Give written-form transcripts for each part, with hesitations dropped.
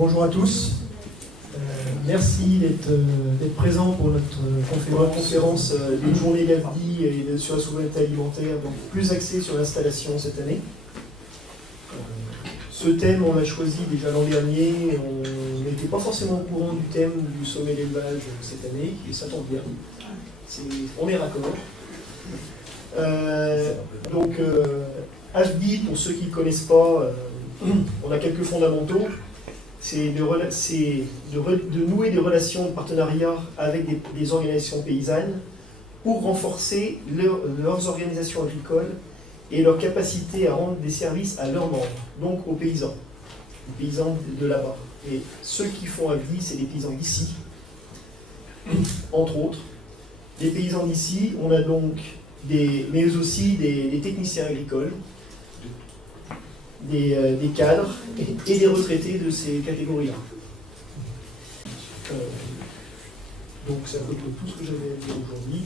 Bonjour à tous. Merci d'être présents pour notre conférence des journées d'AFDI et sur la souveraineté alimentaire, donc plus axée sur l'installation cette année. Ce thème, on l'a choisi déjà l'an dernier. On n'était pas forcément au courant du thème du sommet d'élevage cette année, et ça tombe bien. On est raccord. AFDI, pour ceux qui ne connaissent pas, on a quelques fondamentaux. C'est de nouer des relations de partenariat avec des organisations paysannes pour renforcer leurs organisations agricoles et leur capacité à rendre des services à leurs membres, donc aux paysans de là-bas. Et ceux qui font AFDI, c'est les paysans d'ici, entre autres. Les paysans d'ici, on a donc mais aussi des techniciens agricoles, des cadres et des retraités de ces catégories-là. Donc c'est un peu tout ce que j'avais à dire aujourd'hui.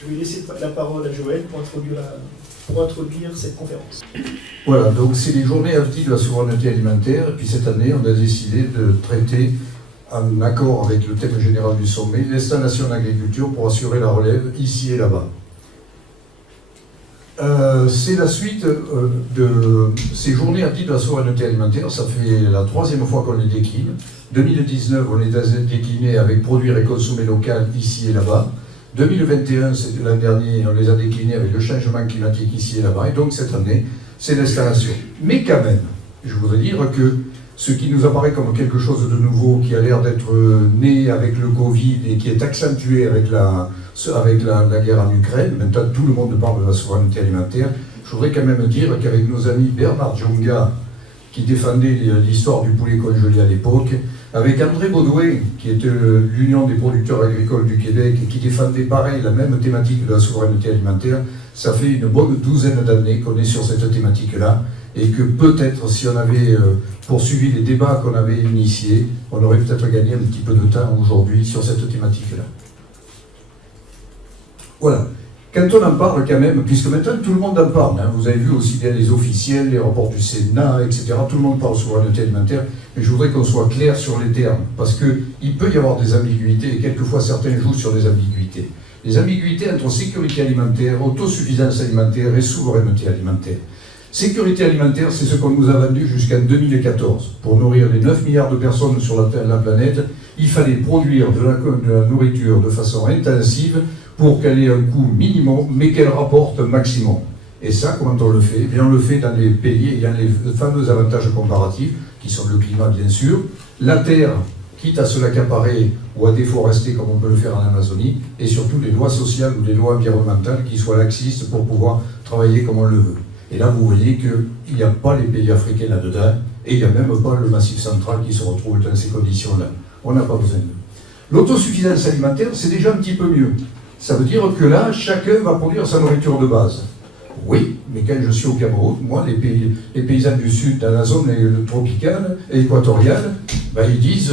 Je vais laisser la parole à Joël pour introduire cette conférence. Voilà, donc c'est les journées AFDI de la souveraineté alimentaire, et puis cette année on a décidé de traiter, en accord avec le thème général du sommet, l'installation d'agriculture pour assurer la relève ici et là-bas. C'est la suite de ces journées AFDI de la souveraineté alimentaire. Ça fait la troisième fois qu'on les décline. 2019, on les a déclinés avec produire et consommer local ici et là-bas. 2021, c'est l'an dernier, on les a déclinés avec le changement climatique ici et là-bas. Et donc cette année, c'est l'installation. Mais quand même, je voudrais dire que ce qui nous apparaît comme quelque chose de nouveau, qui a l'air d'être né avec le Covid et qui est accentué avec la guerre en Ukraine, maintenant tout le monde parle de la souveraineté alimentaire, je voudrais quand même dire qu'avec nos amis Bernard Djonga, qui défendait l'histoire du poulet congelé à l'époque, avec André Baudouin, qui était l'Union des producteurs agricoles du Québec, et qui défendait pareil la même thématique de la souveraineté alimentaire, ça fait une bonne douzaine d'années qu'on est sur cette thématique-là, et que peut-être si on avait poursuivi les débats qu'on avait initiés, on aurait peut-être gagné un petit peu de temps aujourd'hui sur cette thématique-là. Voilà. Quand on en parle quand même, puisque maintenant tout le monde en parle, hein, vous avez vu aussi bien les officiels, les rapports du Sénat, etc., tout le monde parle de souveraineté alimentaire, mais je voudrais qu'on soit clair sur les termes, parce qu'il peut y avoir des ambiguïtés, et quelquefois certains jouent sur des ambiguïtés. Les ambiguïtés entre sécurité alimentaire, autosuffisance alimentaire et souveraineté alimentaire. Sécurité alimentaire, c'est ce qu'on nous a vendu jusqu'en 2014. Pour nourrir les 9 milliards de personnes sur la planète, il fallait produire de la nourriture de façon intensive pour qu'elle ait un coût minimum, mais qu'elle rapporte un maximum. Et ça, comment on le fait? Eh bien, on le fait dans les pays ayant les fameux avantages comparatifs, qui sont le climat bien sûr, la terre, quitte à se l'accaparer ou à déforester comme on peut le faire en Amazonie, et surtout les lois sociales ou les lois environnementales qui soient laxistes pour pouvoir travailler comme on le veut. Et là, vous voyez qu'il n'y a pas les pays africains là-dedans, et il n'y a même pas le Massif central qui se retrouve dans ces conditions-là. On n'a pas besoin d'eux. L'autosuffisance alimentaire, c'est déjà un petit peu mieux. Ça veut dire que là, chacun va produire sa nourriture de base. Oui, mais quand je suis au Cameroun, moi, les paysans du Sud, dans la zone tropicale et équatoriale, ben, ils disent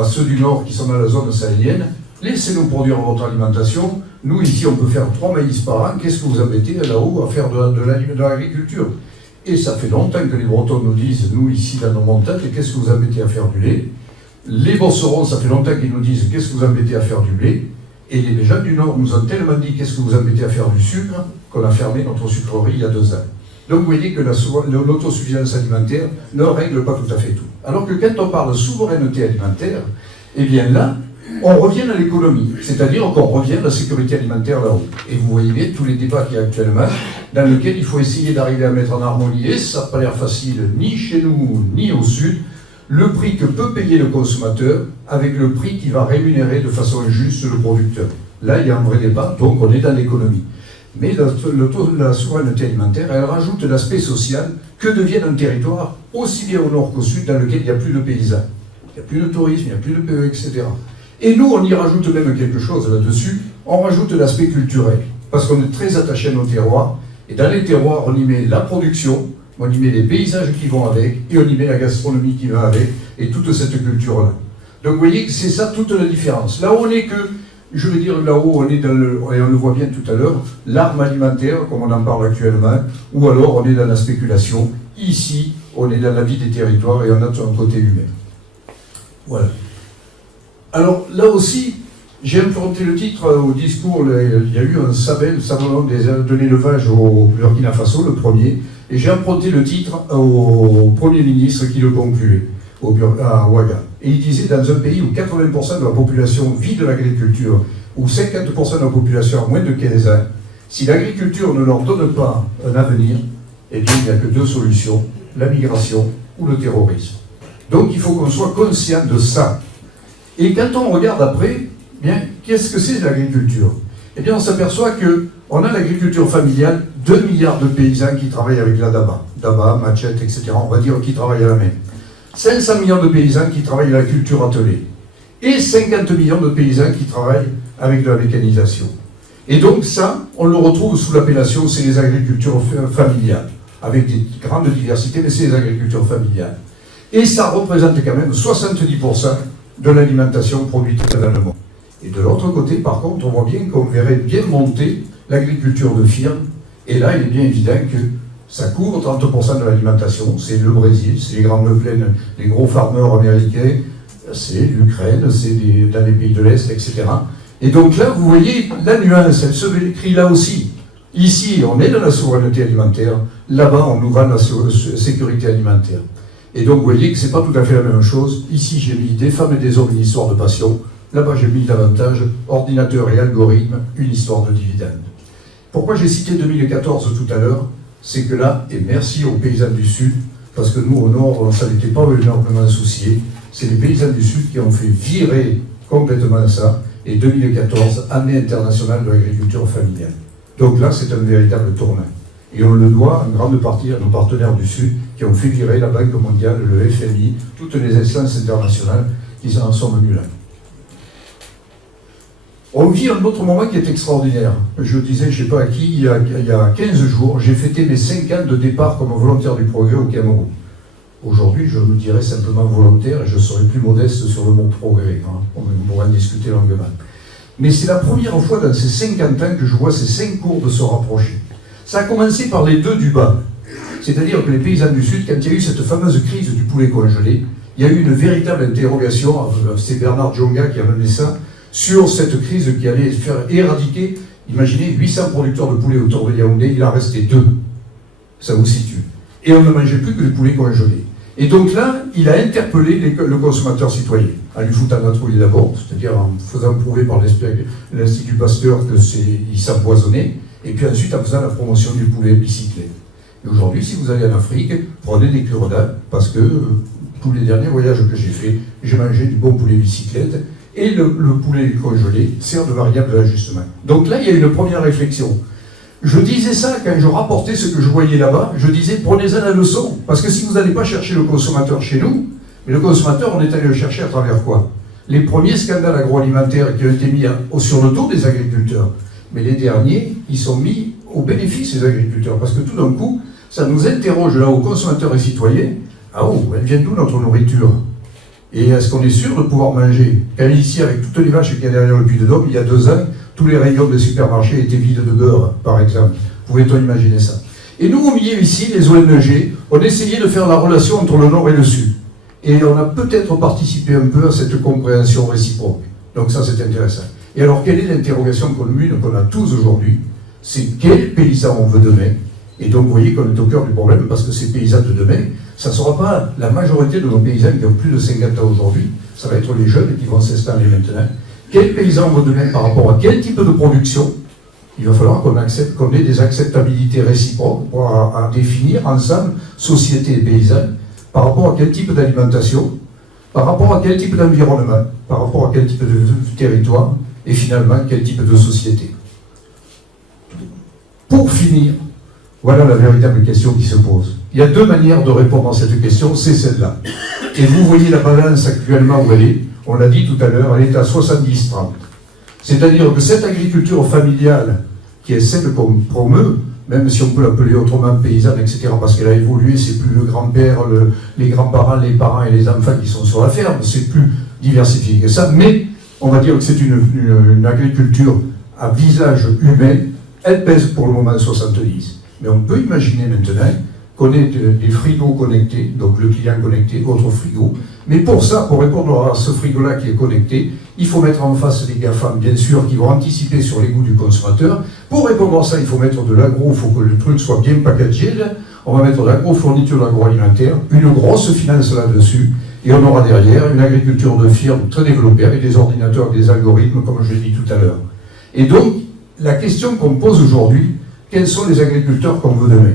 à ceux du Nord qui sont dans la zone sahélienne, laissez-nous produire votre alimentation. Nous, ici, on peut faire 3 maïs par an. Qu'est-ce que vous embêtez là-haut à faire de l'agriculture? Et ça fait longtemps que les Bretons nous disent, nous, ici, dans nos montagnes, qu'est-ce que vous embêtez à faire du lait? Les Bosserons, ça fait longtemps qu'ils nous disent, qu'est-ce que vous embêtez à faire du lait? Et les gens du Nord nous ont tellement dit, qu'est-ce que vous embêtez à faire du sucre, qu'on a fermé notre sucrerie il y a 2 ans. Donc vous voyez que l'autosuffisance alimentaire ne règle pas tout à fait tout. Alors que quand on parle de souveraineté alimentaire, eh bien là, on revient à l'économie, c'est-à-dire qu'on revient à la sécurité alimentaire là-haut. Et vous voyez bien tous les débats qu'il y a actuellement, dans lesquels il faut essayer d'arriver à mettre en harmonie, et ça n'a pas l'air facile, ni chez nous, ni au Sud, le prix que peut payer le consommateur avec le prix qui va rémunérer de façon juste le producteur. Là, il y a un vrai débat, donc on est dans l'économie. Mais la souveraineté alimentaire, elle rajoute l'aspect social. Que devient un territoire, aussi bien au nord qu'au sud, dans lequel il n'y a plus de paysans? Il n'y a plus de tourisme, il n'y a plus de PE, etc. Et nous, on y rajoute même quelque chose là-dessus, on rajoute l'aspect culturel, parce qu'on est très attaché à nos terroirs, et dans les terroirs, on y met la production, on y met les paysages qui vont avec, et on y met la gastronomie qui va avec, et toute cette culture-là. Donc vous voyez que c'est ça toute la différence. Là où on est que, je veux dire, là où on est dans le, et on le voit bien tout à l'heure, l'arme alimentaire, comme on en parle actuellement, ou alors on est dans la spéculation. Ici, on est dans la vie des territoires et on a un côté humain. Voilà. Alors là aussi, j'ai implanté le titre au discours, il y a eu un salon de l'élevage au Burkina Faso, le premier, et j'ai emprunté le titre au Premier ministre qui le concluait, à Ouaga. Et il disait, dans un pays où 80% de la population vit de l'agriculture, où 50% de la population a moins de 15 ans, si l'agriculture ne leur donne pas un avenir, eh bien il n'y a que deux solutions, la migration ou le terrorisme. Donc il faut qu'on soit conscient de ça. Et quand on regarde après, bien, qu'est-ce que c'est l'agriculture? Eh bien on s'aperçoit qu'on a l'agriculture familiale, 2 milliards de paysans qui travaillent avec la daba, machette, etc. On va dire qui travaillent à la main. 500 millions de paysans qui travaillent à la culture attelée. Et 50 millions de paysans qui travaillent avec de la mécanisation. Et donc ça, on le retrouve sous l'appellation, c'est les agricultures familiales, avec des grandes diversités, mais c'est les agricultures familiales. Et ça représente quand même 70% de l'alimentation produite dans le monde. Et de l'autre côté, par contre, on voit bien qu'on verrait bien monter l'agriculture de firme, et là, il est bien évident que ça couvre 30% de l'alimentation, c'est le Brésil, c'est les grandes plaines, les gros farmers américains, c'est l'Ukraine, c'est dans les pays de l'Est, etc. Et donc là, vous voyez, la nuance, elle se écrit là aussi. Ici, on est dans la souveraineté alimentaire, là-bas, on nous vend la sécurité alimentaire. Et donc, vous voyez que ce n'est pas tout à fait la même chose. Ici, j'ai mis des femmes et des hommes, une histoire de passion. Là-bas, j'ai mis davantage ordinateur et algorithme, une histoire de dividende. Pourquoi j'ai cité 2014 tout à l'heure? C'est que là, et merci aux paysans du Sud, parce que nous, au Nord, ça n'était pas énormément soucié, c'est les paysans du Sud qui ont fait virer complètement ça, et 2014, année internationale de l'agriculture familiale. Donc là, c'est un véritable tournant. Et on le doit en grande partie à nos partenaires du Sud qui ont fait virer la Banque mondiale, le FMI, toutes les instances internationales qui en sont venues là. On vit un autre moment qui est extraordinaire. Je disais, je ne sais pas à qui, il y a 15 jours, j'ai fêté mes 5 ans de départ comme volontaire du progrès au Cameroun. Aujourd'hui, je me dirais simplement volontaire et je serai plus modeste sur le mot progrès. Hein. On pourra en discuter longuement. Mais c'est la première fois dans ces 50 ans que je vois ces 5 courbes se rapprocher. Ça a commencé par les deux du bas. C'est-à-dire que les paysans du Sud, quand il y a eu cette fameuse crise du poulet congelé, il y a eu une véritable interrogation, c'est Bernard Djonga qui a mené ça, sur cette crise qui allait faire éradiquer, imaginez, 800 producteurs de poulet autour de Yaoundé, il en restait 2. Ça vous situe. Et on ne mangeait plus que du poulet congelé. Et donc là, il a interpellé le consommateur citoyen, en lui foutant la trouille d'abord, c'est-à-dire en faisant prouver par l'Institut Pasteur qu'il s'empoisonnait, et puis ensuite en faisant la promotion du poulet bicyclette. Et aujourd'hui, si vous allez en Afrique, prenez des cure-dents, parce que tous les derniers voyages que j'ai faits, j'ai mangé du bon poulet bicyclette, et le poulet congelé sert de variable d'ajustement. Donc là, il y a une première réflexion. Je disais ça quand je rapportais ce que je voyais là-bas, je disais prenez-en la leçon, parce que si vous n'allez pas chercher le consommateur chez nous, mais le consommateur, on est allé le chercher à travers quoi? Les premiers scandales agroalimentaires qui ont été mis sur le dos des agriculteurs, mais les derniers, ils sont mis au bénéfice des agriculteurs, parce que tout d'un coup, ça nous interroge là aux consommateurs et citoyens, ah oh, elle vient d'où notre nourriture? Et est-ce qu'on est sûr de pouvoir manger? Quand ici, avec toutes les vaches qu'il y a derrière le Puy-de-Dôme, il y a 2 ans, tous les rayons des supermarchés étaient vides de beurre, par exemple. Pouvait-on imaginer ça? Et nous, au milieu ici, les ONG, on essayait de faire la relation entre le Nord et le Sud. Et on a peut-être participé un peu à cette compréhension réciproque. Donc ça, c'est intéressant. Et alors, quelle est l'interrogation commune qu'on a tous aujourd'hui? C'est quel paysan on veut demain? Et donc, vous voyez qu'on est au cœur du problème, parce que ces paysans de demain, ça ne sera pas la majorité de nos paysans qui ont plus de 50 ans aujourd'hui, ça va être les jeunes qui vont s'installer maintenant. Quel paysan on veut demain par rapport à quel type de production? Il va falloir qu'on ait des acceptabilités réciproques pour à définir ensemble, société et paysans, par rapport à quel type d'alimentation, par rapport à quel type d'environnement, par rapport à quel type de territoire, et finalement, quel type de société. Pour finir, voilà la véritable question qui se pose. Il y a 2 manières de répondre à cette question, c'est celle-là. Et vous voyez la balance actuellement où elle est, on l'a dit tout à l'heure, elle est à 70-30. C'est-à-dire que cette agriculture familiale, qui est celle qu'on promeut, même si on peut l'appeler autrement paysanne, etc., parce qu'elle a évolué, c'est plus le grand-père, les grands-parents, les parents et les enfants qui sont sur la ferme, c'est plus diversifié que ça, mais on va dire que c'est une agriculture à visage humain, elle pèse pour le moment 70. Mais on peut imaginer maintenant qu'on ait des frigos connectés, donc le client connecté, votre frigo. Mais pour ça, pour répondre à ce frigo-là qui est connecté, il faut mettre en face les GAFAM, bien sûr, qui vont anticiper sur les goûts du consommateur. Pour répondre à ça, il faut mettre de l'agro, il faut que le truc soit bien packagé. On va mettre de l'agro-fourniture, de l'agroalimentaire, une grosse finance là-dessus, et on aura derrière une agriculture de firme très développée avec des ordinateurs, des algorithmes, comme je l'ai dit tout à l'heure. Et donc, la question qu'on pose aujourd'hui, quels sont les agriculteurs qu'on veut demain?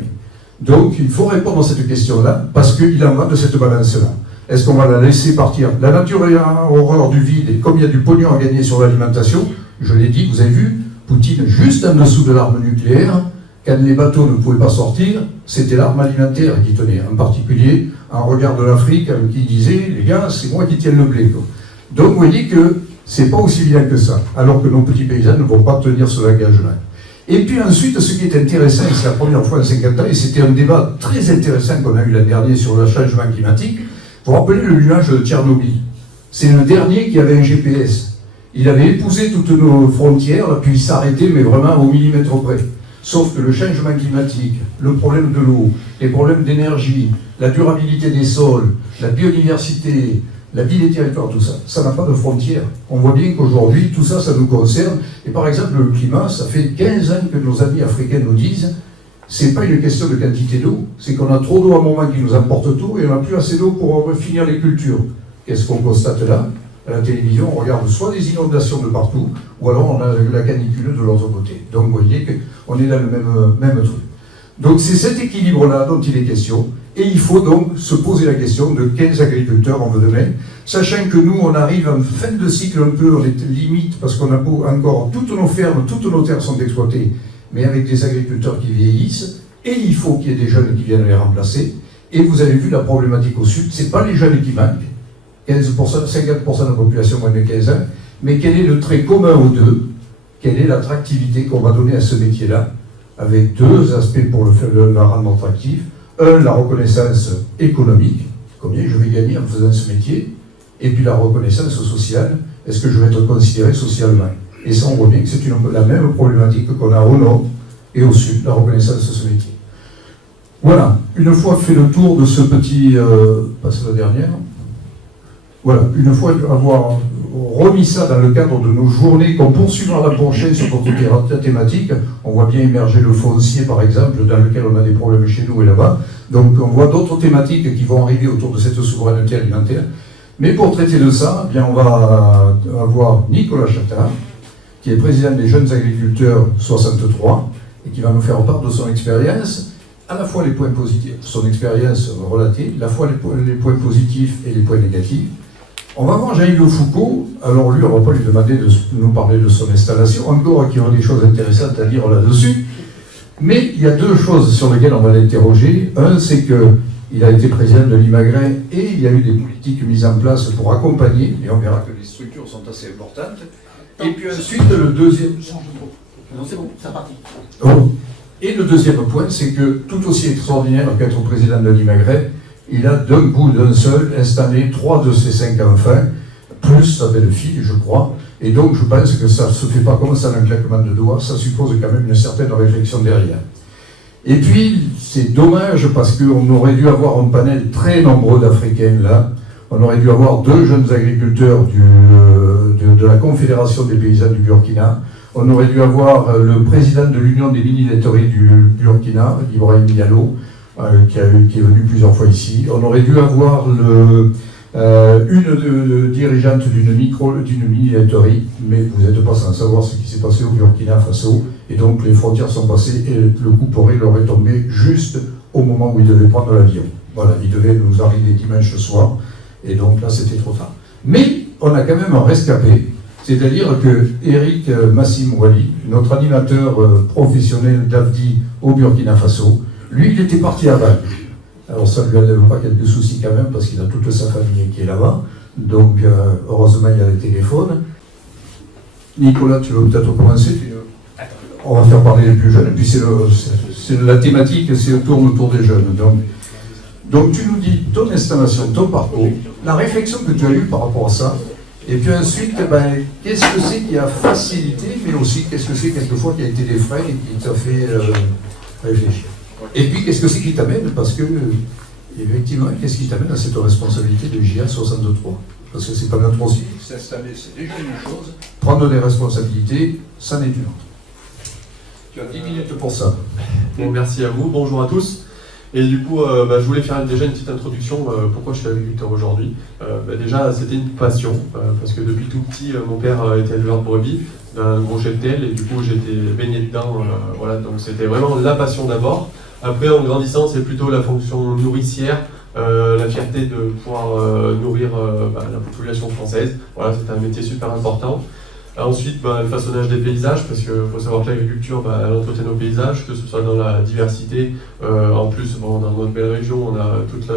Donc, il faut répondre à cette question-là, parce qu'il en va de cette balance-là. Est-ce qu'on va la laisser partir? La nature est horreur du vide, et comme il y a du pognon à gagner sur l'alimentation, je l'ai dit, vous avez vu, Poutine, juste en dessous de l'arme nucléaire, quand les bateaux ne pouvaient pas sortir, c'était l'arme alimentaire qui tenait, en particulier en regard de l'Afrique, qui disait, les gars, c'est moi qui tiens le blé. Quoi. Donc, vous voyez que c'est pas aussi bien que ça, alors que nos petits paysans ne vont pas tenir ce langage-là. Et puis ensuite, ce qui est intéressant, c'est la première fois en 50 ans, et c'était un débat très intéressant qu'on a eu l'an dernier sur le changement climatique. Vous vous rappelez le nuage de Tchernobyl? C'est le dernier qui avait un GPS. Il avait épousé toutes nos frontières, puis il s'arrêtait, mais vraiment au millimètre près. Sauf que le changement climatique, le problème de l'eau, les problèmes d'énergie, la durabilité des sols, la biodiversité, la vie des territoires, tout ça, ça n'a pas de frontières. On voit bien qu'aujourd'hui, tout ça, ça nous concerne. Et par exemple, le climat, ça fait 15 ans que nos amis africains nous disent, c'est pas une question de quantité d'eau, c'est qu'on a trop d'eau à un moment qui nous emporte tout et on n'a plus assez d'eau pour finir les cultures. Qu'est-ce qu'on constate là? À la télévision, on regarde soit des inondations de partout, ou alors on a la canicule de l'autre côté. Donc vous voyez qu'on est dans le même truc. Donc c'est cet équilibre-là dont il est question, et il faut donc se poser la question de quels agriculteurs on veut demain, sachant que nous, on arrive en fin de cycle un peu, on est limite, parce qu'on a encore toutes nos fermes, toutes nos terres sont exploitées, mais avec des agriculteurs qui vieillissent, et il faut qu'il y ait des jeunes qui viennent les remplacer. Et vous avez vu la problématique au sud, c'est pas les jeunes qui manquent, 15%, 50% de la population moins de 15 ans, mais quel est le trait commun aux deux? Quelle est l'attractivité qu'on va donner à ce métier-là, avec deux aspects pour le rendre attractif. Un, la reconnaissance économique, combien je vais gagner en faisant ce métier, et puis la reconnaissance sociale, est-ce que je vais être considéré socialement? Et ça, on voit bien que c'est la même problématique qu'on a au nord et au sud, la reconnaissance de ce métier. Voilà, une fois fait le tour de ce petit... passez la dernière. Voilà, une fois avoir remis ça dans le cadre de nos journées qu'on poursuivra la prochaine sur notre thématique, on voit bien émerger le foncier par exemple, dans lequel on a des problèmes chez nous et là-bas. Donc on voit d'autres thématiques qui vont arriver autour de cette souveraineté alimentaire. Mais pour traiter de ça, eh bien, on va avoir Nicolas Chattard, qui est président des Jeunes Agriculteurs 63, et qui va nous faire part de son expérience, à la fois les points positifs, son expérience relatée, à la fois les points positifs et les points négatifs. On va voir Jean-Yves Foucault. Alors lui, on ne va pas lui demander de nous parler de son installation, encore qu'il y aura des choses intéressantes à dire là-dessus. Mais il y a deux choses sur lesquelles on va l'interroger. Un, c'est qu'il a été président de l'Imagrin et il y a eu des politiques mises en place pour accompagner, et on verra que les structures sont assez importantes. Et puis ensuite, le deuxième... Non, c'est bon, c'est parti. Oh. Et le deuxième point, c'est que tout aussi extraordinaire qu'être président de l'Imagrin, il a d'un coup, d'un seul, installé 3 de ses 5 enfants, plus sa belle-fille, je crois. Et donc, je pense que ça ne se fait pas comme ça d'un claquement de doigts, ça suppose quand même une certaine réflexion derrière. Et puis, c'est dommage parce qu'on aurait dû avoir un panel très nombreux d'Africains là. On aurait dû avoir 2 jeunes agriculteurs de la Confédération des paysans du Burkina. On aurait dû avoir le président de l'Union des mini-laiteries du Burkina, Ibrahim Diallo, qui est venu plusieurs fois ici. On aurait dû avoir une dirigeante d'une mini-laiterie, mais vous n'êtes pas sans savoir ce qui s'est passé au Burkina Faso, et donc les frontières sont passées et le coup pourri leur est tombé juste au moment où il devait prendre l'avion. Voilà, il devait nous arriver dimanche soir, et donc là c'était trop tard. Mais on a quand même un rescapé, c'est-à-dire que Eric Massim Wali, notre animateur professionnel d'AFDI au Burkina Faso, lui il était parti à Bâle. Alors ça ne lui enlève pas quelques soucis quand même, parce qu'il a toute sa famille qui est là-bas. Donc heureusement il y a les téléphones. Nicolas, tu veux peut-être commencer? On va faire parler les plus jeunes, et puis c'est la thématique, c'est tourne autour des jeunes. Donc tu nous dis ton installation, ton parcours, la réflexion que tu as eue par rapport à ça, et puis ensuite, qu'est-ce que c'est qui a facilité, mais aussi qu'est-ce que c'est quelquefois qui a été des freins et qui t'a fait réfléchir. Et puis, qu'est-ce que c'est qui t'amène? Parce que, effectivement, qu'est-ce qui t'amène à cette responsabilité de JA 63? Parce que c'est pas notre aussi, s'installer, c'est déjà une chose. Prendre des responsabilités, ça n'est dur. Tu as 10 minutes pour ça. Bon, merci à vous, bonjour à tous. Et du coup, je voulais faire déjà une petite introduction, pourquoi je suis agriculteur aujourd'hui. Déjà, c'était une passion, parce que depuis tout petit, mon père était éleveur de brebis, d'un gros cheptel, et du coup, j'étais baigné dedans, voilà, donc c'était vraiment la passion d'abord. Après, en grandissant, c'est plutôt la fonction nourricière, la fierté de pouvoir nourrir la population française. Voilà, c'est un métier super important. Ensuite, le façonnage des paysages, parce qu'il faut savoir que l'agriculture, elle entretient nos paysages, que ce soit dans la diversité. En plus, dans notre belle région, on a toute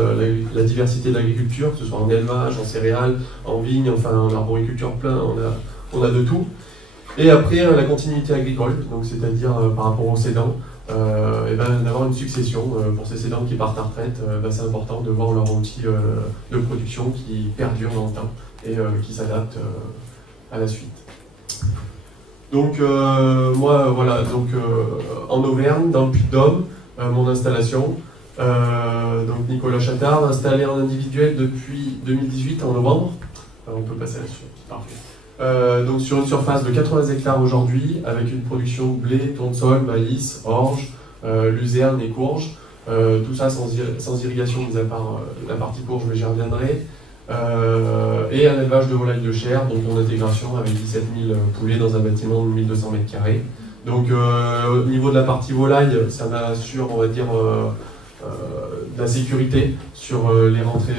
la diversité de l'agriculture, que ce soit en élevage, en céréales, en vignes, enfin en arboriculture plein, on a de tout. Et après, la continuité agricole, donc c'est-à-dire par rapport aux cédants, d'avoir une succession. Pour ces cédants qui partent à retraite, c'est important de voir leur outil de production qui perdure dans le temps et qui s'adapte à la suite. Donc moi voilà, en Auvergne, dans le Puy-de-Dôme, mon installation. Donc Nicolas Chattard, installé en individuel depuis 2018 en novembre. On peut passer là-dessus, parfait. Donc sur une surface de 80 hectares aujourd'hui, avec une production blé, tournesol, maïs, orge, luzerne et courge. Tout ça sans irrigation, mis à part la partie courge, mais j'y reviendrai. Et un élevage de volailles de chair, donc en intégration avec 17 000 poulets dans un bâtiment de 1200 m². Donc au niveau de la partie volaille, ça m'assure, on va dire, de la sécurité sur les rentrées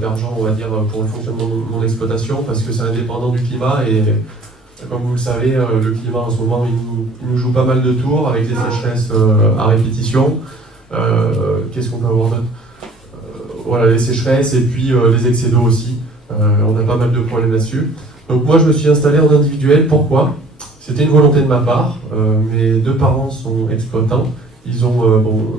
d'argent, on va dire, pour le fonctionnement de mon exploitation, parce que c'est indépendant du climat et comme vous le savez, le climat en ce moment il nous joue pas mal de tours avec les sécheresses à répétition. Qu'est-ce qu'on peut avoir d'autre? Voilà, les sécheresses et puis les excès d'eau aussi. On a pas mal de problèmes là-dessus. Donc moi je me suis installé en individuel. Pourquoi? C'était une volonté de ma part. Mes deux parents sont exploitants. Ils ont,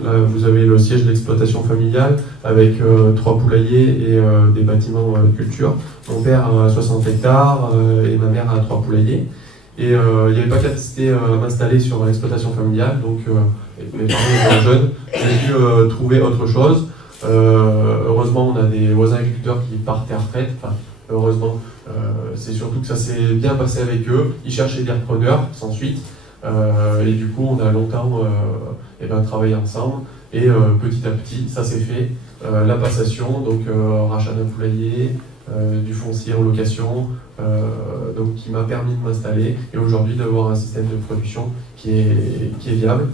là vous avez le siège de l'exploitation familiale avec 3 poulaillers et des bâtiments de culture. Mon père a 60 hectares et ma mère a 3 poulaillers. Et il n'y avait pas capacité à m'installer sur l'exploitation familiale, donc mes parents étant jeunes, j'ai dû trouver autre chose. Heureusement, on a des voisins agriculteurs qui partaient à retraite. Enfin, heureusement, c'est surtout que ça s'est bien passé avec eux. Ils cherchaient des repreneurs sans suite. Et du coup, on a longtemps travaillé ensemble. Et petit à petit, ça s'est fait. La passation, donc rachat d'un poulailler, du foncier en location, donc qui m'a permis de m'installer. Et aujourd'hui, d'avoir un système de production qui est viable.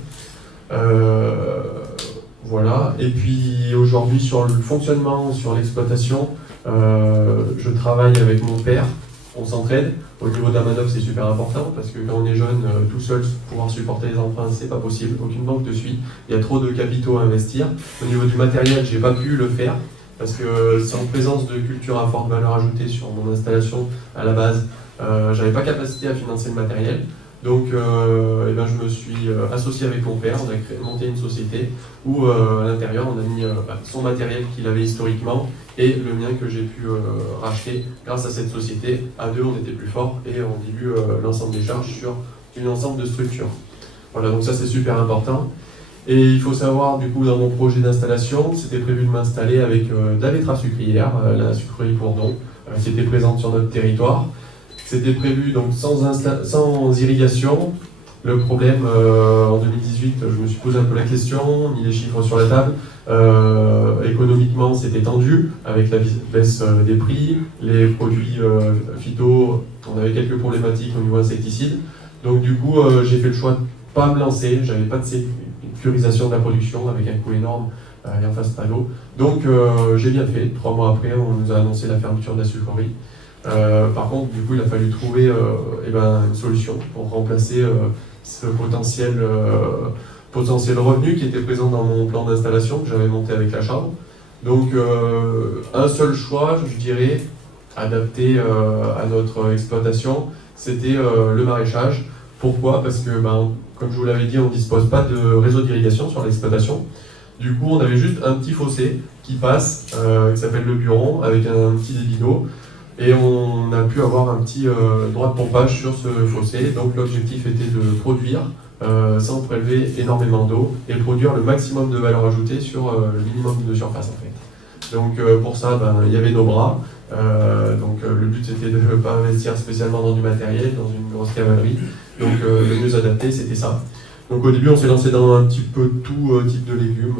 Voilà, et puis aujourd'hui sur le fonctionnement, sur l'exploitation, je travaille avec mon père, on s'entraide. Au niveau de la manœuvre, c'est super important parce que quand on est jeune, tout seul, pouvoir supporter les emprunts, c'est pas possible, aucune banque te suit, il y a trop de capitaux à investir. Au niveau du matériel, j'ai pas pu le faire parce que sans présence de culture à forte valeur ajoutée sur mon installation à la base, j'avais pas capacité à financer le matériel. Donc je me suis associé avec mon père, on a monté une société où à l'intérieur on a mis son matériel qu'il avait historiquement et le mien que j'ai pu racheter grâce à cette société. À deux on était plus fort et on dilue l'ensemble des charges sur un ensemble de structures. Voilà, donc ça c'est super important. Et il faut savoir du coup dans mon projet d'installation, c'était prévu de m'installer avec de la betterave sucrière, la sucrerie Courdon, qui était présente sur notre territoire. C'était prévu donc sans irrigation. Le problème, en 2018, je me suis posé un peu la question, mis les chiffres sur la table. Économiquement, c'était tendu avec la baisse des prix, les produits phyto, on avait quelques problématiques au niveau insecticide. Donc du coup, j'ai fait le choix de ne pas me lancer. J'avais pas de sécurisation de la production avec un coût énorme et en face panneau. Donc j'ai bien fait. 3 mois après, on nous a annoncé la fermeture de la sucrerie. Par contre, du coup, il a fallu trouver une solution pour remplacer ce potentiel revenu qui était présent dans mon plan d'installation que j'avais monté avec la chambre. Donc, un seul choix, je dirais, adapté à notre exploitation, c'était le maraîchage. Pourquoi? Parce que, comme je vous l'avais dit, on ne dispose pas de réseau d'irrigation sur l'exploitation. Du coup, on avait juste un petit fossé qui passe, qui s'appelle le Buron, avec un petit débit d'eau. Et on a pu avoir un petit droit de pompage sur ce fossé. Donc l'objectif était de produire sans prélever énormément d'eau et produire le maximum de valeur ajoutée sur le minimum de surface en fait. Donc pour ça, il y avait nos bras. Le but c'était de ne pas investir spécialement dans du matériel, dans une grosse cavalerie. Donc le mieux adapté c'était ça. Donc au début on s'est lancé dans un petit peu tout type de légumes,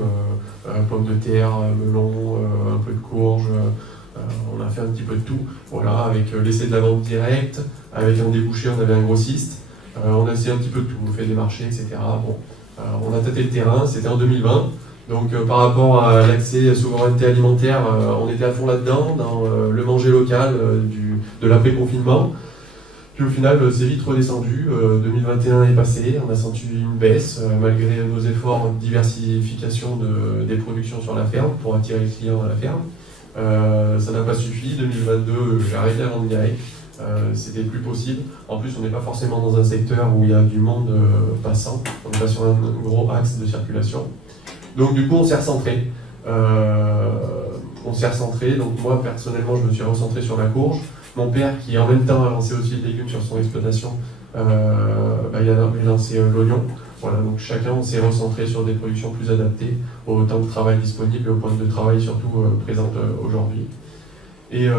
pommes de terre, melons, un peu de courge, on a fait un petit peu de tout. Voilà, avec l'essai de la vente directe, avec un débouché on avait un grossiste, on a essayé un petit peu de tout, on fait des marchés, etc. Bon, on a tâté le terrain, c'était en 2020. Donc par rapport à l'accès souveraineté alimentaire, on était à fond là-dedans, dans le manger local de l'après-confinement. Puis au final, c'est vite redescendu. 2021 est passé, on a senti une baisse, malgré nos efforts de diversification des productions sur la ferme, pour attirer les clients à la ferme. Ça n'a pas suffi. 2022, j'ai arrêté la vente directe. C'était plus possible. En plus, on n'est pas forcément dans un secteur où il y a du monde passant. On n'est pas sur un gros axe de circulation. Donc du coup, on s'est recentré. Donc moi, personnellement, je me suis recentré sur la courge. Mon père, qui en même temps a lancé aussi le légume sur son exploitation, il a lancé l'oignon. Voilà, donc chacun, on s'est recentré sur des productions plus adaptées au temps de travail disponible et au point de travail surtout présente aujourd'hui. Et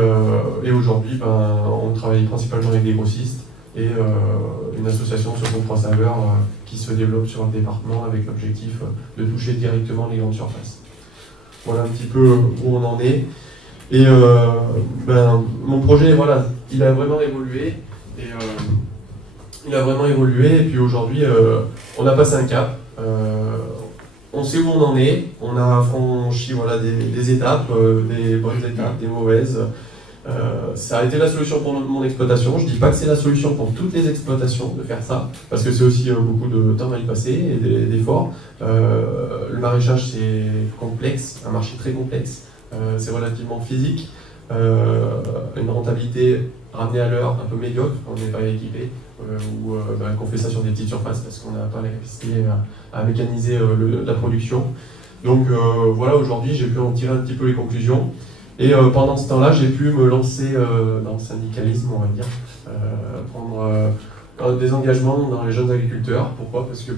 aujourd'hui, on travaille principalement avec des grossistes et une association sur Bon 3 Saveurs qui se développe sur le département avec l'objectif de toucher directement les grandes surfaces. Voilà un petit peu où on en est. Et mon projet, voilà, il a vraiment évolué. Et puis aujourd'hui, on a passé un cap. On sait où on en est. On a franchi des étapes, des bonnes étapes, des mauvaises. Ça a été la solution pour mon exploitation. Je ne dis pas que c'est la solution pour toutes les exploitations de faire ça, parce que c'est aussi beaucoup de temps à y passer et d'efforts. Le maraîchage, c'est complexe, un marché très complexe. C'est relativement physique, une rentabilité ramenée à l'heure un peu médiocre quand on n'est pas équipé, ou qu'on fait ça sur des petites surfaces parce qu'on n'a pas la capacité à mécaniser la production. Donc voilà, aujourd'hui j'ai pu en tirer un petit peu les conclusions. Et pendant ce temps-là, j'ai pu me lancer dans le syndicalisme, on va dire, prendre des engagements dans les jeunes agriculteurs. Pourquoi ? Parce que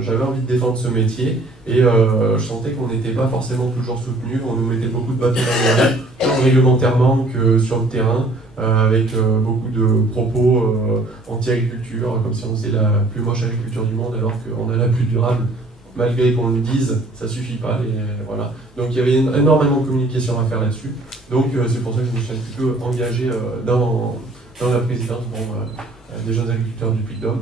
j'avais envie de défendre ce métier et je sentais qu'on n'était pas forcément toujours soutenu. On nous mettait beaucoup de bâtons dans les roues, tant réglementairement que sur le terrain, avec beaucoup de propos anti-agriculture, comme si on faisait la plus moche agriculture du monde alors qu'on a la plus durable. Malgré qu'on le dise, ça suffit pas. Et voilà. Donc il y avait énormément de communication à faire là-dessus. Donc c'est pour ça que je me suis un petit peu engagé dans la présidence des jeunes agriculteurs du Puy-de-Dôme.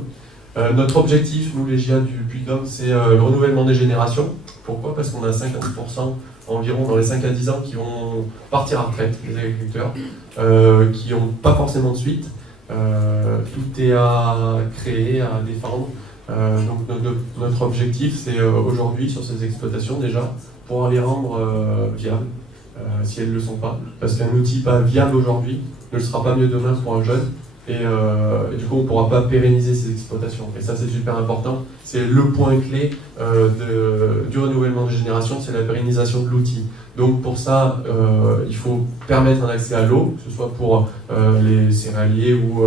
Notre objectif, nous les GIA du Puy-de-Dôme, c'est le renouvellement des générations. Pourquoi ? Parce qu'on a 50% environ dans les 5 à 10 ans qui vont partir à retraite, les agriculteurs, qui n'ont pas forcément de suite. Tout est à créer, à défendre. Donc notre objectif, c'est aujourd'hui sur ces exploitations déjà, pouvoir les rendre viables, si elles ne le sont pas. Parce qu'un outil pas viable aujourd'hui ne le sera pas mieux demain pour un jeune. Et du coup, on ne pourra pas pérenniser ces exploitations. Et ça, c'est super important. C'est le point clé du renouvellement des générations, c'est la pérennisation de l'outil. Donc pour ça, il faut permettre un accès à l'eau, que ce soit pour les céréaliers ou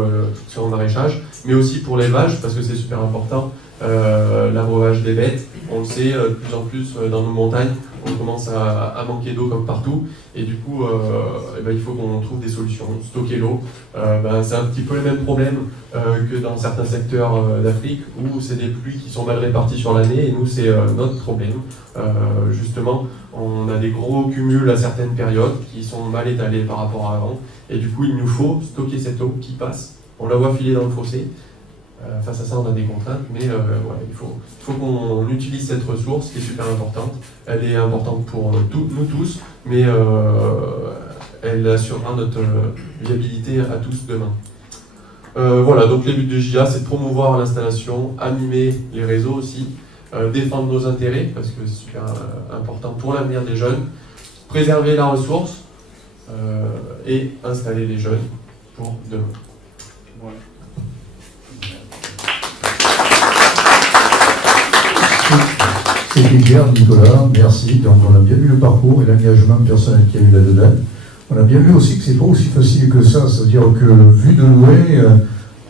sur le maraîchage, mais aussi pour l'élevage, parce que c'est super important. L'abreuvage des bêtes, on le sait, de plus en plus dans nos montagnes, on commence à manquer d'eau comme partout, et du coup, il faut qu'on trouve des solutions. Stocker l'eau, c'est un petit peu les mêmes problèmes que dans certains secteurs d'Afrique, où c'est des pluies qui sont mal réparties sur l'année, et nous, c'est notre problème. Justement, on a des gros cumuls à certaines périodes qui sont mal étalés par rapport à avant, et du coup, il nous faut stocker cette eau qui passe. On la voit filer dans le fossé. Face à ça, on a des contraintes, mais il faut qu'on utilise cette ressource qui est super importante. Elle est importante pour nous tous, mais elle assurera notre viabilité à tous demain. Voilà, donc les buts de GIA, c'est de promouvoir l'installation, animer les réseaux aussi, défendre nos intérêts, parce que c'est super important pour l'avenir des jeunes, préserver la ressource et installer les jeunes pour demain. Voilà. C'était clair, Nicolas, merci. Donc on a bien vu le parcours et l'engagement personnel qu'il y a eu là-dedans. On a bien vu aussi que c'est pas aussi facile que ça, c'est-à-dire que vu de loin,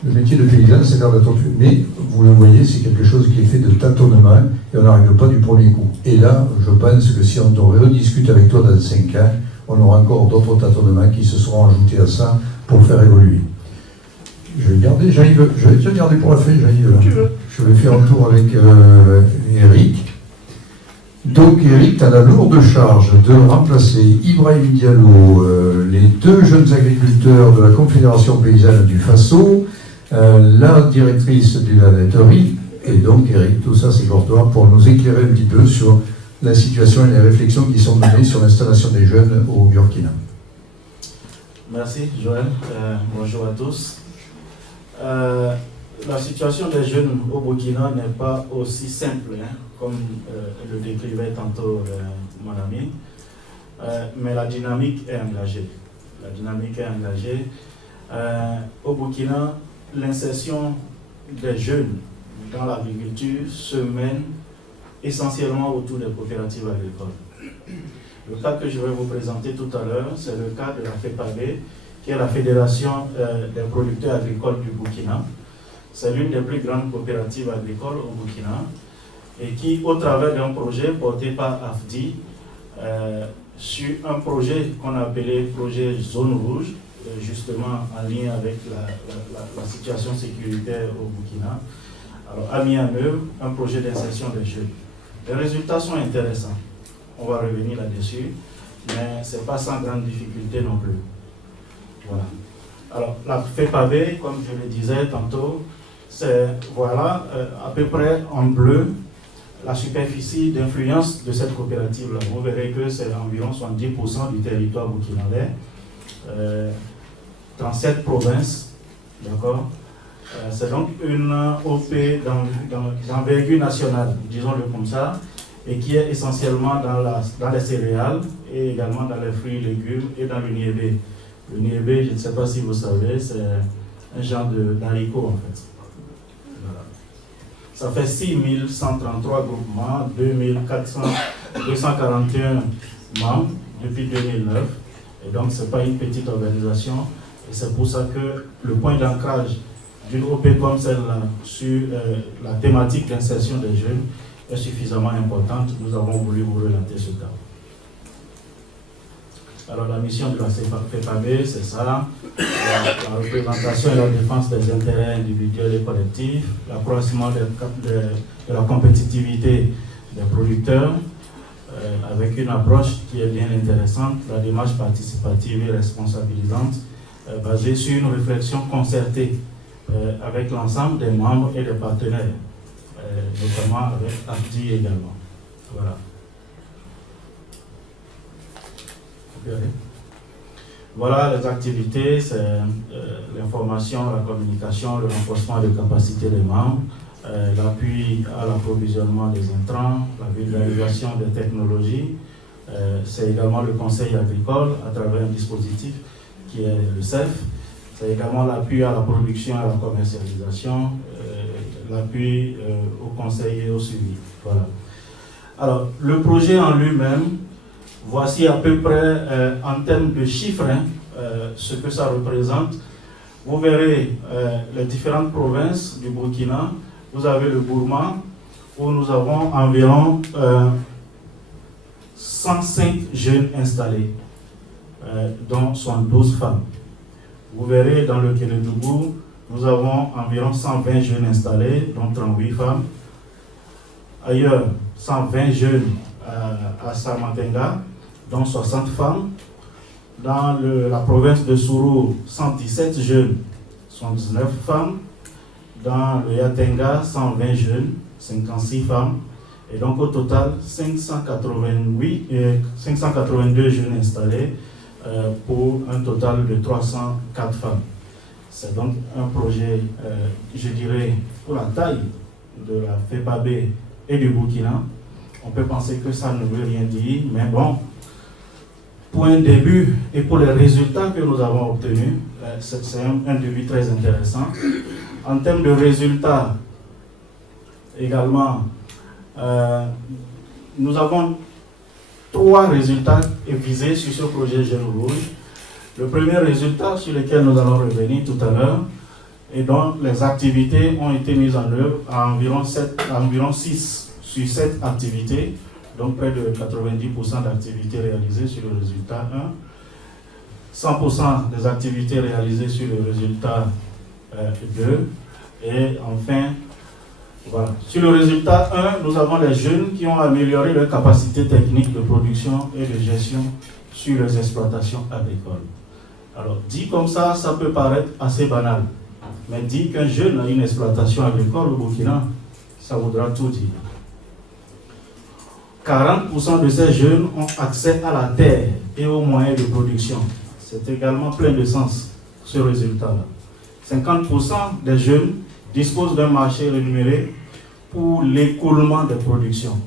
Le métier de paysan, c'est faire de la tortue. Mais, vous le voyez, c'est quelque chose qui est fait de tâtonnement et on n'arrive pas du premier coup. Et là, je pense que si on rediscute avec toi dans 5 ans, on aura encore d'autres tâtonnements qui se seront ajoutés à ça pour faire évoluer. Je vais garder, Jean-Yves. Je vais te garder pour la fin, Jean-Yves. Tu veux. Je vais faire un tour avec Eric. Donc Eric, tu as la lourde charge de remplacer Ibrahim Diallo, les 2 jeunes agriculteurs de la Confédération paysanne du Faso, la directrice de la laiterie, et donc Eric, tout ça c'est pour toi, pour nous éclairer un petit peu sur la situation et les réflexions qui sont menées sur l'installation des jeunes au Burkina. Merci Joël, bonjour à tous. La situation des jeunes au Burkina n'est pas aussi simple, comme le décrivait tantôt mon ami, mais la dynamique est engagée. Au Burkina, l'insertion des jeunes dans l'agriculture se mène essentiellement autour des coopératives agricoles. Le cas que je vais vous présenter tout à l'heure, c'est le cas de la FEPAB, qui est la Fédération des producteurs agricoles du Burkina. C'est l'une des plus grandes coopératives agricoles au Burkina et qui, au travers d'un projet porté par AFDI, sur un projet qu'on appelait projet Zone Rouge, justement en lien avec la situation sécuritaire au Burkina, alors, a mis en œuvre un projet d'insertion des jeunes. Les résultats sont intéressants. On va revenir là-dessus, mais ce n'est pas sans grande difficulté non plus. Voilà. Alors, la FEPAB, comme je le disais tantôt, c'est, voilà, à peu près en bleu, la superficie d'influence de cette coopérative-là. Vous verrez que c'est environ 70% du territoire burkinabé, 37 provinces, d'accord. C'est donc une OP d'envergure nationale, disons-le comme ça, et qui est essentiellement dans les céréales et également dans les fruits et légumes et dans le niébé. Le niébé, je ne sais pas si vous savez, c'est un genre d'haricot en fait. Voilà. Ça fait 6133 groupements, 241 membres depuis 2009. Et donc, ce n'est pas une petite organisation. Et c'est pour ça que le point d'ancrage d'une OP comme celle-là sur la thématique d'insertion des jeunes est suffisamment importante. Nous avons voulu vous relater ce cas. Alors la mission de la FEPAB, c'est ça, la représentation et la défense des intérêts individuels et collectifs, l'accroissement de la compétitivité des producteurs, avec une approche qui est bien intéressante, la démarche participative et responsabilisante, basée sur une réflexion concertée avec l'ensemble des membres et des partenaires, notamment avec AFDI également. Voilà. Voilà les activités, c'est l'information, la communication, le renforcement des capacités des membres, l'appui à l'approvisionnement des intrants, la vulgarisation des technologies, c'est également le conseil agricole à travers un dispositif qui est le CEF, c'est également l'appui à la production et à la commercialisation, l'appui au conseil et au suivi. Voilà. Alors, le projet en lui-même, voici à peu près en termes de chiffres ce que ça représente. Vous verrez les différentes provinces du Burkina. Vous avez le Bourma où nous avons environ 105 jeunes installés, dont 72 femmes. Vous verrez dans le Kélédougou, nous avons environ 120 jeunes installés, dont 38 femmes. Ailleurs, 120 jeunes à Samatenga, dont 60 femmes. Dans la province de Sourou, 117 jeunes, 79 femmes. Dans le Yatenga, 120 jeunes, 56 femmes. Et donc au total, 582 jeunes installés pour un total de 304 femmes. C'est donc un projet, je dirais, pour la taille de la FEPAB et du Burkina. On peut penser que ça ne veut rien dire, mais bon, pour un début et pour les résultats que nous avons obtenus, c'est un début très intéressant. En termes de résultats, également, nous avons 3 résultats visés sur ce projet Jeunes Rouge. Le premier résultat sur lequel nous allons revenir tout à l'heure, et dont les activités ont été mises en œuvre à environ 6 sur 7 activités, donc près de 90% d'activités réalisées sur le résultat 1, 100% des activités réalisées sur le résultat 2, et enfin, voilà. Sur le résultat 1, nous avons les jeunes qui ont amélioré leurs capacités techniques de production et de gestion sur les exploitations agricoles. Alors, dit comme ça peut paraître assez banal. Mais dit qu'un jeune a une exploitation agricole au Burkina, ça voudra tout dire. 40% de ces jeunes ont accès à la terre et aux moyens de production. C'est également plein de sens, ce résultat-là. 50% des jeunes disposent d'un marché rémunéré pour l'écoulement des productions.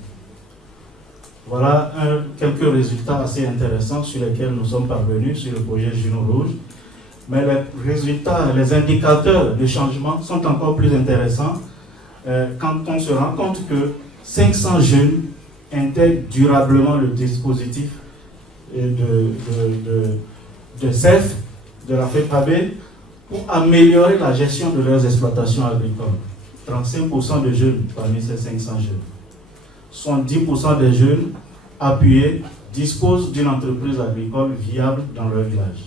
Voilà quelques résultats assez intéressants sur lesquels nous sommes parvenus sur le projet Juno Rouge. Mais les résultats, les indicateurs de changement sont encore plus intéressants quand on se rend compte que 500 jeunes intègrent durablement le dispositif de CEF, de la FEPAB, pour améliorer la gestion de leurs exploitations agricoles. 35% de jeunes parmi ces 500 jeunes. 70% des jeunes appuyés disposent d'une entreprise agricole viable dans leur village.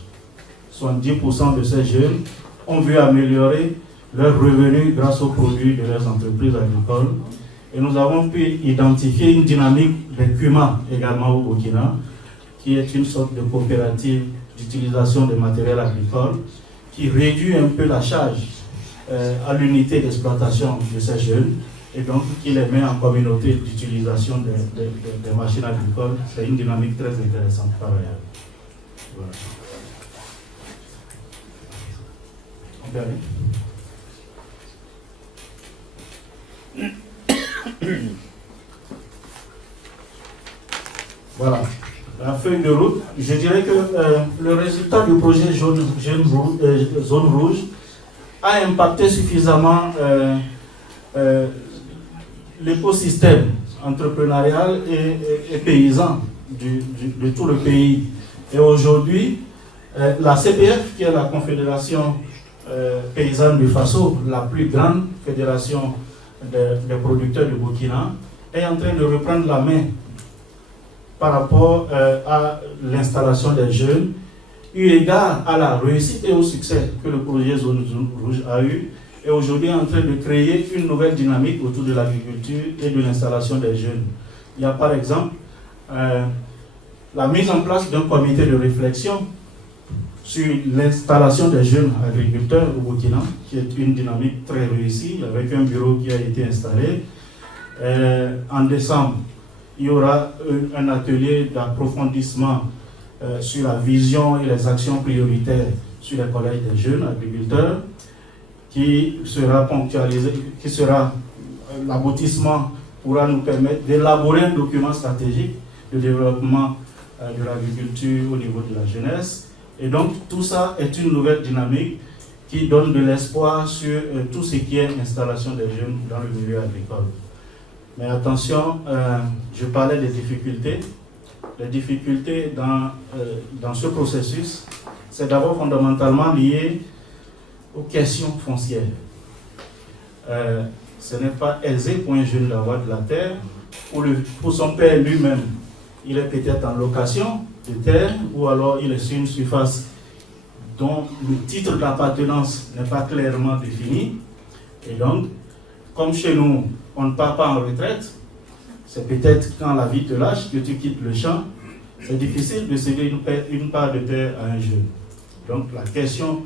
70% de ces jeunes ont vu améliorer leurs revenus grâce aux produits de leurs entreprises agricoles. Et nous avons pu identifier une dynamique des CUMA également au Burkina, qui est une sorte de coopérative d'utilisation des matériels agricoles, qui réduit un peu la charge à l'unité d'exploitation de ces jeunes, et donc qui les met en communauté d'utilisation des machines agricoles. C'est une dynamique très intéressante par ailleurs. Voilà. On peut aller. Voilà. La feuille de route, je dirais que le résultat du projet Zone Rouge a impacté suffisamment l'écosystème entrepreneurial et paysan de tout le pays. Et aujourd'hui, la CPF, qui est la Confédération paysanne du Faso, la plus grande fédération des producteurs du Burkina, est en train de reprendre la main par rapport à l'installation des jeunes, eu égard à la réussite et au succès que le projet Zone Rouge a eu, et aujourd'hui en train de créer une nouvelle dynamique autour de l'agriculture et de l'installation des jeunes. Il y a par exemple la mise en place d'un comité de réflexion sur l'installation des jeunes agriculteurs au Burkina, qui est une dynamique très réussie, avec un bureau qui a été installé. En décembre, il y aura un atelier d'approfondissement sur la vision et les actions prioritaires sur les collèges des jeunes agriculteurs, qui sera ponctualisé, qui sera l'aboutissement pourra nous permettre d'élaborer un document stratégique de développement de l'agriculture au niveau de la jeunesse. Et donc tout ça est une nouvelle dynamique qui donne de l'espoir sur tout ce qui est installation des jeunes dans le milieu agricole. Mais attention, je parlais des difficultés. Les difficultés dans ce processus, c'est d'abord fondamentalement lié aux questions foncières. Ce n'est pas aisé pour un jeune d'avoir de la terre. Pour son père lui-même, il est peut-être en location de terre, ou alors il est sur une surface dont le titre d'appartenance n'est pas clairement défini. Et donc, comme chez nous, on ne part pas en retraite, c'est peut-être quand la vie te lâche que tu quittes le champ, c'est difficile de céder une part de terre à un jeune. Donc la question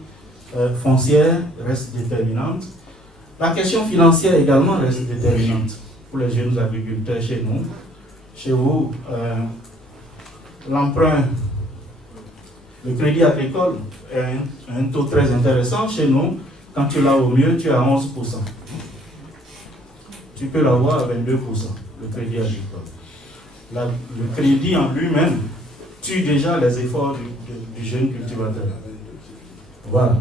foncière reste déterminante. La question financière également reste déterminante pour les jeunes agriculteurs chez nous. Chez vous, l'emprunt, le crédit agricole est un taux très intéressant. Chez nous, quand tu l'as au mieux, tu as 11%. Tu peux l'avoir à 22%, le crédit agricole. Le crédit en lui-même tue déjà les efforts du jeune cultivateur. Voilà.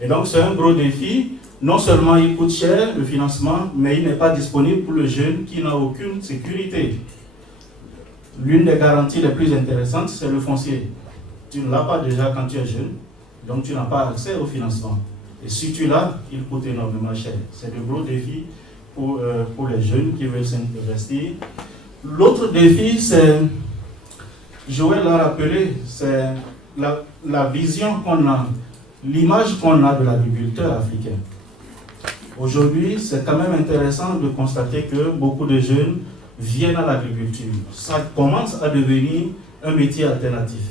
Et donc c'est un gros défi. Non seulement il coûte cher le financement, mais il n'est pas disponible pour le jeune qui n'a aucune sécurité. L'une des garanties les plus intéressantes, c'est le foncier. Tu ne l'as pas déjà quand tu es jeune, donc tu n'as pas accès au financement. Et si tu l'as, il coûte énormément cher. C'est de gros défis pour les jeunes qui veulent s'investir. L'autre défi, c'est, Joël l'a rappelé, c'est la vision qu'on a, l'image qu'on a de l'agriculteur africain. Aujourd'hui, c'est quand même intéressant de constater que beaucoup de jeunes viennent à l'agriculture. Ça commence à devenir un métier alternatif.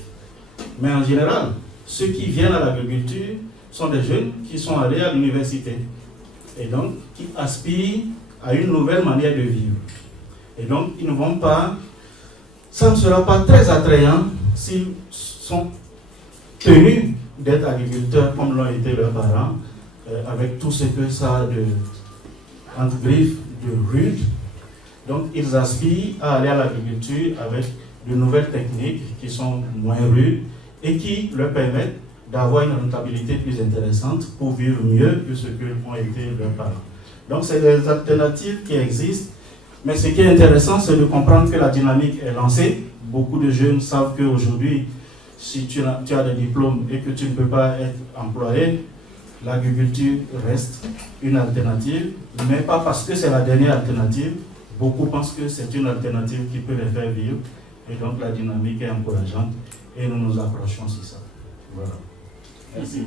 Mais en général, ceux qui viennent à l'agriculture sont des jeunes qui sont allés à l'université et donc qui aspirent à une nouvelle manière de vivre. Et donc, ils ne vont pas, ça ne sera pas très attrayant s'ils sont tenus d'être agriculteurs comme l'ont été leurs parents, avec tout ce que ça a de, entre griffes, de rude. Donc, ils aspirent à aller à l'agriculture avec de nouvelles techniques qui sont moins rudes et qui leur permettent d'avoir une rentabilité plus intéressante pour vivre mieux que ce que ont été leurs parents. Donc, c'est des alternatives qui existent, mais ce qui est intéressant, c'est de comprendre que la dynamique est lancée. Beaucoup de jeunes savent qu'aujourd'hui, si tu as des diplômes et que tu ne peux pas être employé, l'agriculture reste une alternative, mais pas parce que c'est la dernière alternative. Beaucoup pensent que c'est une alternative qui peut les faire vivre, et donc la dynamique est encourageante, et nous nous approchons sur ça. Voilà. Merci.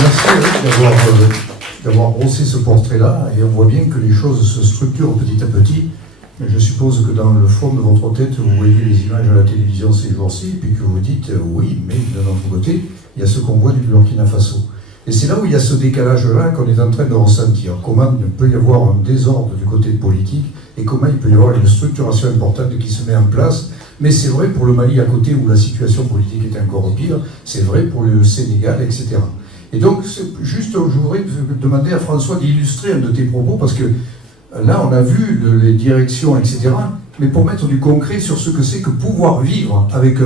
Merci Eric d'avoir brossé ce portrait-là, et on voit bien que les choses se structurent petit à petit. Mais je suppose que dans le fond de votre tête, vous voyez les images à la télévision ces jours-ci, et puis que vous dites oui, mais d'un autre côté, il y a ce qu'on voit du Burkina Faso. Et c'est là où il y a ce décalage-là qu'on est en train de ressentir. Comment il peut y avoir un désordre du côté politique, et comment il peut y avoir une structuration importante qui se met en place. Mais c'est vrai pour le Mali à côté, où la situation politique est encore pire, c'est vrai pour le Sénégal, etc. Et donc, juste, je voudrais demander à François d'illustrer un de tes propos, parce que là, on a vu les directions, etc. Mais pour mettre du concret sur ce que c'est que pouvoir vivre avec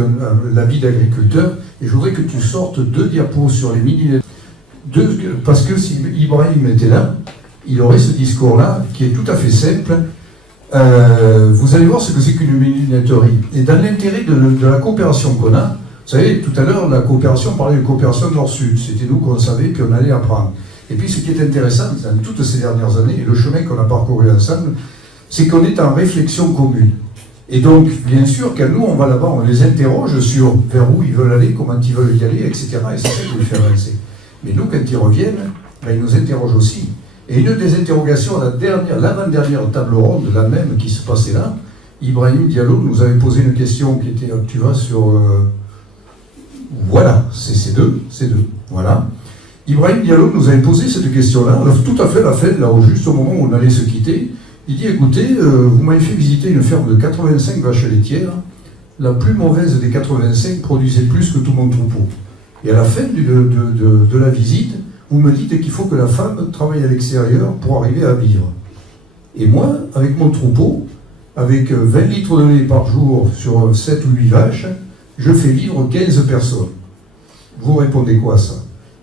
la vie d'agriculteur, et je voudrais que tu sortes 2 diapos sur les mini... Parce que si Ibrahim était là, il aurait ce discours-là, qui est tout à fait simple. Vous allez voir ce que c'est qu'une miniaturerie. Et dans l'intérêt de la coopération qu'on a, vous savez, tout à l'heure, la coopération, on parlait de coopération nord-sud. C'était nous qu'on savait, puis on allait apprendre. Et puis, ce qui est intéressant, dans toutes ces dernières années, et le chemin qu'on a parcouru ensemble, c'est qu'on est en réflexion commune. Et donc, bien sûr, quand nous, on va là-bas, on les interroge sur vers où ils veulent aller, comment ils veulent y aller, etc. Et c'est ça qui les fait avancer. Mais nous, quand ils reviennent, ben, ils nous interrogent aussi. Et une des interrogations, l'avant-dernière table ronde, la même qui se passait là, Ibrahim Diallo nous avait posé une question qui était, tu vas sur... voilà, c'est deux, voilà. Ibrahim Diallo nous avait posé cette question-là, tout à fait la fin, là, juste au moment où on allait se quitter. Il dit, écoutez, vous m'avez fait visiter une ferme de 85 vaches laitières. La plus mauvaise des 85 produisait plus que tout mon troupeau. Et à la fin de la visite, vous me dites qu'il faut que la femme travaille à l'extérieur pour arriver à vivre. Et moi, avec mon troupeau, avec 20 litres de lait par jour sur 7 ou 8 vaches, je fais vivre 15 personnes. Vous répondez quoi à ça?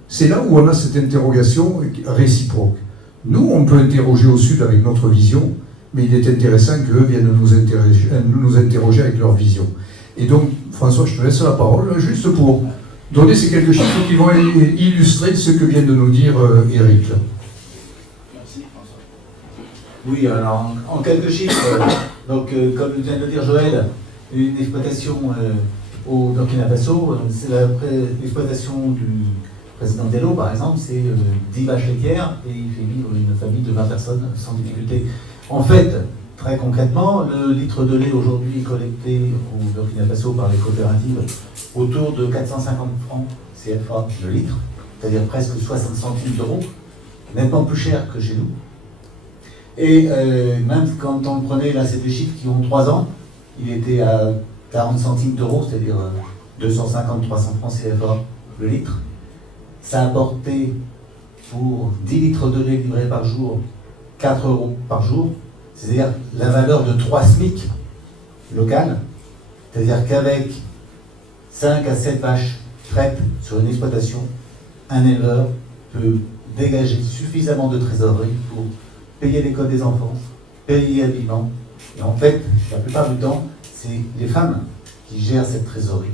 C'est là où on a cette interrogation réciproque. Nous, on peut interroger au sud avec notre vision, mais il est intéressant qu'eux viennent nous interroger avec leur vision. Et donc, François, je te laisse la parole, juste pour donner ces quelques chiffres qui vont illustrer ce que vient de nous dire Eric. Merci, François. Oui, alors, en quelques chiffres, donc, comme vient de le dire Joël, une exploitation au Burkina Faso, c'est l'exploitation du président Diallo, par exemple, c'est 10 vaches laitières et il fait vivre une famille de 20 personnes sans difficulté. En fait, très concrètement, le litre de lait aujourd'hui est collecté au Burkina Faso par les coopératives autour de 450 francs CFA le litre, c'est-à-dire presque 60 centimes d'euros, nettement plus cher que chez nous. Et même quand on prenait, là c'est des chiffres qui ont 3 ans, il était à 40 centimes d'euros, c'est-à-dire 250-300 francs CFA le litre. Ça apportait pour 10 litres de lait livrés par jour, 4 euros par jour, c'est-à-dire la valeur de 3 SMIC locales, c'est-à-dire qu'avec 5 à 7 vaches traites sur une exploitation, un éleveur peut dégager suffisamment de trésorerie pour payer l'école des enfants, payer l'habillement. Et en fait, la plupart du temps, c'est les femmes qui gèrent cette trésorerie.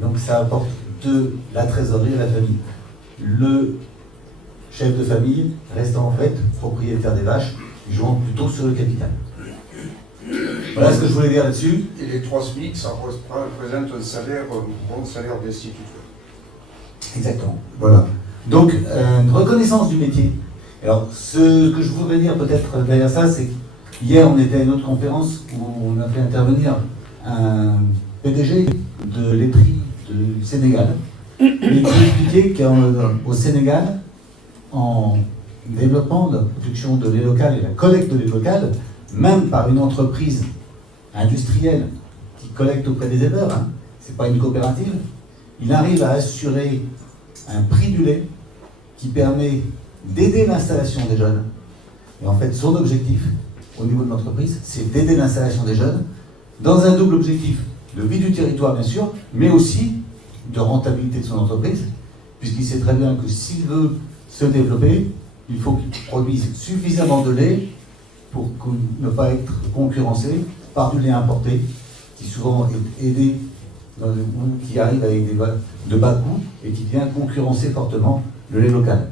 Donc ça apporte de la trésorerie à la famille. Le chef de famille restant en fait propriétaire des vaches, jouant plutôt sur le capital. Voilà ce que je voulais dire là-dessus. Et les 3 SMIC, ça représente un salaire, bon salaire d'instituteur. Exactement. Voilà. Donc, une reconnaissance du métier. Alors, ce que je voudrais dire peut-être derrière ça, c'est qu'hier, on était à une autre conférence où on a fait intervenir un PDG de laiterie du Sénégal. Et il nous expliquait qu'au Sénégal, en développement de la production de lait local et la collecte de lait local, même par une entreprise industrielle qui collecte auprès des éleveurs, hein, c'est pas une coopérative, il arrive à assurer un prix du lait qui permet d'aider l'installation des jeunes. Et en fait, son objectif au niveau de l'entreprise, c'est d'aider l'installation des jeunes dans un double objectif de vie du territoire, bien sûr, mais aussi de rentabilité de son entreprise, puisqu'il sait très bien que s'il veut se développer, il faut qu'il produise suffisamment de lait pour ne pas être concurrencé par du lait importé, qui souvent est aidé, ou qui arrive avec des valeurs de bas coût et qui vient concurrencer fortement le lait local.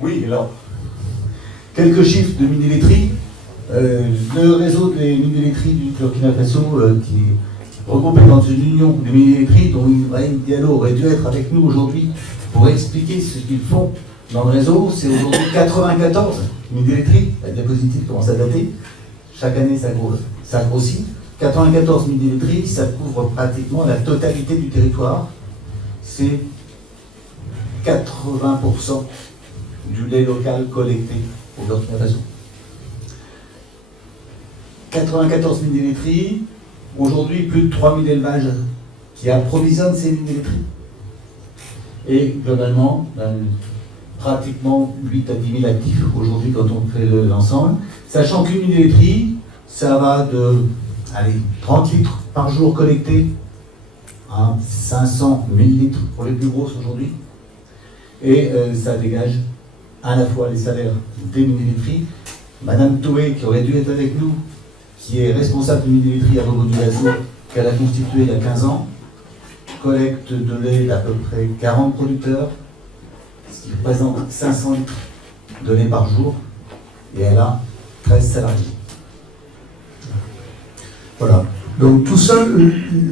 Oui, alors, quelques chiffres de mini-laiterie. Le réseau des mini-laiteries du Burkina Faso, qui est regroupé dans une union des mini-laiteries, dont Ibrahim Diallo aurait dû être avec nous aujourd'hui pour expliquer ce qu'ils font dans le réseau. C'est aujourd'hui 94 mini-laiteries. La diapositive commence à dater. Chaque année, ça grossit. 94 mini-laiteries, ça couvre pratiquement la totalité du territoire. C'est 80% du lait local collecté au Burkina Faso. 94 mini-laiteries, aujourd'hui plus de 3000 élevages qui approvisionnent ces mini-laiteries. Et globalement, pratiquement 8 à 10 000 actifs aujourd'hui quand on fait l'ensemble. Sachant qu'une mini-laiterie, ça va de 30 litres par jour collectés à 500 000 litres pour les plus grosses aujourd'hui. Et ça dégage à la fois les salaires des mini-laiteries. Madame Toué, qui aurait dû être avec nous, qui est responsable de mini-laiterie à Bobo-Dioulasso, qu'elle a constituée il y a 15 ans, collecte de lait d'à peu près 40 producteurs, ce qui représente 500 litres de lait par jour, et elle a 13 salariés. Voilà. Donc tout ça,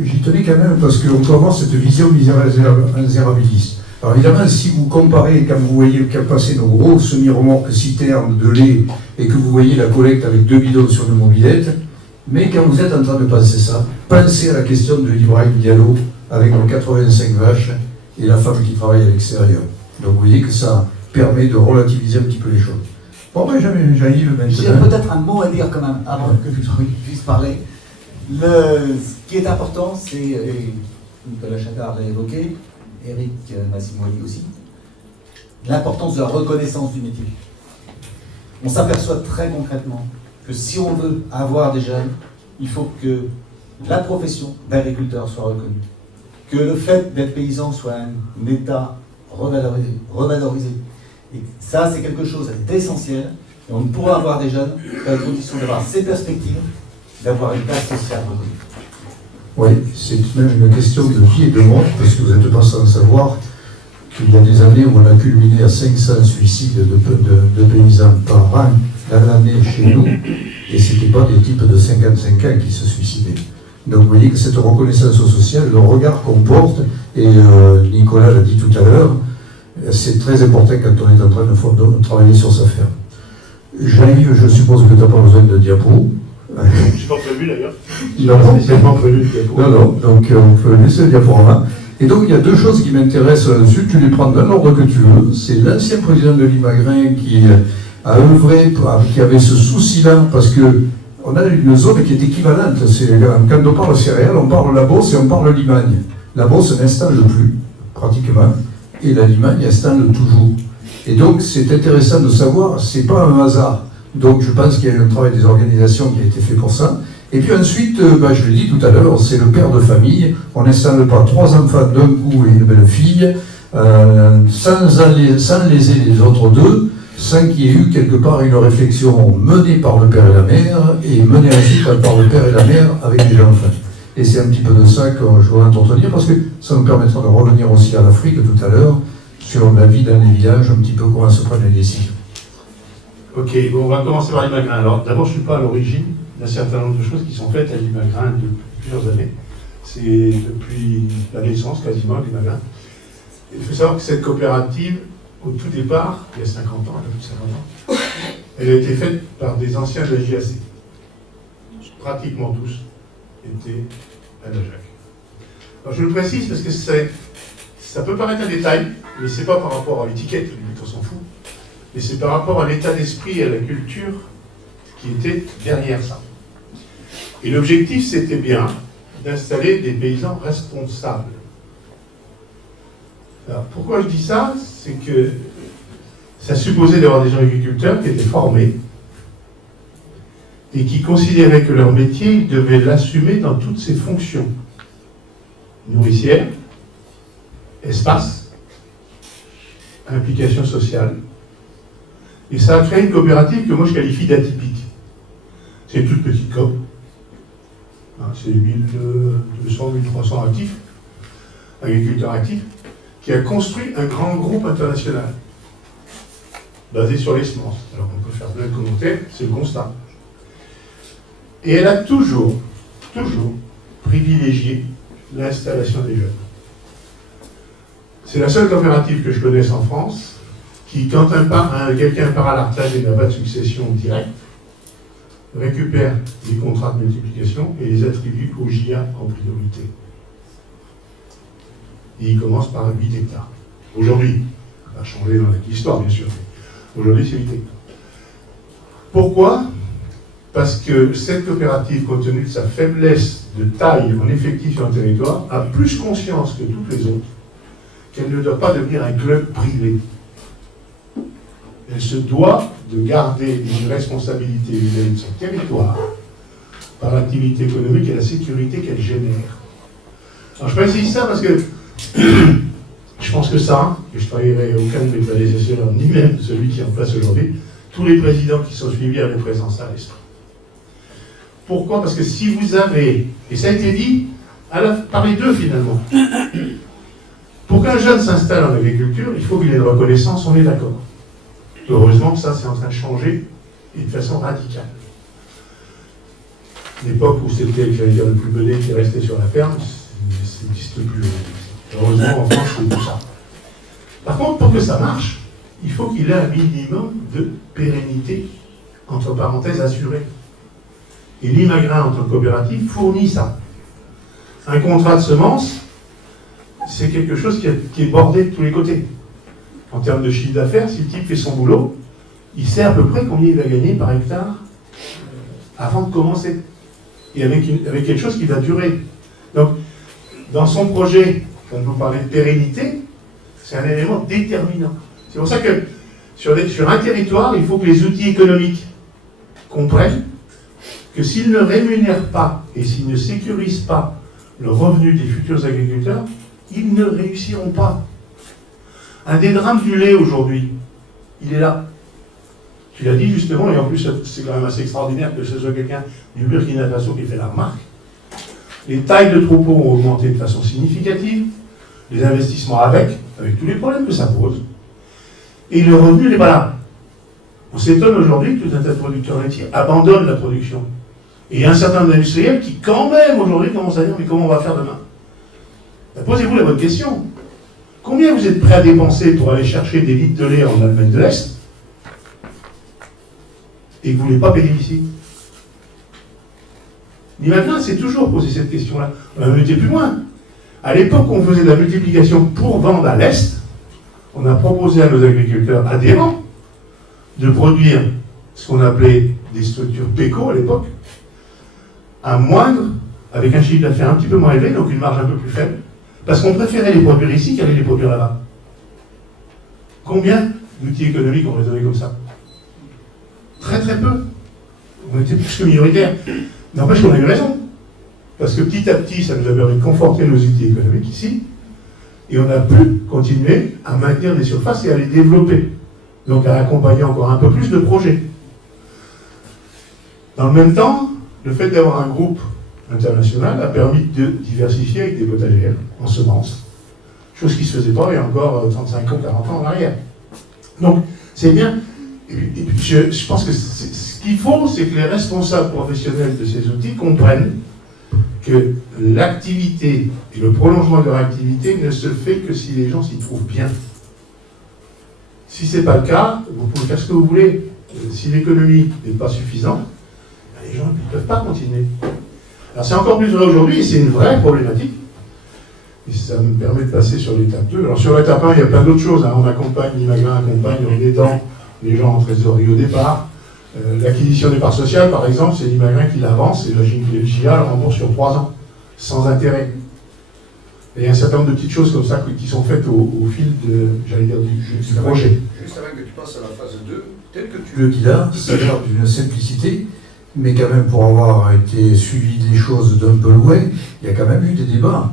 j'y tenais quand même, parce qu'on peut avoir cette vision misérabiliste. Alors évidemment, si vous comparez, quand vous voyez passer nos gros semi-remorques citernes de lait, et que vous voyez la collecte avec 2 bidons sur une mobilette, mais quand vous êtes en train de penser ça, pensez à la question de Ibrahim Diallo, avec nos 85 vaches, et la femme qui travaille à l'extérieur. Donc vous voyez que ça permet de relativiser un petit peu les choses. Bon, ben j'arrive maintenant. J'ai peut-être un mot à dire quand même, avant que je puisse parler. Ce qui est important, c'est, et Nicolas Chagard l'a évoqué, Eric Massimoili aussi, l'importance de la reconnaissance du métier. On s'aperçoit très concrètement que si on veut avoir des jeunes, il faut que la profession d'agriculteur soit reconnue, que le fait d'être paysan soit un état revalorisé. Et ça, c'est quelque chose d'essentiel. Et on ne pourra avoir des jeunes à la condition d'avoir ces perspectives, d'avoir une place sociale reconnue. Oui, c'est même une question de vie et de mort, parce que vous n'êtes pas sans savoir qu'il y a des années où on a culminé à 500 suicides de paysans par an dans l'année chez nous, et ce n'étaient pas des types de 55 ans qui se suicidaient. Donc vous voyez que cette reconnaissance sociale, le regard qu'on porte, et Nicolas l'a dit tout à l'heure, c'est très important quand on est en train de travailler sur sa ferme. Jean-Yves, je suppose que tu n'as pas besoin de diapos. Je n'ai pas prévu d'ailleurs. Non, donc on peut laisser le diaporama. Et donc il y a 2 choses qui m'intéressent là-dessus, tu les prends dans l'ordre que tu veux. C'est l'ancien président de l'Imagrin qui a œuvré, qui avait ce souci-là, parce que on a une zone qui est équivalente. Quand on parle céréales, on parle la Beauce et on parle Limagne. La Beauce n'installe plus, pratiquement, et la Limagne installe toujours. Et donc c'est intéressant de savoir, c'est pas un hasard. Donc je pense qu'il y a eu un travail des organisations qui a été fait pour ça. Et puis ensuite, je l'ai dit tout à l'heure, c'est le père de famille. On n'installe pas 3 enfants d'un coup et une belle fille, sans léser les autres 2. sans qu'il y ait eu quelque part une réflexion menée par le père et la mère, et menée ensuite par le père et la mère avec les enfants. Et c'est un petit peu de ça que je voudrais entretenir, parce que ça nous permettra de revenir aussi à l'Afrique tout à l'heure, sur la vie dans les villages, un petit peu comment se prennent les décisions. Ok, bon, on va commencer par l'Imagrin. Alors, d'abord, je ne suis pas à l'origine d'un certain nombre de choses qui sont faites à l'Imagrin depuis plusieurs années. C'est depuis la naissance, quasiment, l'Imagrin. Il faut savoir que cette coopérative, au tout départ, il y a 50 ans, un peu plus de 50 ans, elle a été faite par des anciens de la JAC. Pratiquement tous étaient à la JAC. Alors, je le précise parce que ça peut paraître un détail, mais ce n'est pas par rapport à l'étiquette, on s'en fout. Mais c'est par rapport à l'état d'esprit et à la culture qui était derrière ça. Et l'objectif, c'était bien d'installer des paysans responsables. Alors, pourquoi je dis ça? C'est que ça supposait d'avoir des gens agriculteurs qui étaient formés et qui considéraient que leur métier, ils devaient l'assumer dans toutes ses fonctions. Nourricière, espace, implication sociale. Et ça a créé une coopérative que moi je qualifie d'atypique. C'est une toute petite coop. C'est 1200, 1300 actifs, agriculteurs actifs, qui a construit un grand groupe international, basé sur les semences. Alors on peut faire plein de commentaires, c'est le constat. Et elle a toujours privilégié l'installation des jeunes. C'est la seule coopérative que je connaisse en France qui, quand quelqu'un part à la retraite et n'a pas de succession directe, récupère les contrats de multiplication et les attribue au JA en priorité. Et il commence par 8 hectares. Aujourd'hui, ça va changer dans l'histoire bien sûr, mais aujourd'hui c'est 8 hectares. Pourquoi? Parce que cette coopérative, compte tenu de sa faiblesse de taille en effectif sur un territoire, a plus conscience que toutes les autres qu'elle ne doit pas devenir un club privé. Elle se doit de garder une responsabilité vis-à-vis de son territoire par l'activité économique et la sécurité qu'elle génère. Alors je précise ça parce que je pense que ça, et je ne travaillerai aucun de mes prédécesseurs, ni même de celui qui est en place aujourd'hui, tous les présidents qui sont suivis avaient présent ça à l'esprit. Pourquoi? Parce que si vous avez, et ça a été dit par les deux finalement, pour qu'un jeune s'installe en agriculture, il faut qu'il ait une reconnaissance, on est d'accord. Heureusement que ça, c'est en train de changer et de façon radicale. L'époque où c'était, j'allais dire, le plus belé qui restait sur la ferme, ça n'existe plus. Heureusement, en France, c'est tout ça. Par contre, pour que ça marche, il faut qu'il ait un minimum de pérennité, entre parenthèses, assurée. Et l'Imagrin, en tant que coopérative, fournit ça. Un contrat de semence, c'est quelque chose qui est bordé de tous les côtés. En termes de chiffre d'affaires, si le type fait son boulot, il sait à peu près combien il va gagner par hectare avant de commencer. Et avec quelque chose qui va durer. Donc, dans son projet, quand vous parlez de pérennité, c'est un élément déterminant. C'est pour ça que sur un territoire, il faut que les outils économiques comprennent que s'ils ne rémunèrent pas et s'ils ne sécurisent pas le revenu des futurs agriculteurs, ils ne réussiront pas. Un des drames du lait aujourd'hui, il est là. Tu l'as dit justement, et en plus c'est quand même assez extraordinaire que ce soit quelqu'un du Burkina Faso qui fait la remarque. Les tailles de troupeaux ont augmenté de façon significative, les investissements avec tous les problèmes que ça pose. Et le revenu n'est pas là. On s'étonne aujourd'hui que tout un tas de producteurs laitiers abandonnent la production. Et il y a un certain nombre d'industriels qui quand même aujourd'hui commencent à dire mais comment on va faire demain? Posez-vous la bonne question. Combien vous êtes prêt à dépenser pour aller chercher des litres de lait en Allemagne de l'Est et que vous ne voulez pas payer ici? L'Imagrin s'est toujours posé cette question-là. On a même été plus loin. À l'époque, on faisait de la multiplication pour vendre à l'Est. On a proposé à nos agriculteurs adhérents de produire ce qu'on appelait des structures PECO à l'époque, à moindre, avec un chiffre d'affaires un petit peu moins élevé, donc une marge un peu plus faible, parce qu'on préférait les produire ici qu'aller les produire là-bas. Combien d'outils économiques ont raisonné comme ça? Très très peu. On était plus que minoritaires. N'empêche qu'on a eu raison. Parce que petit à petit, ça nous a permis de conforter nos outils économiques ici, et on a pu continuer à maintenir des surfaces et à les développer. donc à accompagner encore un peu plus de projets. Dans le même temps, le fait d'avoir un groupe international a permis de diversifier avec des potagères en semences, chose qui ne se faisait pas il y a encore 35 ans, 40 ans en arrière. Donc, c'est bien. Et puis, je pense que ce qu'il faut, c'est que les responsables professionnels de ces outils comprennent que l'activité et le prolongement de leur activité ne se fait que si les gens s'y trouvent bien. Si ce n'est pas le cas, vous pouvez faire ce que vous voulez. Si l'économie n'est pas suffisante, les gens ne peuvent pas continuer. Alors c'est encore plus vrai aujourd'hui, et c'est une vraie problématique. Et ça me permet de passer sur l'étape 2. Alors sur l'étape 1, il y a plein d'autres choses. On accompagne, l'Imagrin accompagne en aidant les gens en trésorerie au départ. L'acquisition des parts sociales, par exemple, c'est l'Imagrin qui l'avance, et la GIA le rembourse sur 3 ans, sans intérêt. Et il y a un certain nombre de petites choses comme ça qui sont faites au fil du projet. Juste avant que tu passes à la phase 2, tel que tu le dis là, ça a l'air d'une simplicité, mais quand même pour avoir été suivi des choses d'un peu loin, il y a quand même eu des débats.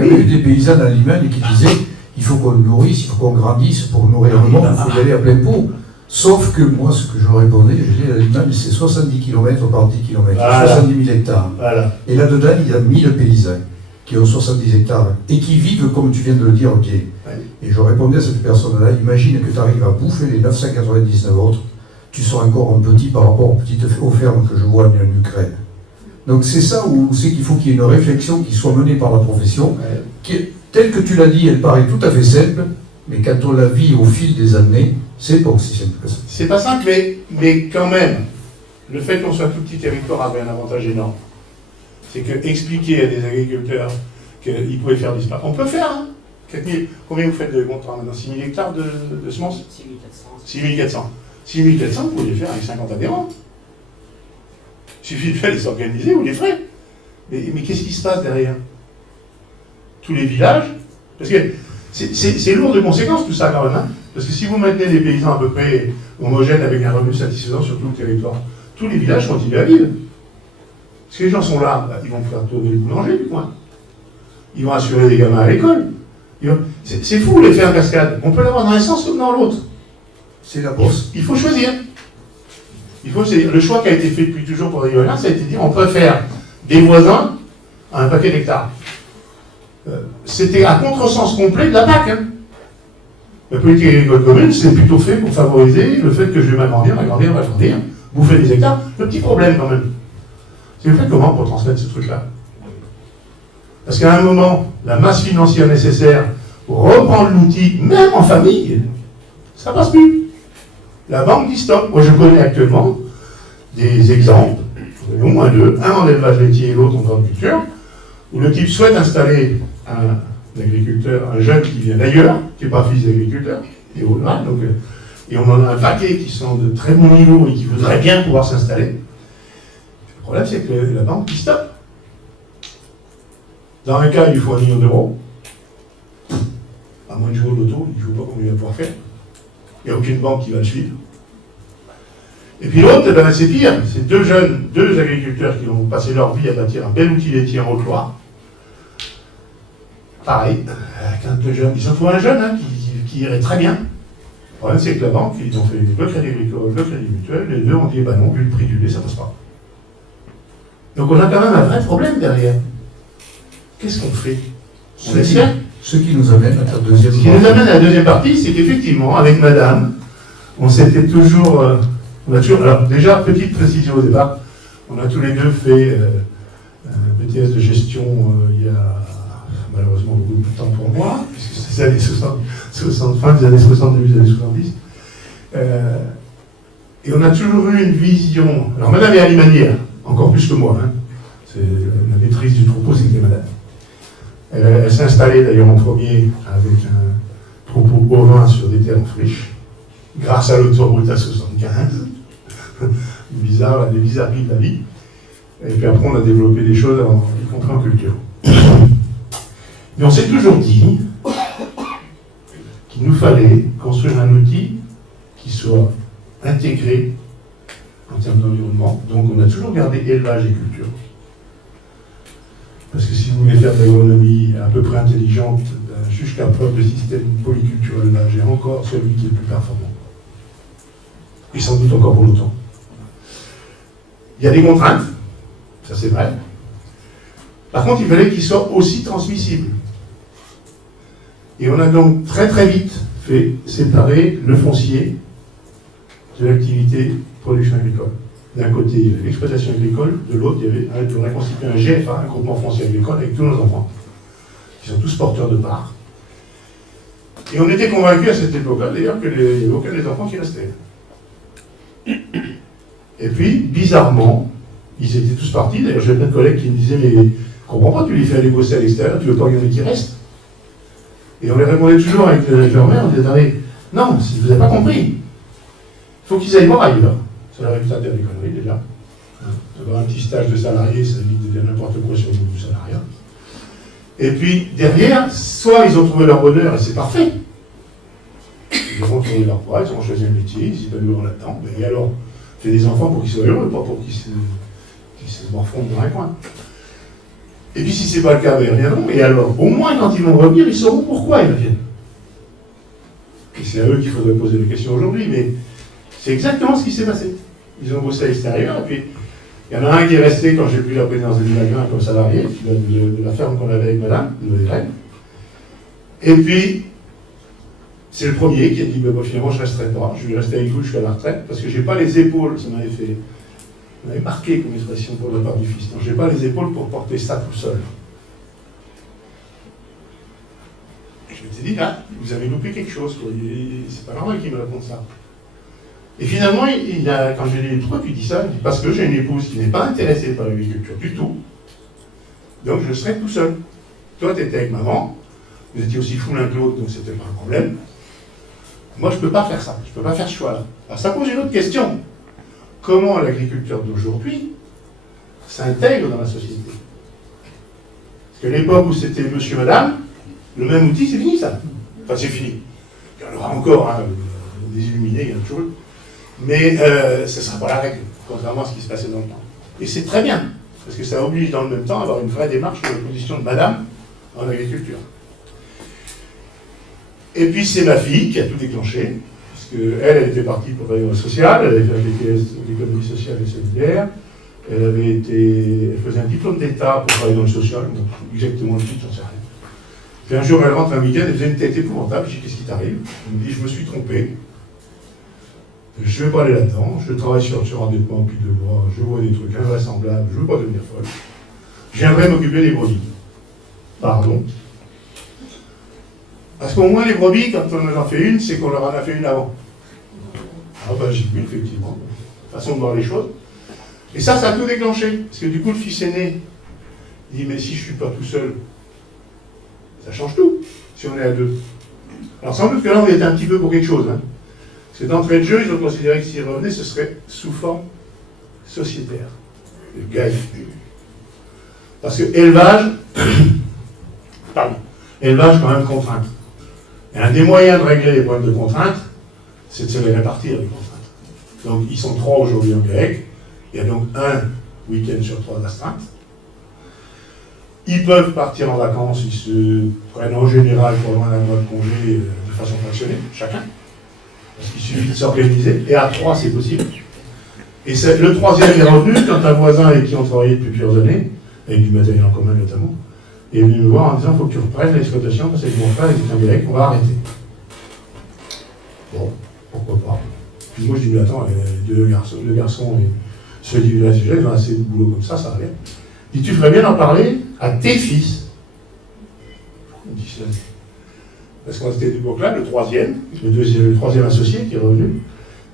Il y a eu des paysans à Limagne qui disaient il faut qu'on le nourrisse, il faut qu'on grandisse pour nourrir le monde, il faut y aller à plein pot. Sauf que moi, ce que je répondais, je disais, la Limagne, c'est 70 km par 10 km, voilà. 70 000 hectares. Voilà. Et là-dedans, il y a 1000 paysans qui ont 70 hectares et qui vivent, comme tu viens de le dire, ok. Ouais. Et je répondais à cette personne-là, imagine que tu arrives à bouffer les 999 autres, tu seras encore un petit par rapport aux fermes que je vois en Ukraine. Donc c'est ça où c'est qu'il faut qu'il y ait une réflexion qui soit menée par la profession, qui, telle que tu l'as dit, elle paraît tout à fait simple, mais quand on la vit au fil des années, c'est pas aussi simple que ça. C'est pas simple, mais quand même, le fait qu'on soit un tout petit territoire avait un avantage énorme. C'est que expliquer à des agriculteurs qu'ils pouvaient faire disparaître. On peut faire, hein. 4000, combien vous faites de contrats maintenant? 6000 hectares de semences? 6400. 6400, vous pouvez les faire avec 50 adhérents. Il suffit de les organiser, vous les ferez. Mais qu'est-ce qui se passe derrière? Tous les villages, parce que c'est lourd de conséquences tout ça quand même, hein. Parce que si vous maintenez des paysans à peu près homogènes avec un revenu satisfaisant sur tout le territoire, tous les villages continuent à vivre. Parce que les gens sont là, ils vont faire tourner le boulanger du coin. Ils vont assurer des gamins à l'école. C'est fou l'effet en cascade. On peut l'avoir dans un sens comme dans l'autre. C'est la bourse. Il faut choisir. Le choix qui a été fait depuis toujours pour les Riverains, ça a été de dire on préfère des voisins à un paquet d'hectares. C'était un contresens complet de la PAC. Hein. La politique agricole commune, c'est plutôt fait pour favoriser le fait que je vais m'agrandir, bouffer des hectares. Le petit problème quand même, c'est le fait comment pour transmettre ce truc-là. Parce qu'à un moment, la masse financière nécessaire pour reprendre l'outil, même en famille, ça passe plus. La banque dit stop. Moi, je connais actuellement des exemples, au moins deux, un en élevage laitier et l'autre en agriculture, où le type souhaite installer un agriculteur, un jeune qui vient d'ailleurs, qui n'est pas fils d'agriculteur, et au-delà, et on en a un paquet qui sont de très bon niveau et qui voudraient bien pouvoir s'installer. Le problème, c'est que la banque dit stop. Dans un cas, il faut 1 million d'euros. À moins de jouer au loto, il ne joue pas combien il va pouvoir faire. Il n'y a aucune banque qui va le suivre. Et puis l'autre, ben, c'est pire. C'est deux agriculteurs qui ont passé leur vie à bâtir un bel outil laitier en Haute-Loire. Pareil, quand le jeune, ils ont trouvé un jeune hein, qui irait très bien. Le problème, c'est que la banque, ils ont fait le crédit agricole, le crédit mutuel, les deux ont dit, bah non, vu le prix du lait, ça ne passe pas. Donc on a quand même un vrai problème derrière. Qu'est-ce qu'on fait? On essaie. Ce qui nous amène à la deuxième partie. Ce qui nous amène à la deuxième partie, c'est qu'effectivement, avec madame, on s'était toujours, alors déjà, petite précision au départ, on a tous les deux fait un BTS de gestion il y a malheureusement beaucoup de temps pour moi, puisque c'est les années 60, fin des années 60, début des années 70. Et on a toujours eu une vision, alors madame est alimanière, encore plus que moi, hein. C'est la maîtrise du troupeau, c'était madame. Elle s'est installée d'ailleurs en premier avec un troupeau bovin sur des terres en friche, grâce à l'autoroute à 75. Bizarre, les bizarreries de la vie. Et puis après, on a développé des choses en contrat en culture. Mais on s'est toujours dit qu'il nous fallait construire un outil qui soit intégré en termes d'environnement. Donc on a toujours gardé élevage et culture. Parce que si vous voulez faire de l'agronomie à peu près intelligente, jusqu'à preuve de système polyculturel, là, j'ai encore celui qui est le plus performant. et sans doute encore pour longtemps. Il y a des contraintes, ça c'est vrai. Par contre, il fallait qu'ils soient aussi transmissibles. Et on a donc très très vite fait séparer le foncier de l'activité production agricole. D'un côté, il y avait l'exploitation agricole, de l'autre, on a constitué un GFA, un groupement foncier agricole, avec tous nos enfants, qui sont tous porteurs de parts. Et on était convaincus à cette époque-là, d'ailleurs, qu'il n'y avait aucun des enfants qui restait. Et puis, bizarrement, ils étaient tous partis. D'ailleurs, j'avais plein de collègues qui me disaient, mais je ne comprends pas, tu les fais aller bosser à l'extérieur, tu veux pas qu'il y en ait qui restent. Et on les répondait toujours avec leur mère, on disait, attendez, non, vous n'avez pas compris. Il faut qu'ils aillent voir ailleurs. Ça leur évite des conneries, déjà. Avoir un petit stage de salarié, ça évite de dire n'importe quoi sur le niveau du salariat. Et puis, derrière, soit ils ont trouvé leur bonheur, et c'est parfait. Ils ont trouvé leur voie, ils ont choisi un métier, ils épanouiront là-dedans. Mais alors, fais des enfants pour qu'ils soient heureux, pas pour qu'ils se morfondent dans un coin. Et puis, si ce n'est pas le cas, ils reviendront. Et alors, au moins, quand ils vont revenir, ils sauront pourquoi ils reviennent. Et c'est à eux qu'il faudrait poser des questions aujourd'hui, mais c'est exactement ce qui s'est passé. Ils ont bossé à l'extérieur, et puis il y en a un qui est resté quand j'ai pris la présidence de Milagrin comme salarié, de la ferme qu'on avait avec madame, de Noël. Et puis, c'est le premier qui a dit, finalement, je ne resterai pas, je vais rester avec vous jusqu'à la retraite, parce que je n'ai pas les épaules, ça m'avait marqué comme expression pour la part du fils, donc je n'ai pas les épaules pour porter ça tout seul. Et je me suis dit, ah, vous avez loupé quelque chose, c'est pas normal qu'il me raconte ça. Et finalement, quand je lui ai dit, pourquoi tu dis ça? Il dit, parce que j'ai une épouse qui n'est pas intéressée par l'agriculture du tout, donc je serai tout seul. Toi, tu étais avec maman, vous étiez aussi fou l'un que l'autre, donc c'était pas un problème. Moi, je ne peux pas faire ça, je ne peux pas faire ce choix-là. Alors ça pose une autre question. Comment l'agriculture d'aujourd'hui s'intègre dans la société? Parce que l'époque où c'était monsieur, madame, le même outil, c'est fini ça. Enfin, c'est fini. Il y en aura encore, hein, des illuminés, il y en a toujours. Mais ce ne sera pas la règle, contrairement à ce qui se passait dans le temps. Et c'est très bien, parce que ça oblige dans le même temps à avoir une vraie démarche sur la position de madame en agriculture. Et puis c'est ma fille qui a tout déclenché, parce qu'elle était partie pour travailler dans le social, elle avait fait l'économie sociale et solidaire, elle faisait un diplôme d'État pour travailler dans le social, donc exactement le titre, j'en sais rien. Puis un jour elle rentre un week-end, elle faisait une tête épouvantable, je dis qu'est-ce qui t'arrive? Elle me dit je me suis trompé. Je ne vais pas aller là-dedans, je travaille sur endettement depuis 2 mois, je vois des trucs invraisemblables, je ne veux pas devenir folle. Je viendrai m'occuper des brebis. Pardon. Parce qu'au moins les brebis, quand on en fait une, c'est qu'on leur en a fait une avant. Ah ben j'ai vu, effectivement. Façon de voir les choses. Et ça a tout déclenché. Parce que du coup, le fils aîné, il dit, mais si je ne suis pas tout seul, ça change tout, si on est à 2. Alors sans doute que là, on était un petit peu pour quelque chose. Hein. Parce que d'entrée de jeu, ils ont considéré que s'ils revenaient, ce serait sous forme sociétaire. Le gars, parce que élevage, élevage quand même contrainte. Et un des moyens de régler les problèmes de contrainte, c'est de se les répartir, les contraintes. Donc ils sont 3 aujourd'hui en GAEC, il y a donc un week-end sur 3 d'astreintes. Ils peuvent partir en vacances, ils se prennent en général pour loin d'un mois de congé de façon fractionnée, chacun. Parce qu'il suffit de s'organiser, et à 3 c'est possible. Et le 3e est revenu quand un voisin avec qui on travaillait depuis plusieurs années, avec du matériel en commun notamment, est venu me voir en disant il faut que tu reprennes l'exploitation parce que mon frère est un GAEC, on va arrêter. Bon, pourquoi pas. Puis moi je dis mais attends, le garçon se dit là, j'ai assez de boulot comme ça va bien. Il dit tu ferais bien d'en parler à tes fils. On dit ça. Parce qu'à cette époque-là, le 3e associé qui est revenu,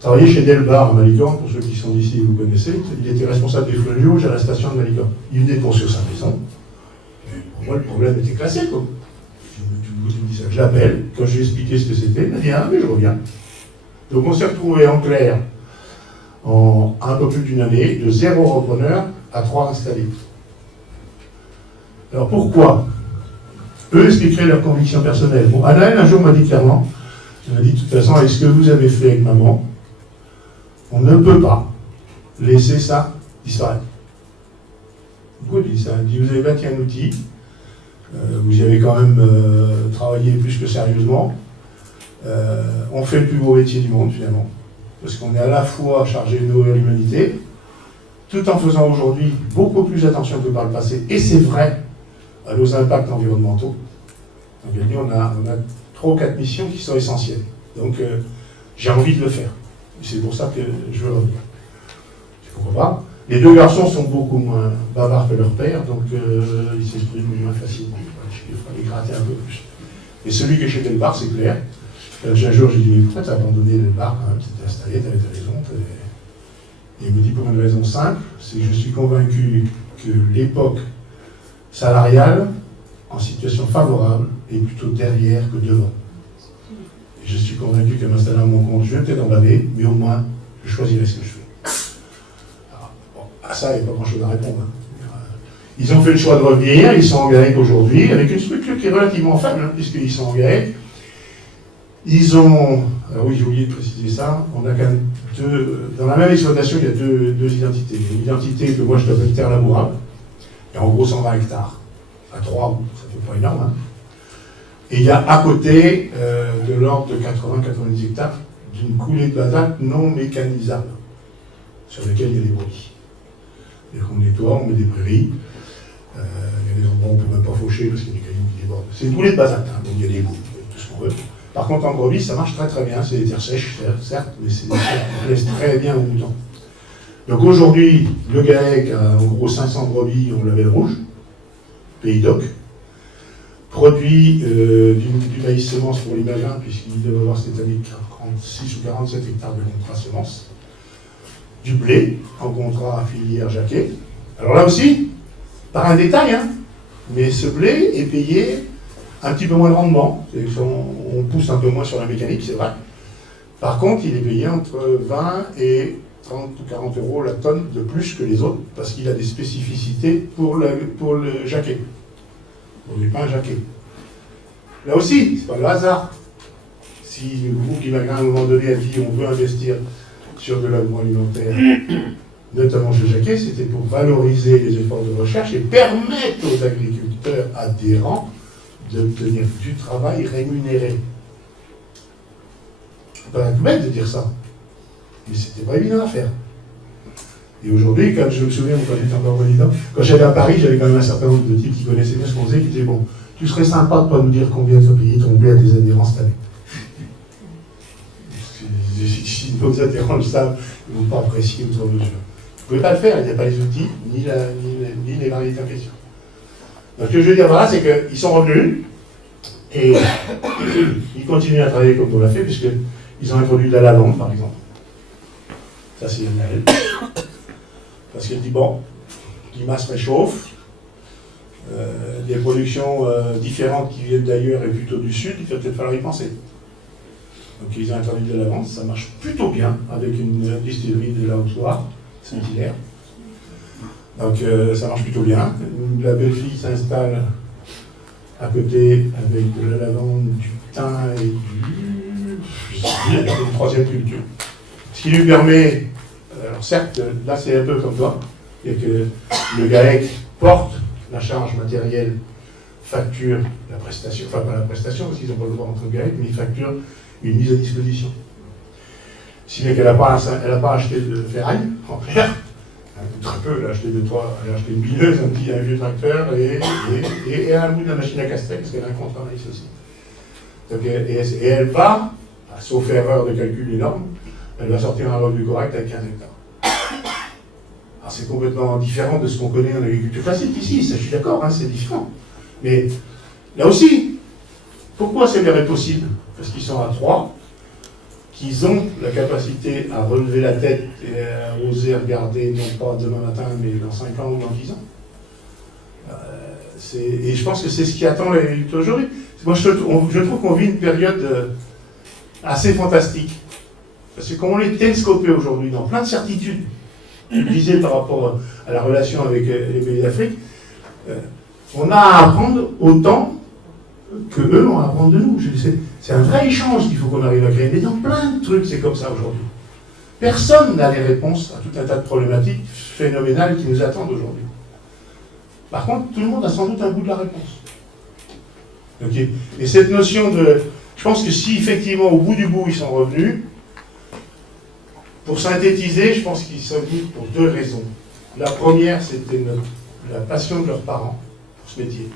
travaillait chez Delbar à Malicorne, pour ceux qui sont d'ici, vous connaissez. Il était responsable des fluviaux à la station de Malicorne. Il venait de construire sa maison. Et pour moi, le problème était classé, quoi. Je me dis ça, je l'appelle. Quand je lui ai expliqué ce que c'était, il m'a dit ah, mais je reviens. Donc on s'est retrouvé en clair, en un peu plus d'une année, de 0 repreneur à 3 installés. Alors pourquoi? Eux expliqueraient leurs convictions personnelles. Bon, Anaël, un jour, m'a dit clairement, elle m'a dit, de toute façon, avec ce que vous avez fait avec maman, on ne peut pas laisser ça disparaître. Pourquoi il dit ça? Il dit, vous avez bâti un outil, vous y avez quand même travaillé plus que sérieusement, on fait le plus beau métier du monde, finalement. parce qu'on est à la fois chargé de nourrir l'humanité, tout en faisant aujourd'hui beaucoup plus attention que par le passé, et c'est vrai, à nos impacts environnementaux. Donc, on a 3 ou 4 missions qui sont essentielles. Donc, j'ai envie de le faire. C'est pour ça que je veux revenir. Pourquoi pas. Les 2 garçons sont beaucoup moins bavards que leur père, donc ils s'expriment moins facilement. Il faut les gratter un peu plus. Et celui qui est chez Delbar, c'est clair. Un jour, j'ai dit, mais pourquoi tu as abandonné Delbar quand même? Tu t'es installé, tu avais raison. Et il me dit pour une raison simple, c'est que je suis convaincu que l'époque salariale, en situation favorable, est plutôt derrière que devant. Et je suis convaincu que m'installer à mon compte, je vais peut-être emballer, mais au moins, je choisirai ce que je fais. Alors, bon, à ça, il n'y a pas grand-chose à répondre. Ils ont fait le choix de revenir, ils sont en GAEC aujourd'hui, avec une structure qui est relativement faible, puisqu'ils sont en GAEC. Ils ont, alors oui, j'ai oublié de préciser ça, on a quand même dans la même exploitation, il y a deux identités. Une identité que moi je t'appelle terre labourable, et en gros 120 hectares, à 3, ça fait pas énorme. Hein. Et il y a à côté de l'ordre de 80-90 hectares d'une coulée de basalte non mécanisable, sur lesquelles il y a des brebis. Et qu'on nettoie, on met des prairies, il y a des endroits où on ne peut même pas faucher parce qu'il y a des cailloux qui débordent. C'est une coulée de basalte, hein, donc il y a des bouts, tout ce qu'on veut. Par contre, en brebis, ça marche très très bien. C'est des terres sèches, certes, mais c'est des terres qui plaisent très bien aux moutons. Donc aujourd'hui, le GAEC a en gros 500 brebis en label rouge, pays d'oc, produit du maïs semence pour l'imagin, puisqu'il doit avoir cette année 46 ou 47 hectares de contrat semence, du blé en contrat filière Jacquet. Alors là aussi, par un détail, hein, mais ce blé est payé un petit peu moins de rendement, on pousse un peu moins sur la mécanique, c'est vrai. Par contre, il est payé entre 20 et 30 ou 40 euros la tonne de plus que les autres, parce qu'il a des spécificités pour le Jacquet, pour les pains Jacquet. Là aussi, c'est pas le hasard. Si le groupe Imagrin, à un moment donné, a dit on veut investir sur de l'agroalimentaire, notamment chez Jacquet, c'était pour valoriser les efforts de recherche et permettre aux agriculteurs adhérents d'obtenir du travail rémunéré. C'est pas tout bête de dire ça, mais c'était pas évident à faire. Et aujourd'hui, quand je me souviens, quand j'étais encore président, quand j'allais à Paris, j'avais quand même un certain nombre de types qui connaissaient bien ce qu'on faisait, qui disaient bon, tu serais sympa de pas nous dire combien tu as payé ton blé à tes adhérents cette année. Si nos adhérents le savent, ils ne vont pas apprécier outre mesure. Vous ne pouvez pas le faire, il n'y a pas les outils, ni les variétés en question. Donc ce que je veux dire par là, c'est qu'ils sont revenus et ils continuent à travailler comme on l'a fait, puisqu'ils ont introduit de la lavande, par exemple. Ça, c'est génial. Parce qu'elle dit, bon, le climat se réchauffe, des productions différentes qui viennent d'ailleurs et plutôt du sud, il va peut-être falloir y penser. Donc ils ont introduit de la lavande, ça marche plutôt bien avec une distillerie de la Haute-Loire, Saint-Hilaire. Donc ça marche plutôt bien. La belle fille s'installe à côté avec de la lavande, du thym et une troisième culture. Ce qui lui permet, alors certes, là c'est un peu comme toi, et que le GAEC porte la charge matérielle, facture la prestation, enfin pas la prestation parce qu'ils n'ont pas le droit entre GAEC, mais ils facturent une mise à disposition. Si bien qu'elle n'a pas acheté de ferraille en clair, très peu, elle a acheté une bileuse, un vieux tracteur et un bout de la machine à caster, parce qu'elle a un contrat maïs aussi. Donc, et elle va, sauf erreur de calcul énorme, elle va sortir un revenu correct avec 15 hectares. Alors c'est complètement différent de ce qu'on connaît en agriculture classique ici, ça, je suis d'accord, hein, c'est différent. Mais là aussi, pourquoi c'est bien possible? Parce qu'ils sont à 3, qu'ils ont la capacité à relever la tête et à oser regarder, non pas demain matin, mais dans 5 ans ou dans 10 ans. Et je pense que c'est ce qui attend l'agriculture aujourd'hui. Moi, je trouve qu'on vit une période assez fantastique. Parce que comme on est télescopé aujourd'hui dans plein de certitudes, je disais par rapport à la relation avec les pays d'Afrique, on a à apprendre autant que eux ont à apprendre de nous. C'est un vrai échange qu'il faut qu'on arrive à créer. Mais dans plein de trucs, c'est comme ça aujourd'hui. Personne n'a les réponses à tout un tas de problématiques phénoménales qui nous attendent aujourd'hui. Par contre, tout le monde a sans doute un bout de la réponse. Okay. Et cette notion de... Je pense que si effectivement, au bout du bout, ils sont revenus, Pour synthétiser, je pense qu'ils sont venus pour deux raisons. La première, c'était la passion de leurs parents pour ce métier.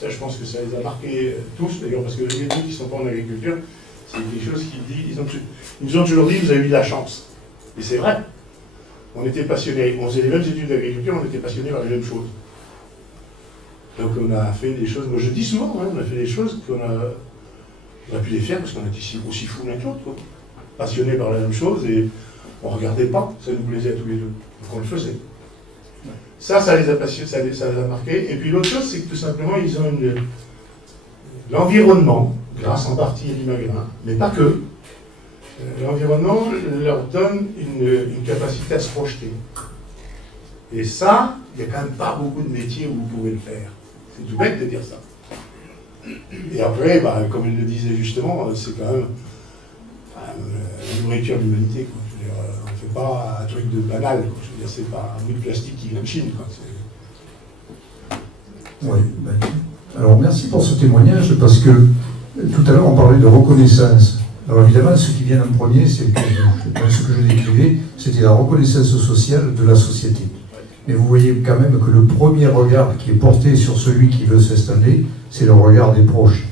Ça, je pense que ça les a marqués tous, d'ailleurs, parce que les gens qui ne sont pas en agriculture, c'est des choses qu'ils disent. Ils nous ont toujours dit, vous avez eu de la chance. Et c'est vrai. On était passionnés, on faisait les mêmes études d'agriculture, on était passionnés par les mêmes choses. Donc on a fait des choses, moi je dis souvent, hein, on a fait des choses qu'on a pu les faire parce qu'on était aussi fous l'un que l'autre, quoi. Passionnés par la même chose et on ne regardait pas, ça nous plaisait à tous les deux. Donc on le faisait. Ça les a passionnés, ça les a marqués. Et puis l'autre chose, c'est que tout simplement, ils ont l'environnement, grâce en partie à l'Imagrin, mais pas que. L'environnement leur donne une capacité à se projeter. Et ça, il n'y a quand même pas beaucoup de métiers où vous pouvez le faire. C'est tout bête de dire ça. Et après, bah, comme il le disait justement, c'est quand même la nourriture de l'humanité. On ne fait pas un truc de banal. Quoi. Je veux dire, c'est pas un bout de plastique qui vient de Chine. Quoi. Oui, ben, alors merci pour ce témoignage, parce que tout à l'heure on parlait de reconnaissance. Alors évidemment, ce qui vient en premier, c'est que ce que je décrivais, c'était la reconnaissance sociale de la société. Mais vous voyez quand même que le premier regard qui est porté sur celui qui veut s'installer, c'est le regard des proches.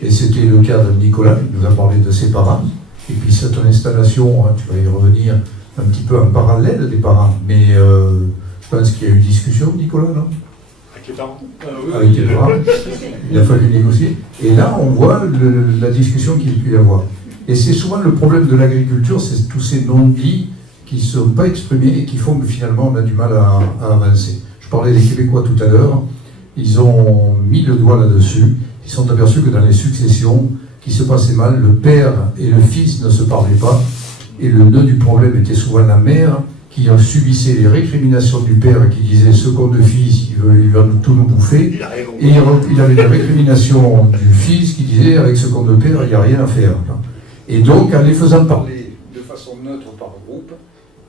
Et c'était le cas de Nicolas, il nous a parlé de ses parents. Et puis cette installation, hein, tu vas y revenir un petit peu en parallèle des parents. Mais je pense qu'il y a eu discussion, Nicolas, non? Avec les parents. Avec les parents. Il a fallu négocier. Et là, on voit la discussion qu'il peut y avoir. Et c'est souvent le problème de l'agriculture, c'est tous ces non-dits qui ne sont pas exprimés et qui font que finalement on a du mal à avancer. Je parlais des Québécois tout à l'heure, ils ont mis le doigt là-dessus, ils se sont aperçus que dans les successions qui se passaient mal, le père et le fils ne se parlaient pas, et le nœud du problème était souvent la mère qui subissait les récriminations du père qui disait ce qu'on de fils, il va tout nous bouffer, et il avait les récriminations du fils qui disait avec ce qu'on de père, il n'y a rien à faire. Et donc, en les faisant parler de façon neutre par groupe,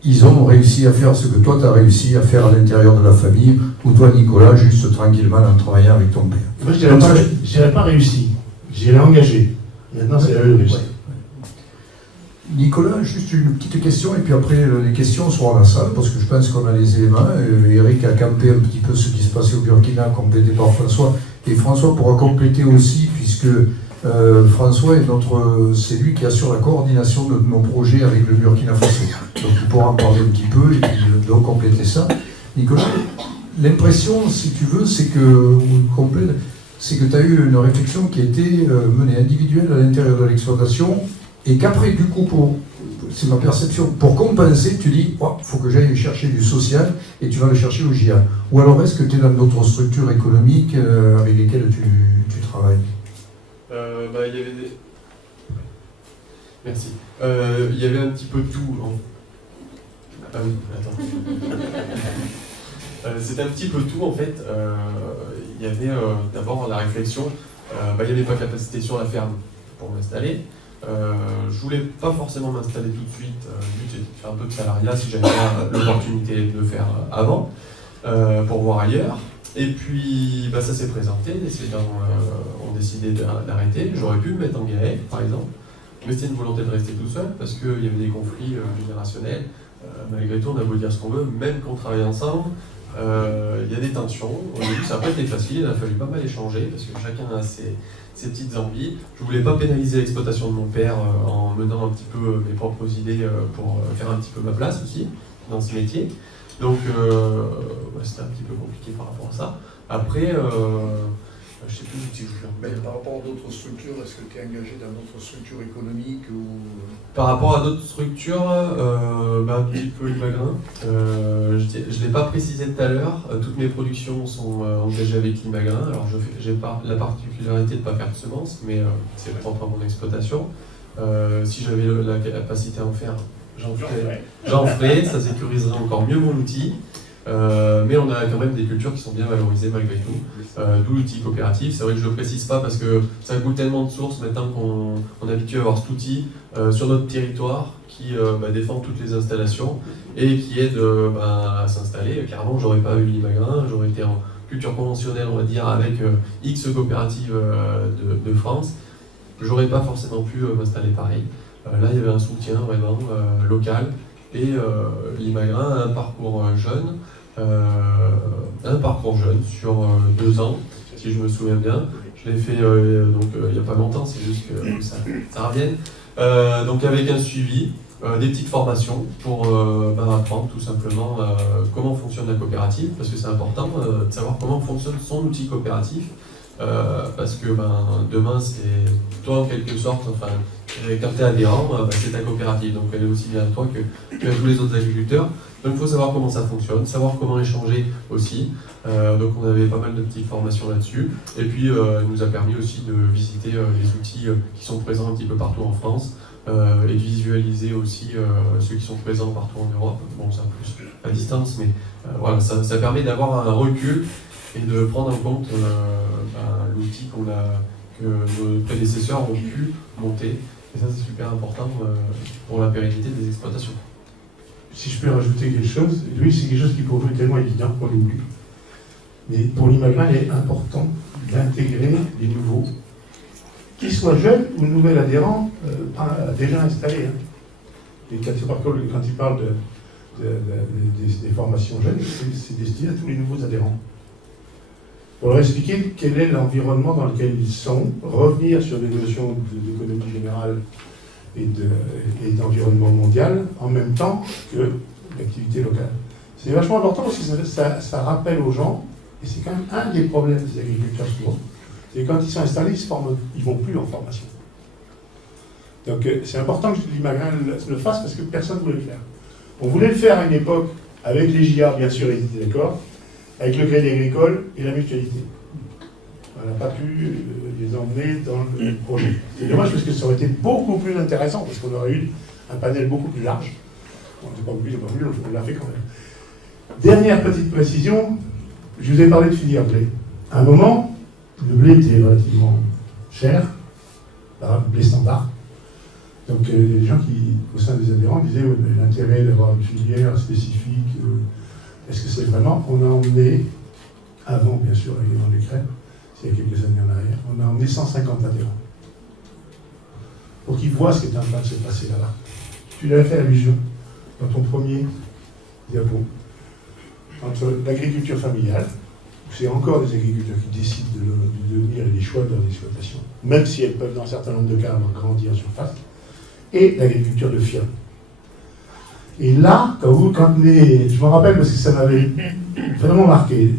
ils ont réussi à faire ce que toi, tu as réussi à faire à l'intérieur de la famille, ou toi, Nicolas, juste tranquillement en travaillant avec ton père. Moi, je dirais pas réussi, je dirais engagé. Maintenant, c'est la réussite. Ouais. Nicolas, juste une petite question, et puis après, les questions seront à la salle, parce que je pense qu'on a les éléments. Eric a campé un petit peu ce qui se passait au Burkina, complété par François. Et François pourra compléter aussi, puisque François c'est lui qui assure la coordination de nos projets avec le Burkina Faso. Donc il pourra en parler un petit peu et puis donc compléter ça. Nicolas, l'impression, si tu veux, c'est que tu as eu une réflexion qui a été menée individuelle à l'intérieur de l'exploitation et qu'après, du coup, c'est ma perception, pour compenser, tu dis, il faut que j'aille chercher du social et tu vas le chercher au GIA. Ou alors est-ce que tu es dans d'autres structures économiques avec lesquelles tu travailles? Il y avait des... Merci. Il y avait un petit peu de tout. Ah oui, attends. C'était un petit peu tout en fait. Il y avait d'abord la réflexion. Il n'y avait pas capacité sur la ferme pour m'installer. Je voulais pas forcément m'installer tout de suite. Le but c'était de faire un peu de salariat si j'avais l'opportunité de le faire avant, pour voir ailleurs. Et puis ça s'est présenté, les cédants ont décidé d'arrêter. J'aurais pu me mettre en GAEC par exemple, mais c'était une volonté de rester tout seul parce qu'il y avait des conflits générationnels. Malgré tout, on a beau dire ce qu'on veut, même qu'on travaille ensemble, il y a des tensions. Au début, ça n'a pas été facile, il a fallu pas mal échanger parce que chacun a ses petites envies. Je voulais pas pénaliser l'exploitation de mon père en menant un petit peu mes propres idées pour faire un petit peu ma place aussi dans ce métier. Donc, c'était un petit peu compliqué par rapport à ça. Après, je sais plus si je veux. Par rapport à d'autres structures, est-ce que tu es engagé dans d'autres structures économiques ou... Par rapport à d'autres structures, un petit peu l'Imagrin. Je ne l'ai pas précisé tout à l'heure, toutes mes productions sont engagées avec l'Imagrin. Alors, j'ai pas la particularité de ne pas faire de semences, mais c'est propre à mon exploitation. Si j'avais la capacité à en faire, j'en ferai, ça sécuriserait encore mieux mon outil. Mais on a quand même des cultures qui sont bien valorisées malgré tout, d'où l'outil coopératif. C'est vrai que je ne le précise pas parce que ça coûte tellement de sources maintenant qu'on est habitué à avoir cet outil sur notre territoire qui défend toutes les installations et qui aide à s'installer. Carrément, j'aurais pas eu l'Imagrin, j'aurais été en culture conventionnelle, on va dire, avec X coopératives de France. J'aurais pas forcément pu m'installer pareil. Là, il y avait un soutien vraiment local Et l'Imagrin a un parcours jeune, sur 2 ans, si je me souviens bien. Je l'ai fait il n'y a pas longtemps, c'est juste que ça revienne. Donc avec un suivi, des petites formations pour apprendre tout simplement comment fonctionne la coopérative, parce que c'est important de savoir comment fonctionne son outil coopératif, parce que demain c'est toi en quelque sorte, enfin quand tu es adhérent, c'est ta coopérative, donc elle est aussi bien à toi que à tous les autres agriculteurs. Donc il faut savoir comment ça fonctionne, savoir comment échanger aussi. Donc on avait pas mal de petites formations là-dessus. Et puis elle nous a permis aussi de visiter les outils qui sont présents un petit peu partout en France et de visualiser aussi ceux qui sont présents partout en Europe. Bon, ça plus à distance, mais voilà, ça permet d'avoir un recul et de prendre en compte l'outil que nos prédécesseurs ont pu monter. Et ça c'est super important pour la pérennité des exploitations. Si je peux rajouter quelque chose, oui, c'est quelque chose qui pour vous est tellement évident qu'on l'oublie. Mais pour l'Imagrin, il est important d'intégrer les nouveaux, qu'ils soient jeunes ou nouveaux adhérents, déjà installés. Et quand il parle des formations jeunes, c'est destiné à tous les nouveaux adhérents. Pour leur expliquer quel est l'environnement dans lequel ils sont, revenir sur des notions d'économie générale et d'environnement mondial en même temps que l'activité locale. C'est vachement important parce que ça rappelle aux gens, et c'est quand même un des problèmes des agriculteurs souvent, c'est quand ils sont installés, ils ne vont plus en formation. Donc c'est important que l'Imagrin le fasse parce que personne ne voulait le faire. On voulait le faire à une époque avec les JA, bien sûr, ils étaient d'accord, avec le Crédit Agricole et la mutualité. On n'a pas pu les emmener dans le projet. C'est dommage parce que ça aurait été beaucoup plus intéressant, parce qu'on aurait eu un panel beaucoup plus large. On n'est pas obligé, on l'a fait quand même. Dernière petite précision, je vous ai parlé de filière blé. À un moment, le blé était relativement cher, blé standard. Donc les gens qui, au sein des adhérents, disaient l'intérêt d'avoir une filière spécifique, est-ce que c'est vraiment... On a emmené, avant bien sûr, avec les crèmes, il y a quelques années en arrière, on a emmené 150 adhérents pour qu'ils voient ce qui est en train de se passer là-bas. Tu l'avais fait allusion dans ton premier diapo, entre l'agriculture familiale, où c'est encore des agriculteurs qui décident de devenir et des choix de leur exploitation, même si elles peuvent dans un certain nombre de cas grandir en surface, et l'agriculture de firme. Et là, je me rappelle parce que ça m'avait vraiment marqué,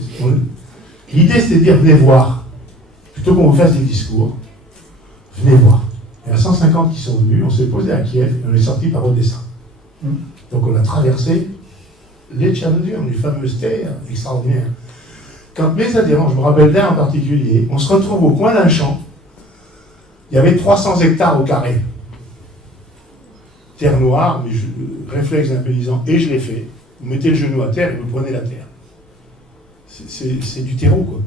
l'idée c'était de dire venez voir. Plutôt qu'on vous fasse des discours, venez voir. Il y a 150 qui sont venus, on s'est posé à Kiev, et on est sorti par Odessa. Donc on a traversé les Tchernodures, les fameuses terres extraordinaires. Quand mes adhérents, je me rappelle d'un en particulier, on se retrouve au coin d'un champ, il y avait 300 hectares au carré. Terre noire, mais réflexe d'un paysan, et je l'ai fait. Vous mettez le genou à terre et vous prenez la terre. C'est du terreau, quoi.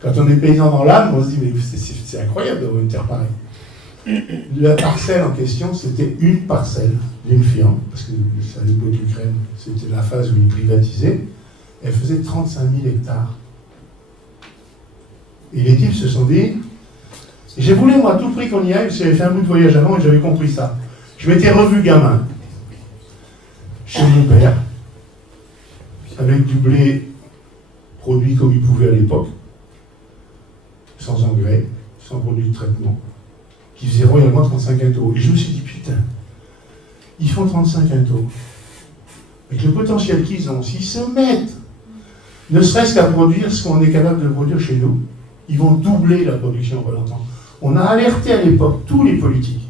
Quand on est paysan dans l'âme, on se dit, mais c'est incroyable d'avoir une terre pareille. La parcelle en question, c'était une parcelle d'une firme, parce que ça allait bout d'Ukraine, c'était la phase où ils privatisaient, elle faisait 35 000 hectares. Et les types se sont dit, j'ai voulu moi à tout prix qu'on y aille, parce que j'avais fait un bout de voyage avant et j'avais compris ça. Je m'étais revu gamin, chez mon père, avec du blé produit comme il pouvait à l'époque, sans engrais, sans produit de traitement, qui faisait royalement 35 quintaux. Et je me suis dit, putain, ils font 35 quintaux. Avec le potentiel qu'ils ont, s'ils se mettent, ne serait-ce qu'à produire ce qu'on est capable de produire chez nous, ils vont doubler la production en relançant. On a alerté à l'époque tous les politiques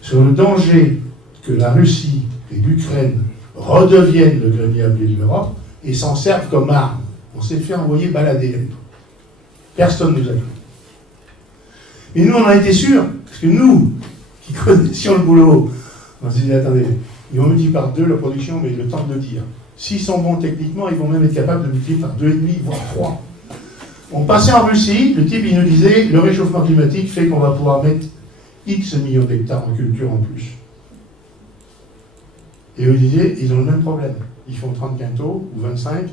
sur le danger que la Russie et l'Ukraine redeviennent le grenier à blé de l'Europe et s'en servent comme arme. On s'est fait envoyer balader à l'époque. Personne ne nous a cru. Et nous, on a été sûrs, parce que nous, qui connaissions le boulot, on s'est dit, attendez, ils vont multiplier par 2 la production, mais le temps de le dire. S'ils sont bons techniquement, ils vont même être capables de multiplier par 2,5, voire 3. On passait en Russie, le type, il nous disait, le réchauffement climatique fait qu'on va pouvoir mettre X millions d'hectares en culture en plus. Et eux disaient, ils ont le même problème. Ils font 30 quintaux, ou 25, et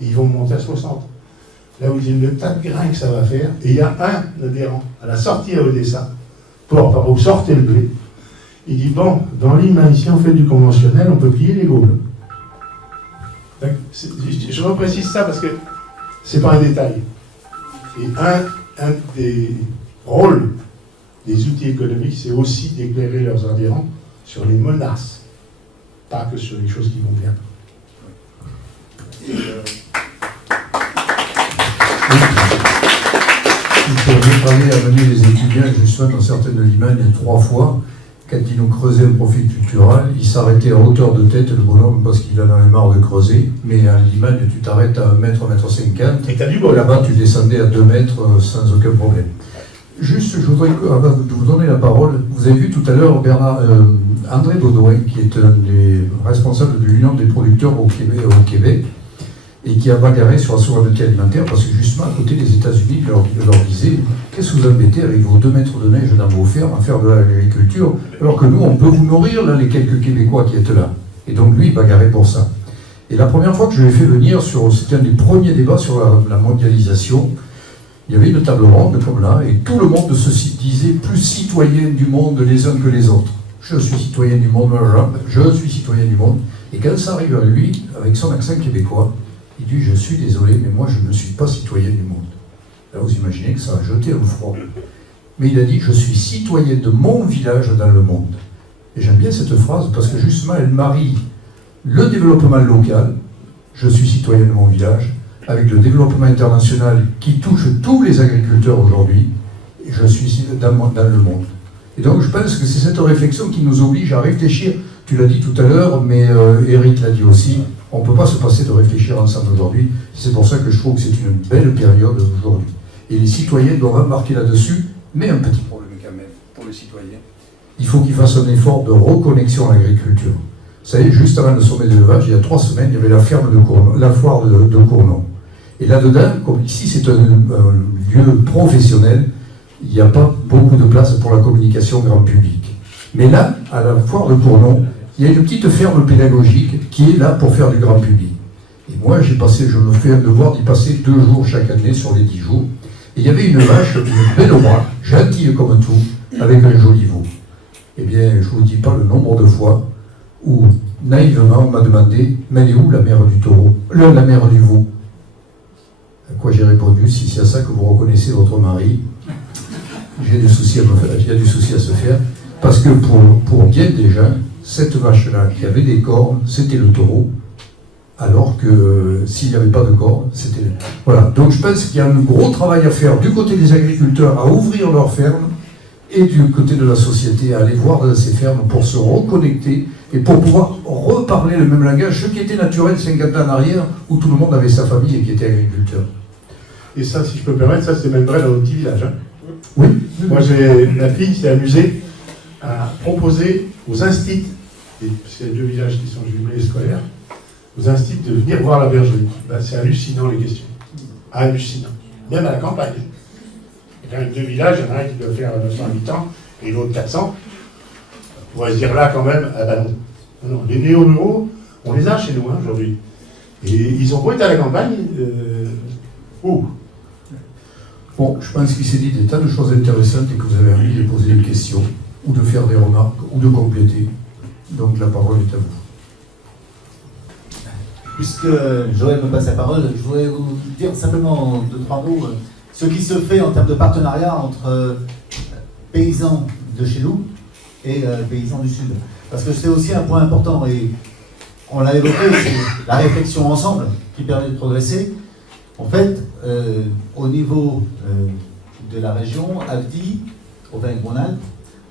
ils vont monter à 60. Là, vous dites le tas de grains que ça va faire, et il y a un adhérent à la sortie à Odessa, où sortez le blé. Il dit, bon, dans l'IMA, ici, on fait du conventionnel, on peut plier les gaules. Je reprécise ça parce que c'est pas un détail. Et un des rôles des outils économiques, c'est aussi d'éclairer leurs adhérents sur les menaces, pas que sur les choses qui vont bien. J'ai parlé à mener les étudiants justement dans certaines limanes, il y a 3 fois, quand ils nous creusaient un profil culturel, il s'arrêtait à hauteur de tête, le bonhomme, parce qu'il en avait marre de creuser. Mais à l'imane, tu t'arrêtes à 1 mètre, 1 mètre 50. Et t'as du bol. Là-bas, tu descendais à 2 mètres sans aucun problème. Juste, je voudrais avant de vous donner la parole, vous avez vu tout à l'heure André Baudouin, qui est un des responsables de l'Union des producteurs au Québec, et qui a bagarré sur la souveraineté alimentaire, parce que justement, à côté des États-Unis, il leur disait « Qu'est-ce que vous embêtez avec vos 2 mètres de neige dans vos fermes à faire de l'agriculture, alors que nous, on peut vous nourrir, là, les quelques Québécois qui êtes là ?» Et donc, lui, il bagarrait pour ça. Et la première fois que je l'ai fait venir, c'était un des premiers débats sur la mondialisation, il y avait une table ronde comme là, et tout le monde se disait plus citoyen du monde les uns que les autres. Je suis citoyen du monde, je suis citoyen du monde. Et quand ça arrive à lui, avec son accent québécois, il dit « Je suis désolé, mais moi je ne suis pas citoyen du monde ». Là vous imaginez que ça a jeté un froid. Mais il a dit « Je suis citoyen de mon village dans le monde ». Et j'aime bien cette phrase parce que justement elle marie le développement local, je suis citoyen de mon village, avec le développement international qui touche tous les agriculteurs aujourd'hui, et je suis dans le monde. Et donc je pense que c'est cette réflexion qui nous oblige à réfléchir. Tu l'as dit tout à l'heure, mais Eric l'a dit aussi, on ne peut pas se passer de réfléchir ensemble aujourd'hui. C'est pour ça que je trouve que c'est une belle période aujourd'hui. Et les citoyens doivent embarquer là-dessus, mais un petit problème quand même pour les citoyens. Il faut qu'ils fassent un effort de reconnexion à l'agriculture. Vous savez, juste avant le sommet d'élevage, il y a 3 semaines, il y avait la ferme de Cournon, la foire de Cournon. Et là-dedans, comme ici c'est un lieu professionnel, il n'y a pas beaucoup de place pour la communication grand public. Mais là, à la foire de Cournon, il y a une petite ferme pédagogique qui est là pour faire du grand public. Et moi, je me fais un devoir d'y passer 2 jours chaque année sur les 10 jours. Et il y avait une vache, une belle bras, gentille comme tout, avec un joli veau. Eh bien, je ne vous dis pas le nombre de fois où, naïvement, on m'a demandé « Mais elle est où la mère du taureau ? La mère du veau ?» À quoi j'ai répondu « Si c'est à ça que vous reconnaissez votre mari, j'ai du souci à se faire. » Parce que pour bien des gens, cette vache-là qui avait des cornes, c'était le taureau, alors que s'il n'y avait pas de cornes, c'était... Voilà, donc je pense qu'il y a un gros travail à faire du côté des agriculteurs à ouvrir leurs fermes et du côté de la société à aller voir dans ces fermes pour se reconnecter et pour pouvoir reparler le même langage, ce qui était naturel 50 ans en arrière, où tout le monde avait sa famille et qui était agriculteur. Et ça, si je peux me permettre, ça c'est même vrai dans nos petits villages. Hein. Oui. Moi, ma fille s'est amusée à proposer aux instits, parce qu'il y a 2 villages qui sont jumelés scolaires, aux instits de venir voir la bergerie. Ben, c'est hallucinant les questions. Hallucinant. Même à la campagne. Il y a 2 villages, il y en a un qui doit faire 900 habitants et l'autre 400. On va se dire là quand même, ah ben non. Les néo-ruraux, on les a chez nous hein, aujourd'hui. Et ils ont beau être à la campagne, Bon, je pense qu'il s'est dit des tas de choses intéressantes et que vous avez envie de poser des questions, ou de faire des remarques, ou de compléter. Donc la parole est à vous. Puisque Joël me passe la parole, je voudrais vous dire simplement 2-3 mots ce qui se fait en termes de partenariat entre paysans de chez nous et paysans du Sud. Parce que c'est aussi un point important, et on l'a évoqué, c'est la réflexion ensemble qui permet de progresser. En fait, au niveau de la région, AVDI, Auvergne-Rhône-Alpes,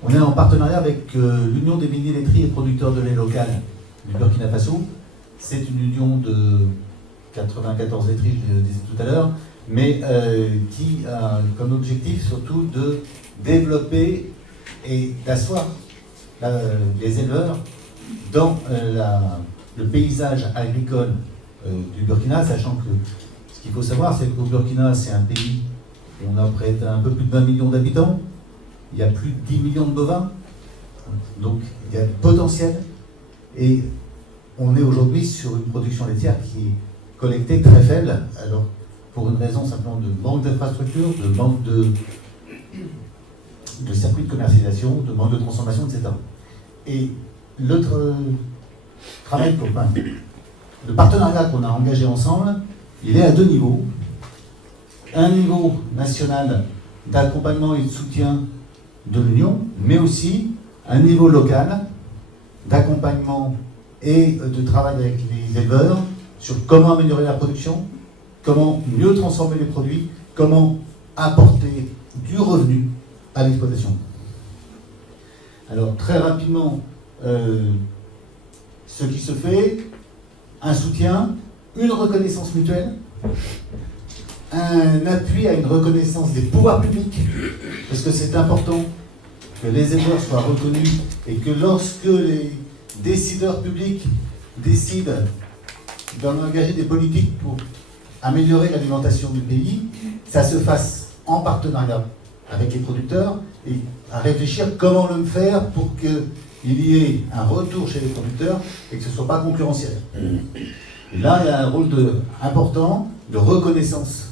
on est en partenariat avec l'Union des mini-laiteries et producteurs de lait local du Burkina Faso. C'est une union de 94 laiteries, je le disais tout à l'heure, mais qui a comme objectif surtout de développer et d'asseoir les éleveurs dans le paysage agricole du Burkina, sachant que ce qu'il faut savoir, c'est qu'au Burkina, c'est un pays où on a près d'un peu plus de 20 millions d'habitants, il y a plus de 10 millions de bovins, donc il y a du potentiel, et on est aujourd'hui sur une production laitière qui est collectée très faible, alors pour une raison simplement de manque d'infrastructures, de manque de circuits de commercialisation, de manque de transformation, etc. Et travail commun, le partenariat qu'on a engagé ensemble, il est à 2 niveaux. Un niveau national d'accompagnement et de soutien de l'Union, mais aussi un niveau local d'accompagnement et de travail avec les éleveurs sur comment améliorer la production, comment mieux transformer les produits, comment apporter du revenu à l'exploitation. Alors très rapidement, ce qui se fait, un soutien, une reconnaissance mutuelle, un appui à une reconnaissance des pouvoirs publics, parce que c'est important que les éleveurs soient reconnus et que lorsque les décideurs publics décident d'engager des politiques pour améliorer l'alimentation du pays, ça se fasse en partenariat avec les producteurs et à réfléchir comment le faire pour qu'il y ait un retour chez les producteurs et que ce ne soit pas concurrentiel. Et là, il y a un rôle important de reconnaissance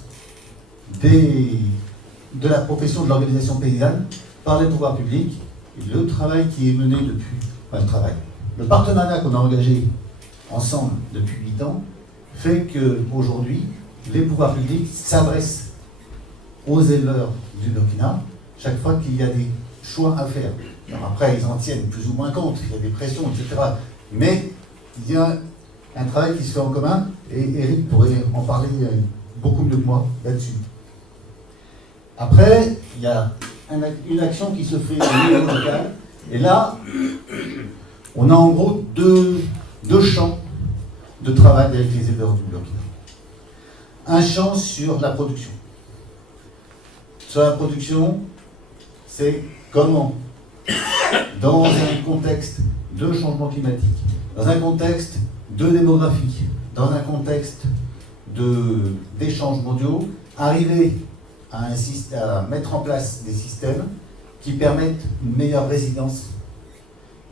de la profession de l'organisation paysanne par les pouvoirs publics et le travail qui est mené le partenariat qu'on a engagé ensemble depuis 8 ans fait qu'aujourd'hui, les pouvoirs publics s'adressent aux éleveurs du Burkina chaque fois qu'il y a des choix à faire. Alors après, ils en tiennent plus ou moins compte, il y a des pressions, etc. Mais il y a un travail qui se fait en commun et Eric pourrait en parler beaucoup mieux que moi là-dessus. Après, il y a une action qui se fait au niveau local. Et là, on a en gros deux champs de travail avec les éleveurs du Burkina. Un champ sur la production. Sur la production, c'est comment, dans un contexte de changement climatique, dans un contexte de démographie, dans un contexte d'échanges mondiaux, arriver à mettre en place des systèmes qui permettent une meilleure résilience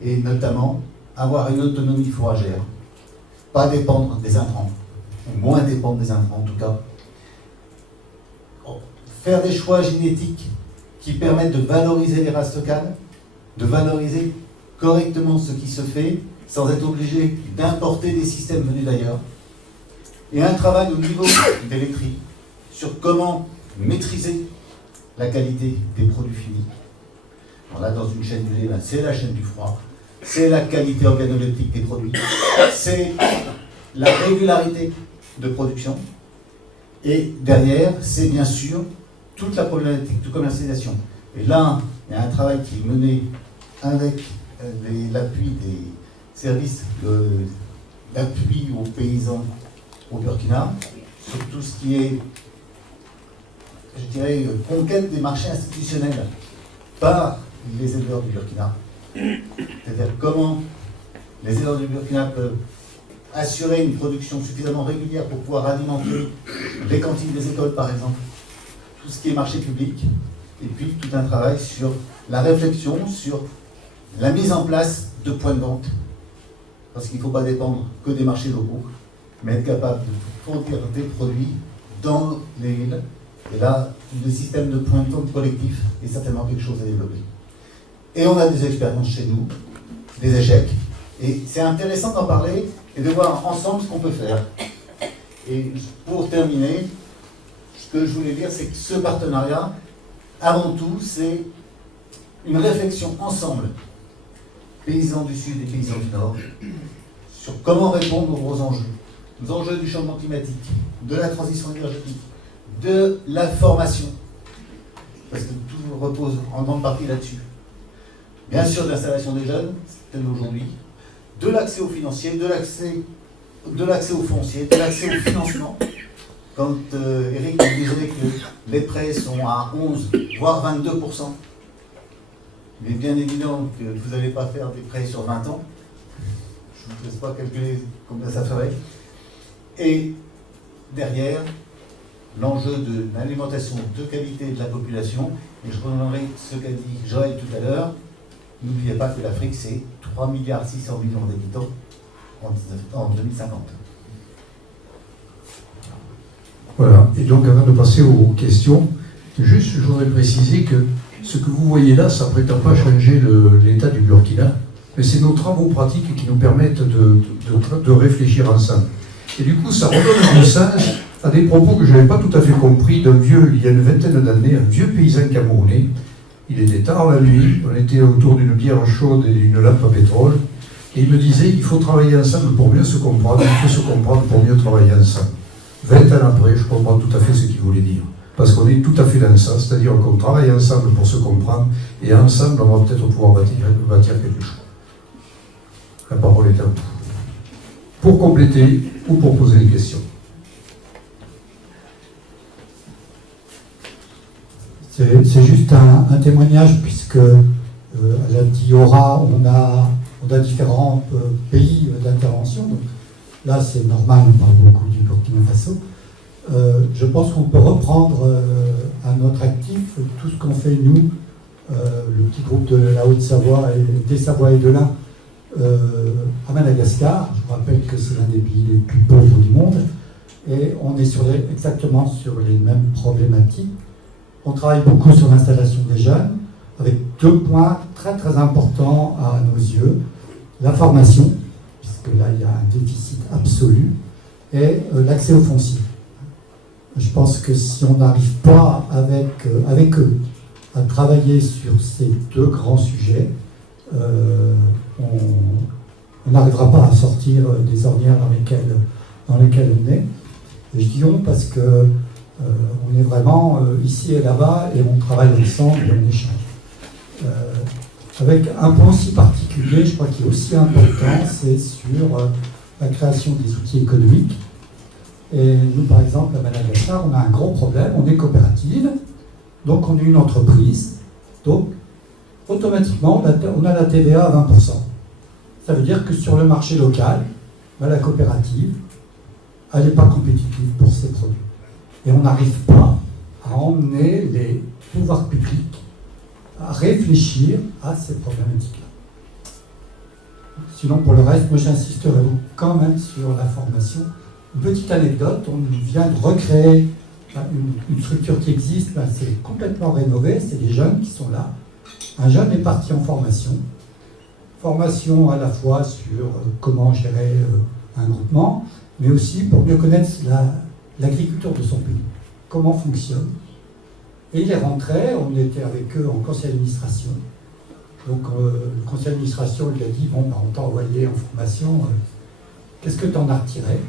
et notamment avoir une autonomie fourragère, pas dépendre des intrants, ou moins dépendre des intrants en tout cas. Faire des choix génétiques qui permettent de valoriser les races locales, de valoriser correctement ce qui se fait sans être obligé d'importer des systèmes venus d'ailleurs. Et un travail au niveau des laiteries sur comment maîtriser la qualité des produits finis. Alors là, dans une chaîne du lait, c'est la chaîne du froid, c'est la qualité organoleptique des produits, c'est la régularité de production, et derrière, c'est bien sûr toute la problématique de commercialisation. Et là, il y a un travail qui est mené avec l'appui des services d'appui aux paysans au Burkina, sur tout ce qui est, je dirais, conquête des marchés institutionnels par les éleveurs du Burkina. C'est-à-dire comment les éleveurs du Burkina peuvent assurer une production suffisamment régulière pour pouvoir alimenter les cantines des écoles, par exemple, tout ce qui est marché public, et puis tout un travail sur la réflexion, sur la mise en place de points de vente, parce qu'il ne faut pas dépendre que des marchés locaux, mais être capable de fournir des produits dans les villes. Et là, le système de points de vente collectif est certainement quelque chose à développer. Et on a des expériences chez nous, des échecs, et c'est intéressant d'en parler et de voir ensemble ce qu'on peut faire. Et pour terminer, ce que je voulais dire, c'est que ce partenariat, avant tout, c'est une réflexion ensemble, paysans du Sud et paysans du Nord, sur comment répondre aux gros enjeux. Les enjeux du changement climatique, de la transition énergétique, de la formation, parce que tout repose en grande partie là-dessus. Bien sûr, de l'installation des jeunes, c'est tel aujourd'hui, de l'accès au financier, de l'accès au foncier, de l'accès au financement. Quand Eric nous disait que les prêts sont à 11, voire 22%, il est bien évident que vous n'allez pas faire des prêts sur 20 ans. Je ne vous laisse pas calculer combien ça ferait. Et derrière, l'enjeu de l'alimentation de qualité de la population, et je reviendrai ce qu'a dit Joël tout à l'heure, n'oubliez pas que l'Afrique, c'est 3,6 milliards d'habitants en 2050. Voilà, et donc avant de passer aux questions, juste je voudrais préciser que ce que vous voyez là, ça ne prétend pas changer l'état du Burkina, mais mais c'est nos travaux pratiques qui nous permettent de réfléchir ensemble. Et du coup, ça redonne un sens à des propos que je n'avais pas tout à fait compris d'un vieux, il y a une vingtaine d'années, un vieux paysan camerounais. Il était tard la nuit, on était autour d'une bière chaude et d'une lampe à pétrole, et il me disait il faut travailler ensemble pour mieux se comprendre, il faut se comprendre pour mieux travailler ensemble. 20 ans après, je comprends tout à fait ce qu'il voulait dire. Parce qu'on est tout à fait dans ça, c'est-à-dire qu'on travaille ensemble pour se comprendre, et ensemble, on va peut-être pouvoir bâtir quelque chose. La parole est à vous. Pour compléter ou pour poser des questions. C'est juste un témoignage, puisque elle a dit aura, on a différents pays d'intervention. Donc là, c'est normal, on parle beaucoup du Burkina Faso. Je pense qu'on peut reprendre à notre actif tout ce qu'on fait nous, le petit groupe de la Haute-Savoie et des Savoie et de l'Ain, à Madagascar. Je vous rappelle que c'est l'un des pays les plus pauvres du monde, et on est exactement sur les mêmes problématiques. On travaille beaucoup sur l'installation des jeunes, avec 2 points très très importants à nos yeux. La formation, puisque là il y a un déficit absolu, et l'accès au foncier. Je pense que si on n'arrive pas avec eux à travailler sur ces 2 grands sujets, on n'arrivera pas à sortir des ornières dans lesquelles on est. Et je dis on parce que on est vraiment ici et là-bas, et on travaille ensemble et on échange. Avec un point aussi particulier, je crois qu'il est aussi important, c'est sur la création des outils économiques. Et nous, par exemple, à Madagascar, on a un gros problème, on est coopérative, donc on est une entreprise, donc automatiquement on a la TVA à 20%. Ça veut dire que sur le marché local, la coopérative, elle n'est pas compétitive pour ses produits. Et on n'arrive pas à emmener les pouvoirs publics à réfléchir à ces problématiques-là. Sinon, pour le reste, moi j'insisterai quand même sur la formation. Une petite anecdote, on vient de recréer une structure qui existe, c'est complètement rénové, c'est des jeunes qui sont là. Un jeune est parti en formation. Formation à la fois sur comment gérer un groupement, mais aussi pour mieux connaître l'agriculture de son pays, comment fonctionne. Et il est rentré, on était avec eux en conseil d'administration. Donc le conseil d'administration lui a dit, bon, on t'a envoyé en formation, qu'est-ce que tu en as retiré?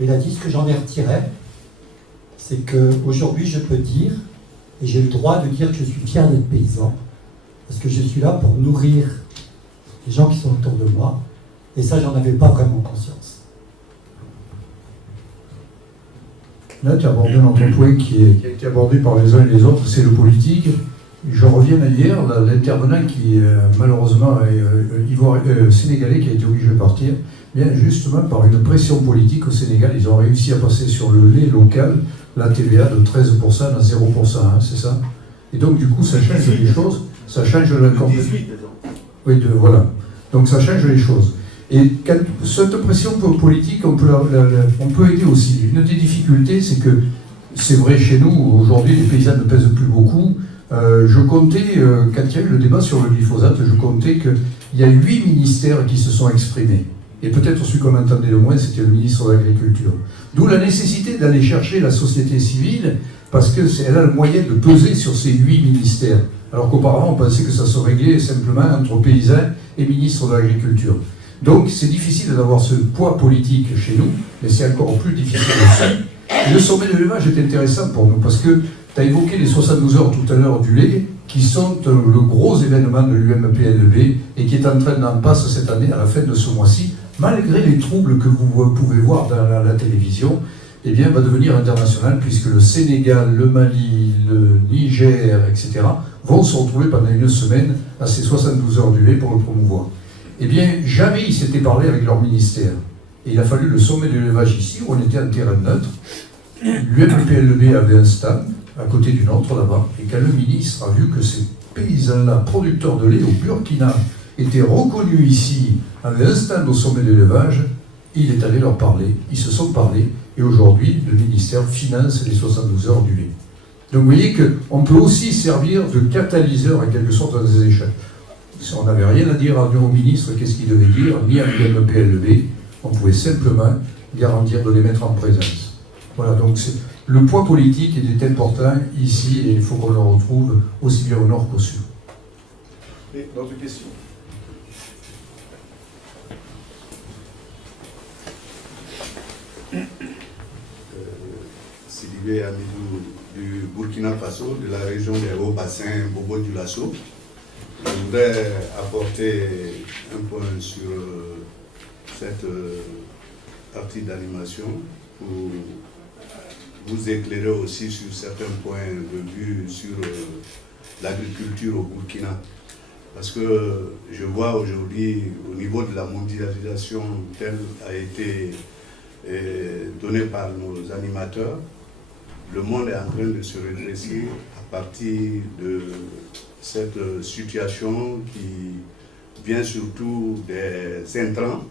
Et il a dit, ce que j'en ai retiré, c'est qu'aujourd'hui je peux dire, et j'ai le droit de dire que je suis fier d'être paysan, parce que je suis là pour nourrir les gens qui sont autour de moi, et ça j'en avais pas vraiment conscience. Là, tu as abordé un autre point qui a été abordé par les uns et les autres, c'est le politique. Je reviens à hier, l'intervenant qui, malheureusement, est sénégalais, qui a été obligé de partir, bien justement par une pression politique au Sénégal, ils ont réussi à passer sur le lait local la TVA de 13% à 0%, hein, c'est ça? Et donc, du coup, ça change les choses, ça change la compétition. Oui, voilà. Donc, ça change les choses. Et cette pression politique, on peut aider aussi. Une des difficultés, c'est que, c'est vrai chez nous, aujourd'hui, les paysans ne pèsent plus beaucoup. Je comptais, quand il y a eu le débat sur le glyphosate, je comptais qu'il y a 8 ministères qui se sont exprimés. Et peut-être celui qu'on entendait le moins, c'était le ministre de l'Agriculture. D'où la nécessité d'aller chercher la société civile, parce qu'elle a le moyen de peser sur ces 8 ministères. Alors qu'auparavant, on pensait que ça se réglait simplement entre paysans et ministres de l'Agriculture. Donc c'est difficile d'avoir ce poids politique chez nous, mais c'est encore plus difficile aussi. Et le sommet de l'élevage est intéressant pour nous, parce que tu as évoqué les 72 heures tout à l'heure du lait, qui sont le gros événement de l'UMPLB, et qui est en train d'en passer cette année, à la fin de ce mois-ci, malgré les troubles que vous pouvez voir dans la télévision, eh bien, va devenir international, puisque le Sénégal, le Mali, le Niger, etc., vont se retrouver pendant une semaine à ces 72 heures du lait pour le promouvoir. Eh bien, jamais ils s'étaient parlé avec leur ministère. Et il a fallu le sommet de l'élevage ici, où on était en terrain neutre. L'UMPLB avait un stand à côté du nôtre là-bas, et quand le ministre a vu que ces paysans-là, producteurs de lait au Burkina, étaient reconnus ici, avaient un stand au sommet de l'élevage, il est allé leur parler, ils se sont parlé, et aujourd'hui, le ministère finance les 72 heures du lait. Donc vous voyez qu'on peut aussi servir de catalyseur, en quelque sorte, dans ces échelles. On n'avait rien à dire au ministre, qu'est-ce qu'il devait dire, ni à l'UMPLB. On pouvait simplement garantir de les mettre en présence. Voilà, donc le poids politique était important ici et il faut qu'on le retrouve aussi bien au nord qu'au sud. Et d'autres questions? Sidibé Amidou du Burkina Faso, de la région des Hauts-Bassins, Bobo-Dioulasso. Je voudrais apporter un point sur cette partie d'animation pour vous éclairer aussi sur certains points de vue sur l'agriculture au Burkina. Parce que je vois aujourd'hui, au niveau de la mondialisation telle a été donnée par nos animateurs, le monde est en train de se redresser à partir de cette situation qui vient surtout des intrants,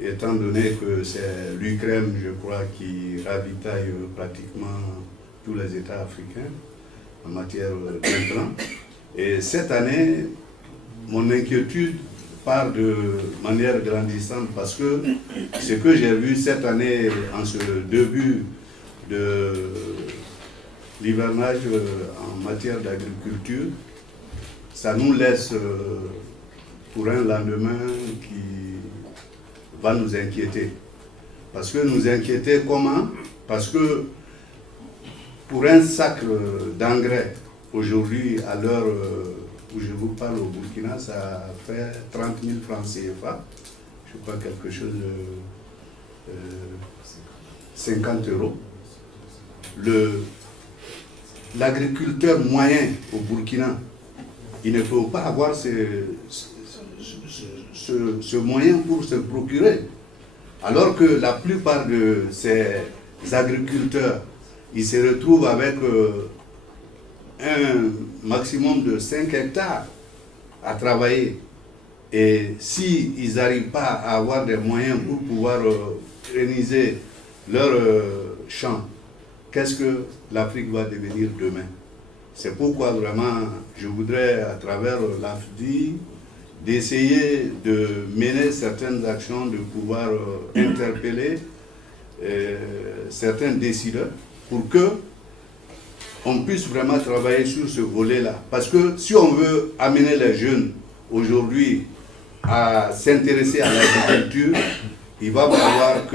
étant donné que c'est l'Ukraine, je crois, qui ravitaille pratiquement tous les États africains en matière d'intrants. Et cette année, mon inquiétude part de manière grandissante parce que ce que j'ai vu cette année en ce début de l'hivernage en matière d'agriculture, ça nous laisse pour un lendemain qui va nous inquiéter. Parce que nous inquiéter comment? Parce que pour un sac d'engrais, aujourd'hui, à l'heure où je vous parle au Burkina, ça fait 30 000 francs CFA, je crois quelque chose de 50 €. L'agriculteur moyen au Burkina, il ne peut pas avoir ce moyen pour se procurer. Alors que la plupart de ces agriculteurs, ils se retrouvent avec un maximum de 5 hectares à travailler. Et s'ils n'arrivent pas à avoir des moyens pour pouvoir pérenniser leur champ, qu'est-ce que l'Afrique va devenir demain? C'est pourquoi vraiment je voudrais, à travers l'AFDI, d'essayer de mener certaines actions, de pouvoir interpeller certains décideurs pour que on puisse vraiment travailler sur ce volet-là. Parce que si on veut amener les jeunes aujourd'hui à s'intéresser à l'agriculture, il va falloir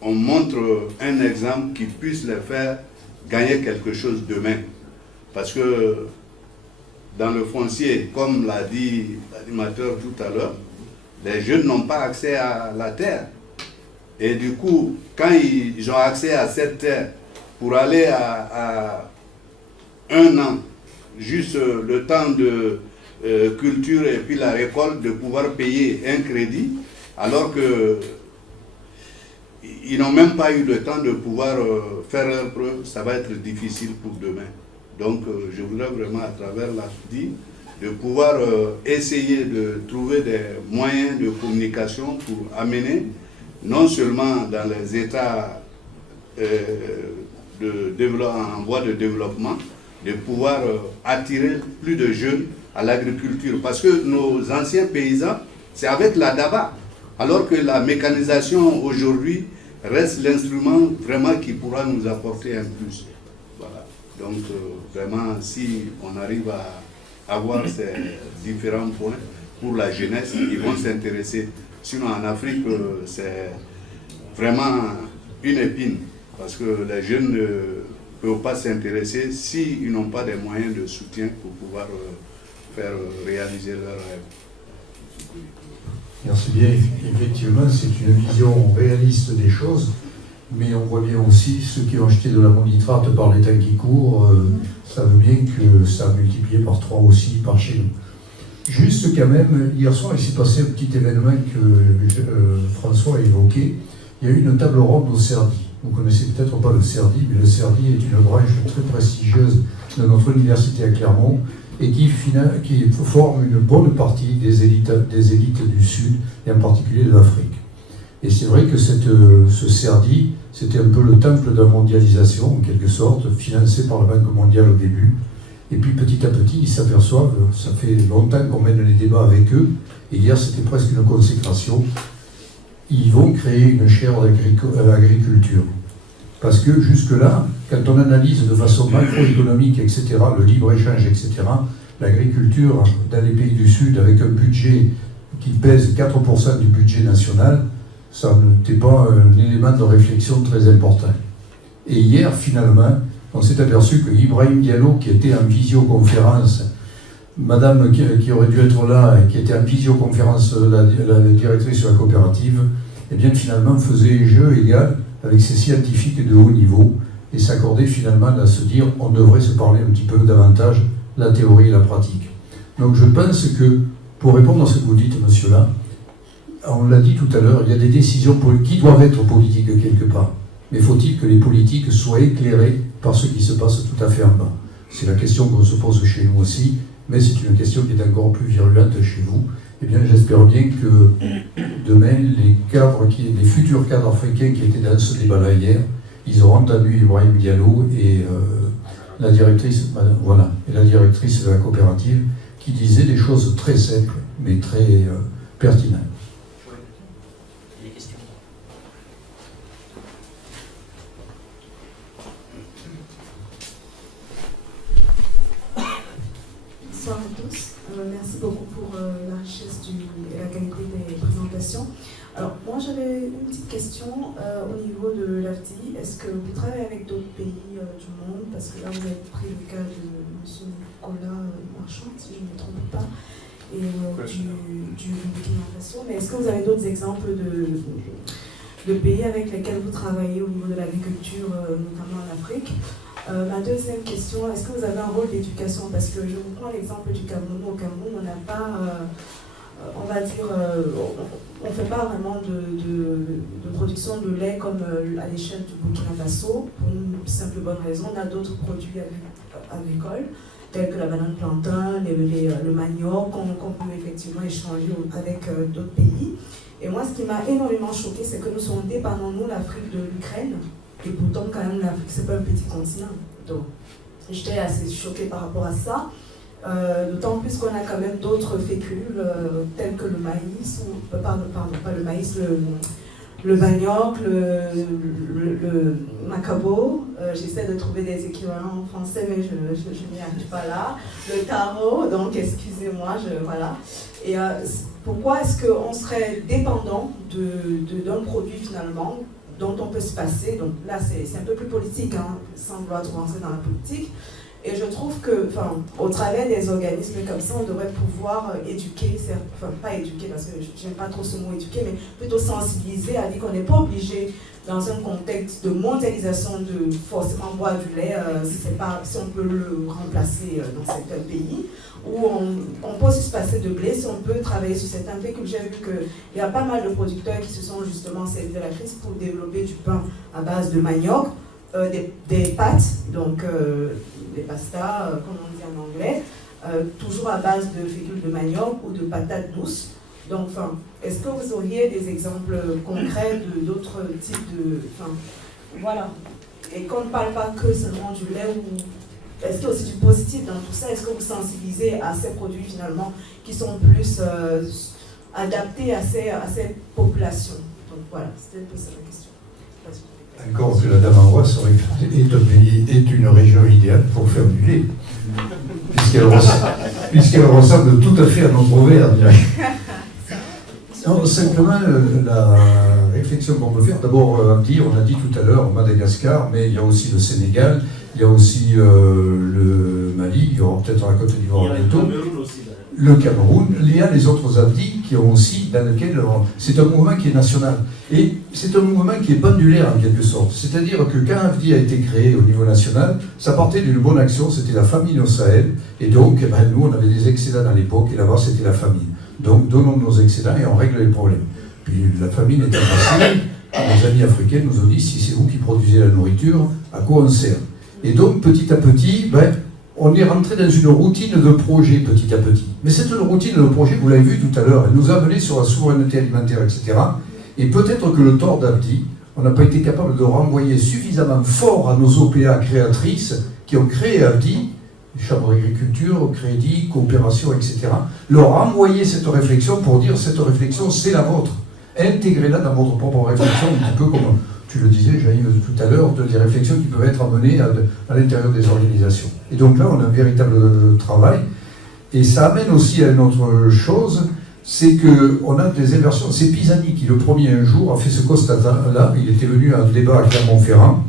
qu'on montre un exemple qui puisse les faire gagner quelque chose demain. Parce que dans le foncier, comme l'a dit l'animateur tout à l'heure, les jeunes n'ont pas accès à la terre. Et du coup, quand ils ont accès à cette terre, pour aller à un an, juste le temps de culture et puis la récolte, de pouvoir payer un crédit, alors que ils n'ont même pas eu le temps de pouvoir faire leurs preuves, ça va être difficile pour demain. Donc je voudrais vraiment, à travers l'AFDI, de pouvoir essayer de trouver des moyens de communication pour amener, non seulement dans les États en voie de développement, de pouvoir attirer plus de jeunes à l'agriculture. Parce que nos anciens paysans, c'est avec la daba. Alors que la mécanisation aujourd'hui reste l'instrument vraiment qui pourra nous apporter un plus. Voilà. Donc vraiment, si on arrive à avoir ces différents points pour la jeunesse, ils vont s'intéresser. Sinon en Afrique, c'est vraiment une épine. Parce que les jeunes ne peuvent pas s'intéresser s'ils n'ont pas des moyens de soutien pour pouvoir faire réaliser leurs rêves. Merci bien. Effectivement, c'est une vision réaliste des choses, mais on voit bien aussi ceux qui ont acheté de l'ammonitrate par les temps qui courent, savent bien que ça a multiplié par 3 aussi par chez nous. Juste quand même, hier soir, il s'est passé un petit événement que François a évoqué. Il y a eu une table ronde au CERDI. Vous ne connaissez peut-être pas le CERDI, mais le CERDI est une branche très prestigieuse de notre université à Clermont et qui forme une bonne partie des élites du Sud, et en particulier de l'Afrique. Et c'est vrai que ce CERDI, c'était un peu le temple de la mondialisation, en quelque sorte, financé par la Banque mondiale au début, Et puis petit à petit, ils s'aperçoivent, ça fait longtemps qu'on mène les débats avec eux, et hier c'était presque une consécration, ils vont créer une chaire d'agriculture. Parce que jusque-là, quand on analyse de façon macroéconomique, etc., le libre-échange, etc., l'agriculture dans les pays du Sud, avec un budget qui pèse 4% du budget national, ça n'était pas un élément de réflexion très important. Et hier, finalement, on s'est aperçu que Ibrahim Diallo, qui était en visioconférence, madame qui aurait dû être là, et qui était en visioconférence, la directrice de la coopérative, eh bien finalement faisait jeu égal avec ces scientifiques de haut niveau, et s'accordait finalement à se dire on devrait se parler un petit peu davantage la théorie et la pratique. Donc je pense que, pour répondre à ce que vous dites, monsieur là, on l'a dit tout à l'heure, il y a des décisions qui doivent être politiques quelque part. Mais faut-il que les politiques soient éclairées par ce qui se passe tout à fait en bas? C'est la question qu'on se pose chez nous aussi, mais c'est une question qui est encore plus virulente chez vous. Eh bien, j'espère bien que demain, les futurs cadres africains qui étaient dans ce débat-là hier, ils auront entendu Ibrahim Diallo et la directrice de la coopérative qui disait des choses très simples, mais très pertinentes. Bonsoir à tous. Merci beaucoup pour la richesse et la qualité des présentations. Alors, moi j'avais une petite question au niveau de l'AFDI. Est-ce que vous travaillez avec d'autres pays du monde? Parce que là, vous avez pris le cas de M. Nicolas Marchand, si je ne me trompe pas, et du Burkina Faso. Mais est-ce que vous avez d'autres exemples de pays avec lesquels vous travaillez au niveau de l'agriculture, notamment en Afrique? Ma deuxième question, est-ce que vous avez un rôle d'éducation? Parce que je vous prends l'exemple du Cameroun. Au Cameroun, on n'a pas, on va dire, on ne fait pas vraiment de production de lait comme à l'échelle du Burkina Faso, pour une simple bonne raison. On a d'autres produits agricoles, tels que la banane plantain, le manioc, qu'on peut effectivement échanger avec d'autres pays. Et moi, ce qui m'a énormément choqué, c'est que nous sommes dépendants, nous, l'Afrique de l'Ukraine. Et pourtant, quand même, l'Afrique, c'est pas un petit continent. Donc, j'étais assez choquée par rapport à ça. D'autant plus qu'on a quand même d'autres fécules, tels que le maïs, pardon, pas le maïs, le manioc, le macabo. J'essaie de trouver des équivalents en français, mais je n'y arrive pas là. Le taro, donc excusez-moi, voilà. Et pourquoi est-ce qu'on serait dépendant d'un produit finalement dont on peut se passer? Donc là, c'est un peu plus politique, hein, sans vouloir trop rentrer dans la politique. Et je trouve que, au travers des organismes comme ça, on devrait pouvoir éduquer, pas éduquer parce que j'aime pas trop ce mot éduquer, mais plutôt sensibiliser à dire qu'on n'est pas obligé, dans un contexte de mondialisation, de forcément boire du lait, si on peut le remplacer dans certains pays, où on peut aussi se passer de blé, si on peut travailler sur certains véhicules. J'ai vu qu'il y a pas mal de producteurs qui se sont justement servis de la crise pour développer du pain à base de manioc, des pâtes, donc des pastas, comme on dit en anglais, toujours à base de fécule de manioc ou de patates douces. Donc, est-ce que vous auriez des exemples concrets d'autres types de... voilà. Et qu'on ne parle pas que seulement du lait, ou est-ce qu'il y a aussi du positif dans tout ça? Est-ce que vous sensibilisez à ces produits finalement qui sont plus adaptés à ces populations? Donc voilà, c'était un peu ça la question. Encore que la Damaroise est une région idéale pour faire du lait, puisqu'elle ressemble tout à fait à notre Auvergne. Non, simplement la réflexion qu'on peut faire, d'abord on a dit tout à l'heure Madagascar, mais il y a aussi le Sénégal, il y a aussi le Mali, il y aura peut-être la Côte d'Ivoire bientôt. Le Cameroun, il y a les autres abdis qui ont aussi, dans lequel c'est un mouvement qui est national. Et c'est un mouvement qui est pendulaire en quelque sorte. C'est-à-dire que quand AFDI a été créé au niveau national, ça partait d'une bonne action, c'était la famine au Sahel. Et donc, nous, on avait des excédents à l'époque, et là-bas, c'était la famine. Donc, donnons nos excédents et on règle les problèmes. Puis la famine étant passée, nos amis africains nous ont dit, si c'est vous qui produisez la nourriture, à quoi on sert? Et donc, petit à petit, on est rentré dans une routine de projet petit à petit. Mais cette routine de projet, vous l'avez vu tout à l'heure, elle nous a amené sur la souveraineté alimentaire, etc. Et peut-être que le tort d'AFDI, on n'a pas été capable de renvoyer suffisamment fort à nos OPA créatrices qui ont créé AFDI chambre d'agriculture, crédit, coopération, etc., leur envoyer cette réflexion pour dire cette réflexion, c'est la vôtre. Intégrez-la dans votre propre réflexion, un petit peu comme tu le disais, Jaïm, tout à l'heure, des réflexions qui peuvent être amenées à l'intérieur des organisations. Et donc là, on a un véritable travail. Et ça amène aussi à une autre chose, c'est qu'on a des inversions. C'est Pisani qui, le premier un jour, a fait ce constat-là. Il était venu à un débat à Clermont-Ferrand.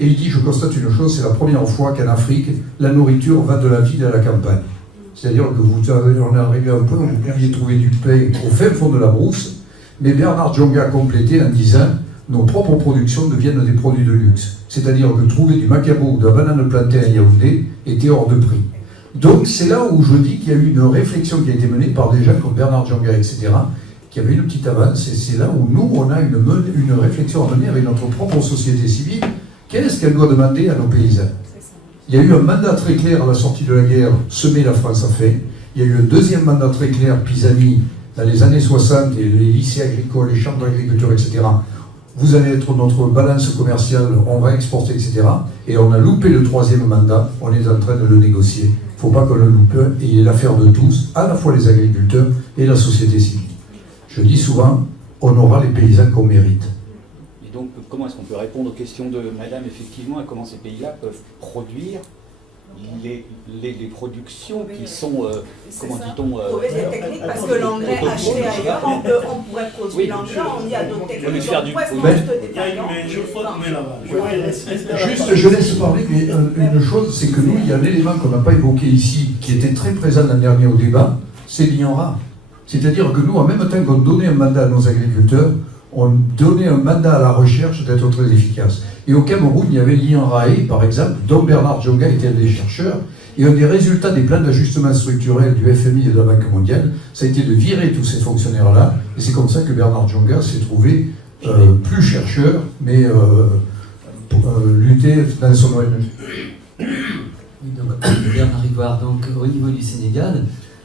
Et il dit, je constate une chose, c'est la première fois qu'en Afrique, la nourriture va de la ville à la campagne. C'est-à-dire que on est arrivé à un point où vous pouviez trouver du pain au fin fond de la brousse, mais Bernard Djonga a complété en disant, nos propres productions deviennent des produits de luxe. C'est-à-dire que trouver du macabo ou de la banane plantain à Yaoundé était hors de prix. Donc c'est là où je dis qu'il y a eu une réflexion qui a été menée par des gens comme Bernard Djonga, etc., qui avait une petite avance, et c'est là où nous, on a une réflexion à mener avec notre propre société civile. Qu'est-ce qu'elle doit demander à nos paysans? Il y a eu un mandat très clair à la sortie de la guerre, semer la France a fait. Il y a eu un deuxième mandat très clair, Pisani, dans les années 60, et les lycées agricoles, les chambres d'agriculture, etc. Vous allez être notre balance commerciale, on va exporter, etc. Et on a loupé le troisième mandat, on est en train de le négocier. Il ne faut pas qu'on le loupe, et il est l'affaire de tous, à la fois les agriculteurs et la société civile. Je dis souvent, on aura les paysans qu'on mérite. Et donc, comment est-ce qu'on peut répondre aux questions de Madame, effectivement, à comment ces pays-là peuvent produire les productions qui sont, comment dit-on... Trouver des techniques, parce que l'engrais acheté ailleurs, on pourrait produire l'engrais, on y a d'autres techniques. Juste, je laisse parler, mais une chose, c'est que nous, il y a un élément qu'on n'a pas évoqué ici, qui était très présent l'an dernier au débat, c'est l'INRA. C'est-à-dire que nous, en même temps qu'on donnait un mandat à nos agriculteurs, on donnait un mandat à la recherche d'être très efficace. Et au Cameroun, il y avait l'INRAE, par exemple, dont Bernard Djonga était un des chercheurs, et un des résultats des plans d'ajustement structurel du FMI et de la Banque mondiale, ça a été de virer tous ces fonctionnaires-là, et c'est comme ça que Bernard Djonga s'est trouvé plus chercheur, mais pour lutter dans son ONG. Bernard Rivoire, donc au niveau du Sénégal,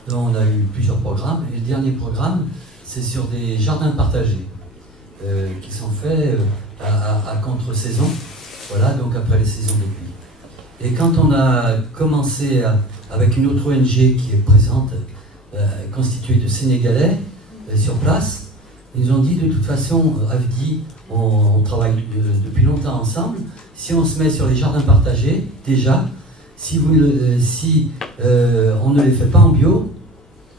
on a eu plusieurs programmes, et le dernier programme, c'est sur des jardins partagés. Qui sont faits à contre-saison, voilà, donc après les saisons des pluies. Et quand on a commencé avec une autre ONG qui est présente, constituée de Sénégalais sur place, ils ont dit de toute façon, Avdi, on travaille depuis longtemps ensemble, si on se met sur les jardins partagés, déjà, si on ne les fait pas en bio,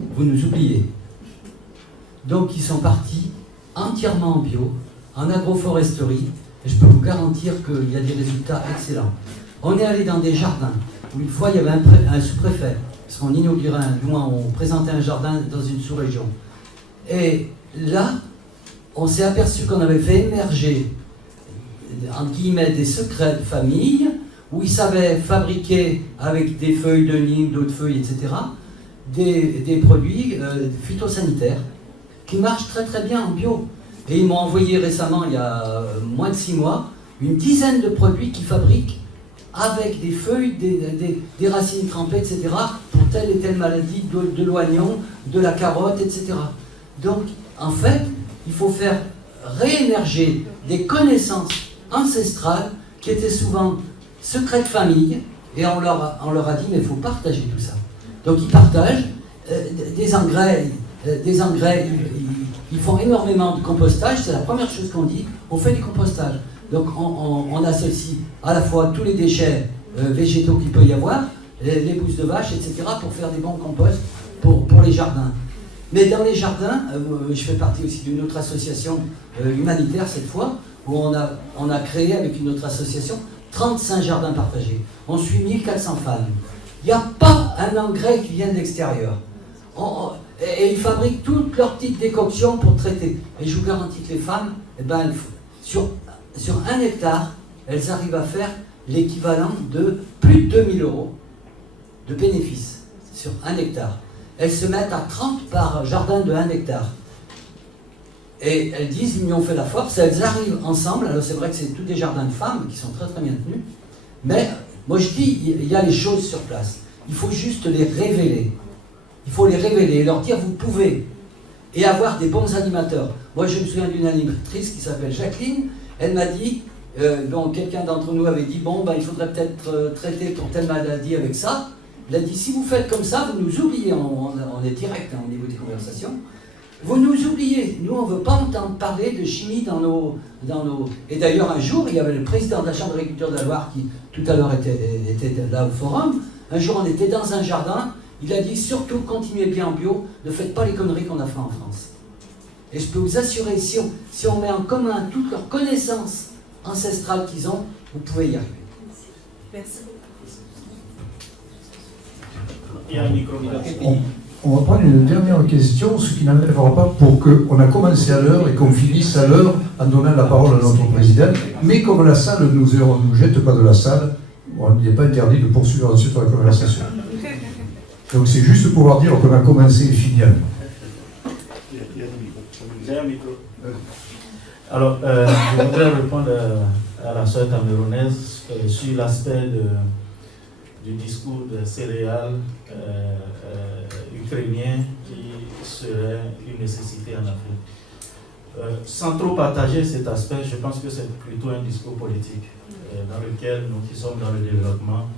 vous nous oubliez. Donc ils sont partis entièrement en bio, en agroforesterie, et je peux vous garantir qu'il y a des résultats excellents. On est allé dans des jardins où une fois il y avait un sous-préfet, parce qu'on inaugurait on présentait un jardin dans une sous-région. Et là, on s'est aperçu qu'on avait fait émerger, entre guillemets, des secrets de famille, où ils savaient fabriquer avec des feuilles de Nîmes, d'autres feuilles, etc., des produits phytosanitaires qui marchent très très bien en bio. Et ils m'ont envoyé récemment, il y a moins de 6 mois, une dizaine de produits qu'ils fabriquent avec des feuilles, des racines trempées, etc., pour telle et telle maladie, de l'oignon, de la carotte, etc. Donc, en fait, il faut faire réémerger des connaissances ancestrales qui étaient souvent secrets de famille, et on leur a dit, mais il faut partager tout ça. Donc, ils partagent des engrais. Ils font énormément de compostage, c'est la première chose qu'on dit, on fait du compostage. Donc on associe à la fois tous les déchets végétaux qu'il peut y avoir, les bousses de vache, etc., pour faire des bons composts pour les jardins. Mais dans les jardins, je fais partie aussi d'une autre association humanitaire cette fois, où on a créé avec une autre association 35 jardins partagés. On suit 1400 femmes. Il n'y a pas un engrais qui vient de l'extérieur. Et ils fabriquent toutes leurs petites décoctions pour traiter. Et je vous garantis que les femmes, sur 1 hectare, elles arrivent à faire l'équivalent de plus de 2000 € de bénéfices sur 1 hectare. Elles se mettent à 30 par jardin de 1 hectare. Et elles disent, ils m'y ont fait la force, elles arrivent ensemble. Alors c'est vrai que c'est tous des jardins de femmes qui sont très très bien tenus. Mais moi je dis, il y a les choses sur place. Il faut juste les révéler. Il faut les révéler et leur dire vous pouvez. Et avoir des bons animateurs. Moi je me souviens d'une animatrice qui s'appelle Jacqueline. Elle m'a dit, quelqu'un d'entre nous avait dit, il faudrait peut-être traiter pour telle maladie avec ça. Il a dit, si vous faites comme ça, vous nous oubliez, on est direct au niveau des conversations, vous nous oubliez. Nous, on ne veut pas entendre parler de chimie dans nos... Et d'ailleurs, un jour, il y avait le président de la Chambre d'agriculture de la Loire qui, tout à l'heure, était là au forum. Un jour, on était dans un jardin. Il a dit, surtout, continuez bien en bio, ne faites pas les conneries qu'on a fait en France. Et je peux vous assurer, si on met en commun toutes leurs connaissances ancestrales qu'ils ont, vous pouvez y arriver. Merci. Il y a un micro. On va prendre une dernière question, ce qui n'enlèvera pas pour qu'on a commencé à l'heure et qu'on finisse à l'heure en donnant la parole à notre président. Mais comme la salle nous jette pas de la salle, il n'est pas interdit de poursuivre ensuite la conversation. Donc c'est juste pour pouvoir dire qu'on a commencé et fini à l'heure. J'ai un micro. Alors, je voudrais répondre à la sœur camerounaise sur l'aspect du discours de céréales ukrainien qui serait une nécessité en Afrique. Sans trop partager cet aspect, je pense que c'est plutôt un discours politique dans lequel nous qui sommes dans le développement,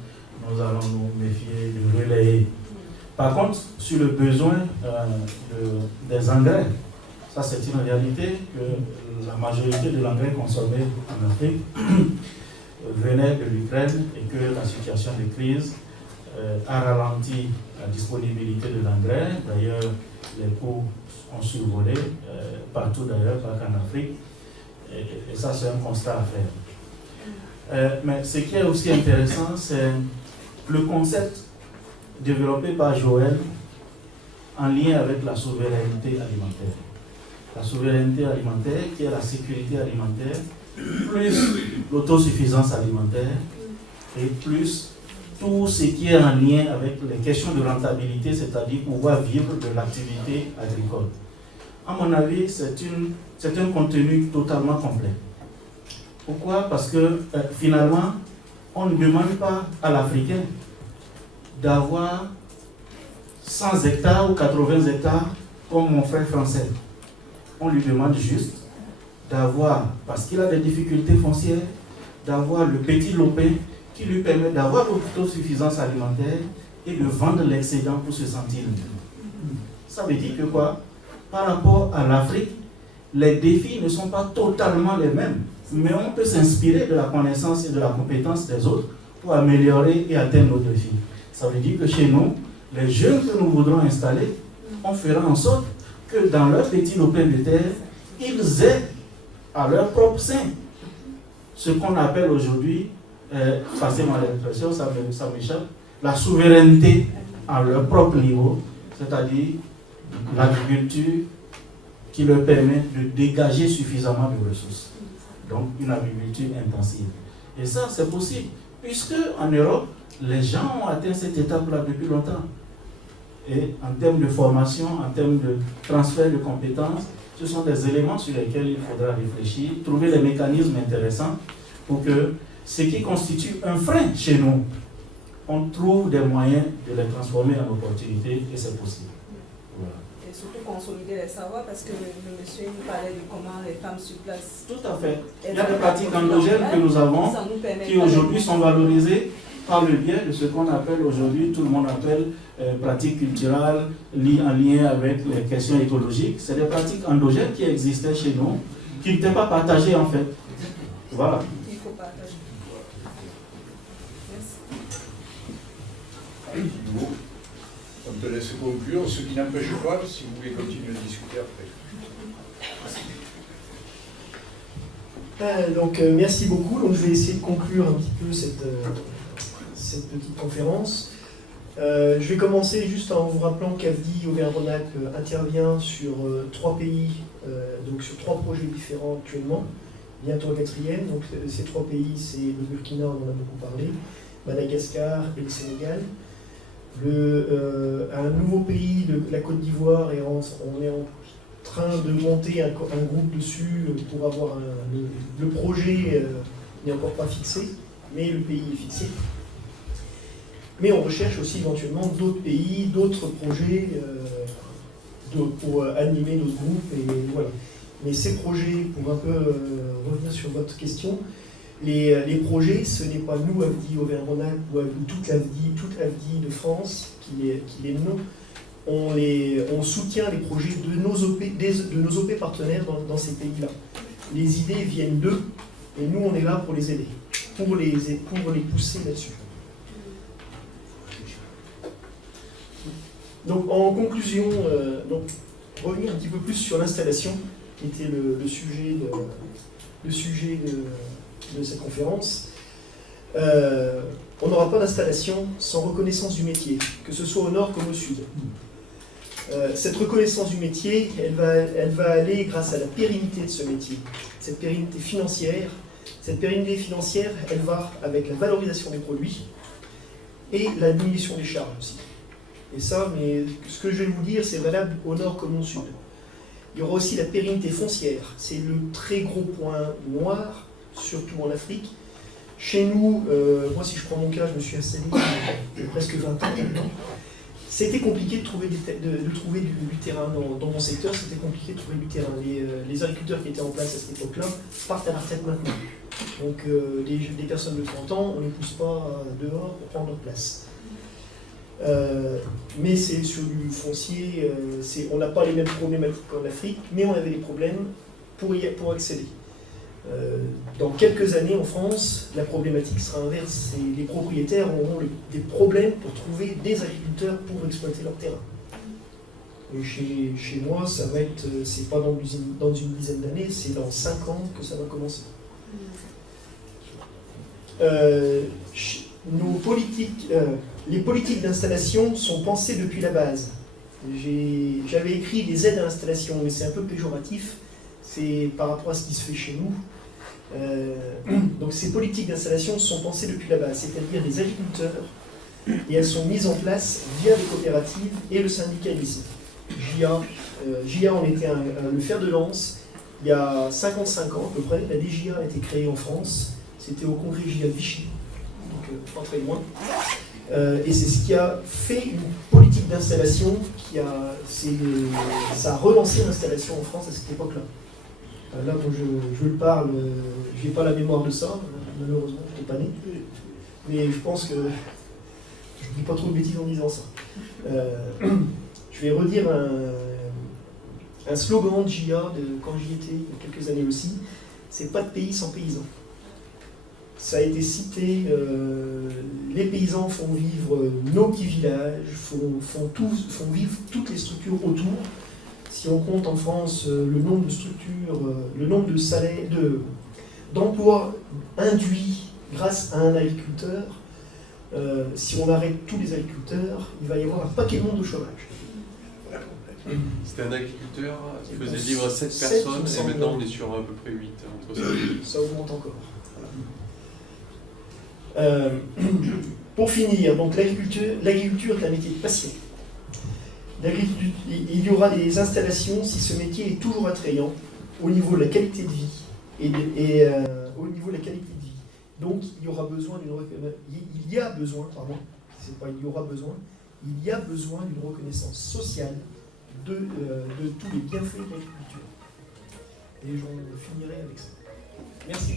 nous allons nous méfier de relayer. Par contre, sur le besoin des engrais, ça c'est une réalité que la majorité de l'engrais consommé en Afrique venait de l'Ukraine et que la situation de crise a ralenti la disponibilité de l'engrais. D'ailleurs, les coûts ont survolé partout d'ailleurs, pas qu'en Afrique. Et ça, c'est un constat à faire. Mais ce qui est aussi intéressant, c'est le concept développé par Joël en lien avec la souveraineté alimentaire. La souveraineté alimentaire qui est la sécurité alimentaire, plus l'autosuffisance alimentaire et plus tout ce qui est en lien avec les questions de rentabilité, c'est-à-dire pouvoir vivre de l'activité agricole. À mon avis, c'est un contenu totalement complet. Pourquoi? Parce que finalement, on ne demande pas à l'Africain d'avoir 100 hectares ou 80 hectares comme mon frère français. On lui demande juste d'avoir, parce qu'il a des difficultés foncières, d'avoir le petit lopin qui lui permet d'avoir l'autosuffisance alimentaire et de vendre l'excédent pour se sentir libre. Ça veut dire que quoi? Par rapport à l'Afrique, les défis ne sont pas totalement les mêmes, mais on peut s'inspirer de la connaissance et de la compétence des autres pour améliorer et atteindre nos défis. Ça veut dire que chez nous, les jeunes que nous voudrons installer, on fera en sorte que dans leur petit lopin de terre, ils aient à leur propre sein ce qu'on appelle aujourd'hui, passez-moi l'expression, ça m'échappe, la souveraineté à leur propre niveau, c'est-à-dire l'agriculture qui leur permet de dégager suffisamment de ressources. Donc une agriculture intensive. Et ça, c'est possible, puisque en Europe, les gens ont atteint cette étape-là depuis longtemps. Et en termes de formation, en termes de transfert de compétences, ce sont des éléments sur lesquels il faudra réfléchir, trouver des mécanismes intéressants pour que ce qui constitue un frein chez nous, on trouve des moyens de les transformer en opportunités et c'est possible. Voilà. Et surtout consolider les savoirs parce que le monsieur nous parlait de comment les femmes sur place. Tout à fait. Il y a des pratiques endogènes que nous avons qui aujourd'hui sont valorisées par le biais de ce qu'on appelle aujourd'hui, tout le monde appelle pratiques culturelles en lien avec les questions écologiques. C'est des pratiques endogènes qui existaient chez nous, qui n'étaient pas partagées en fait. Voilà. Il faut partager. Merci. On te laisse conclure, ce qui n'empêche pas, si vous voulez continuer à discuter après. Donc merci beaucoup. Donc, je vais essayer de conclure un petit peu cette petite conférence. Je vais commencer juste en vous rappelant qu'AFDI Auvergne-Rhône-Alpes intervient sur 3 pays, donc sur 3 projets différents actuellement, bientôt un 4e. Donc ces 3 pays, c'est le Burkina, on en a beaucoup parlé, Madagascar et le Sénégal. Un nouveau pays, la Côte d'Ivoire, et on est en train de monter un groupe dessus pour avoir le projet n'est encore pas fixé, mais le pays est fixé. Mais on recherche aussi éventuellement d'autres pays, d'autres projets pour animer d'autres groupes. Et voilà. Mais ces projets, pour un peu revenir sur votre question, Les projets, ce n'est pas nous, AFDI Auvergne-Rhône-Alpes, ou toute l'AFDI de France qui les menons. On soutient les projets de nos OP partenaires dans ces pays-là. Les idées viennent d'eux, et nous, on est là pour les aider, pour les pousser là-dessus. Donc, en conclusion, revenir un petit peu plus sur l'installation, qui était le sujet de cette conférence. On n'aura pas d'installation sans reconnaissance du métier, que ce soit au nord comme au sud. Cette reconnaissance du métier, elle va aller grâce à la pérennité de ce métier, cette pérennité financière. Cette pérennité financière, elle va avec la valorisation des produits et la diminution des charges aussi. Et ça, mais ce que je vais vous dire, c'est valable au nord comme au sud. Il y aura aussi la pérennité foncière. C'est le très gros point noir, surtout en Afrique. Chez nous, moi si je prends mon cas, je me suis installé il y a presque 20 ans maintenant. C'était compliqué de trouver du terrain dans mon secteur, c'était compliqué de trouver du terrain. Les agriculteurs qui étaient en place à cette époque-là partent à la retraite maintenant. Donc des personnes de 30 ans, on ne les pousse pas dehors pour prendre leur place. Mais c'est sur du foncier, on n'a pas les mêmes problématiques qu'en Afrique, mais on avait des problèmes pour accéder. Dans quelques années en France, la problématique sera inverse. Les propriétaires auront des problèmes pour trouver des agriculteurs pour exploiter leur terrain. Et chez moi, ça va être, c'est pas dans une dizaine d'années, c'est dans 5 ans que ça va commencer. Les politiques d'installation sont pensées depuis la base. J'avais écrit des aides à l'installation, mais c'est un peu péjoratif. C'est par rapport à ce qui se fait chez nous. Donc ces politiques d'installation sont pensées depuis la base, c'est-à-dire les agriculteurs, et elles sont mises en place via les coopératives et le syndicalisme. JA en était le fer de lance. Il y a 55 ans à peu près, la DJA a été créée en France. C'était au congrès JA de Vichy, donc pas très loin. Et c'est ce qui a fait une politique d'installation ça a relancé l'installation en France à cette époque-là. Là, quand je le parle, je n'ai pas la mémoire de ça, malheureusement, je n'étais pas né. Mais je pense que je ne dis pas trop de bêtises en disant ça. Je vais redire un slogan de JA quand j'y étais il y a quelques années aussi, c'est pas de pays sans paysans. Ça a été cité, les paysans font vivre nos petits villages, font vivre toutes les structures autour. Si on compte en France le nombre de structures, le nombre de salaires, d'emplois induits grâce à un agriculteur, si on arrête tous les agriculteurs, il va y avoir un paquet de monde au chômage. C'était un agriculteur qui faisait vivre 7 personnes et maintenant on est sur à peu près 8. Entre ça augmente encore. Pour finir, donc l'agriculture est un métier de passion. Il y aura des installations si ce métier est toujours attrayant au niveau de la qualité de vie au niveau de la qualité de vie. Donc il y a besoin d'une reconnaissance sociale de tous les bienfaits de l'agriculture. Et j'en finirai avec ça. Merci.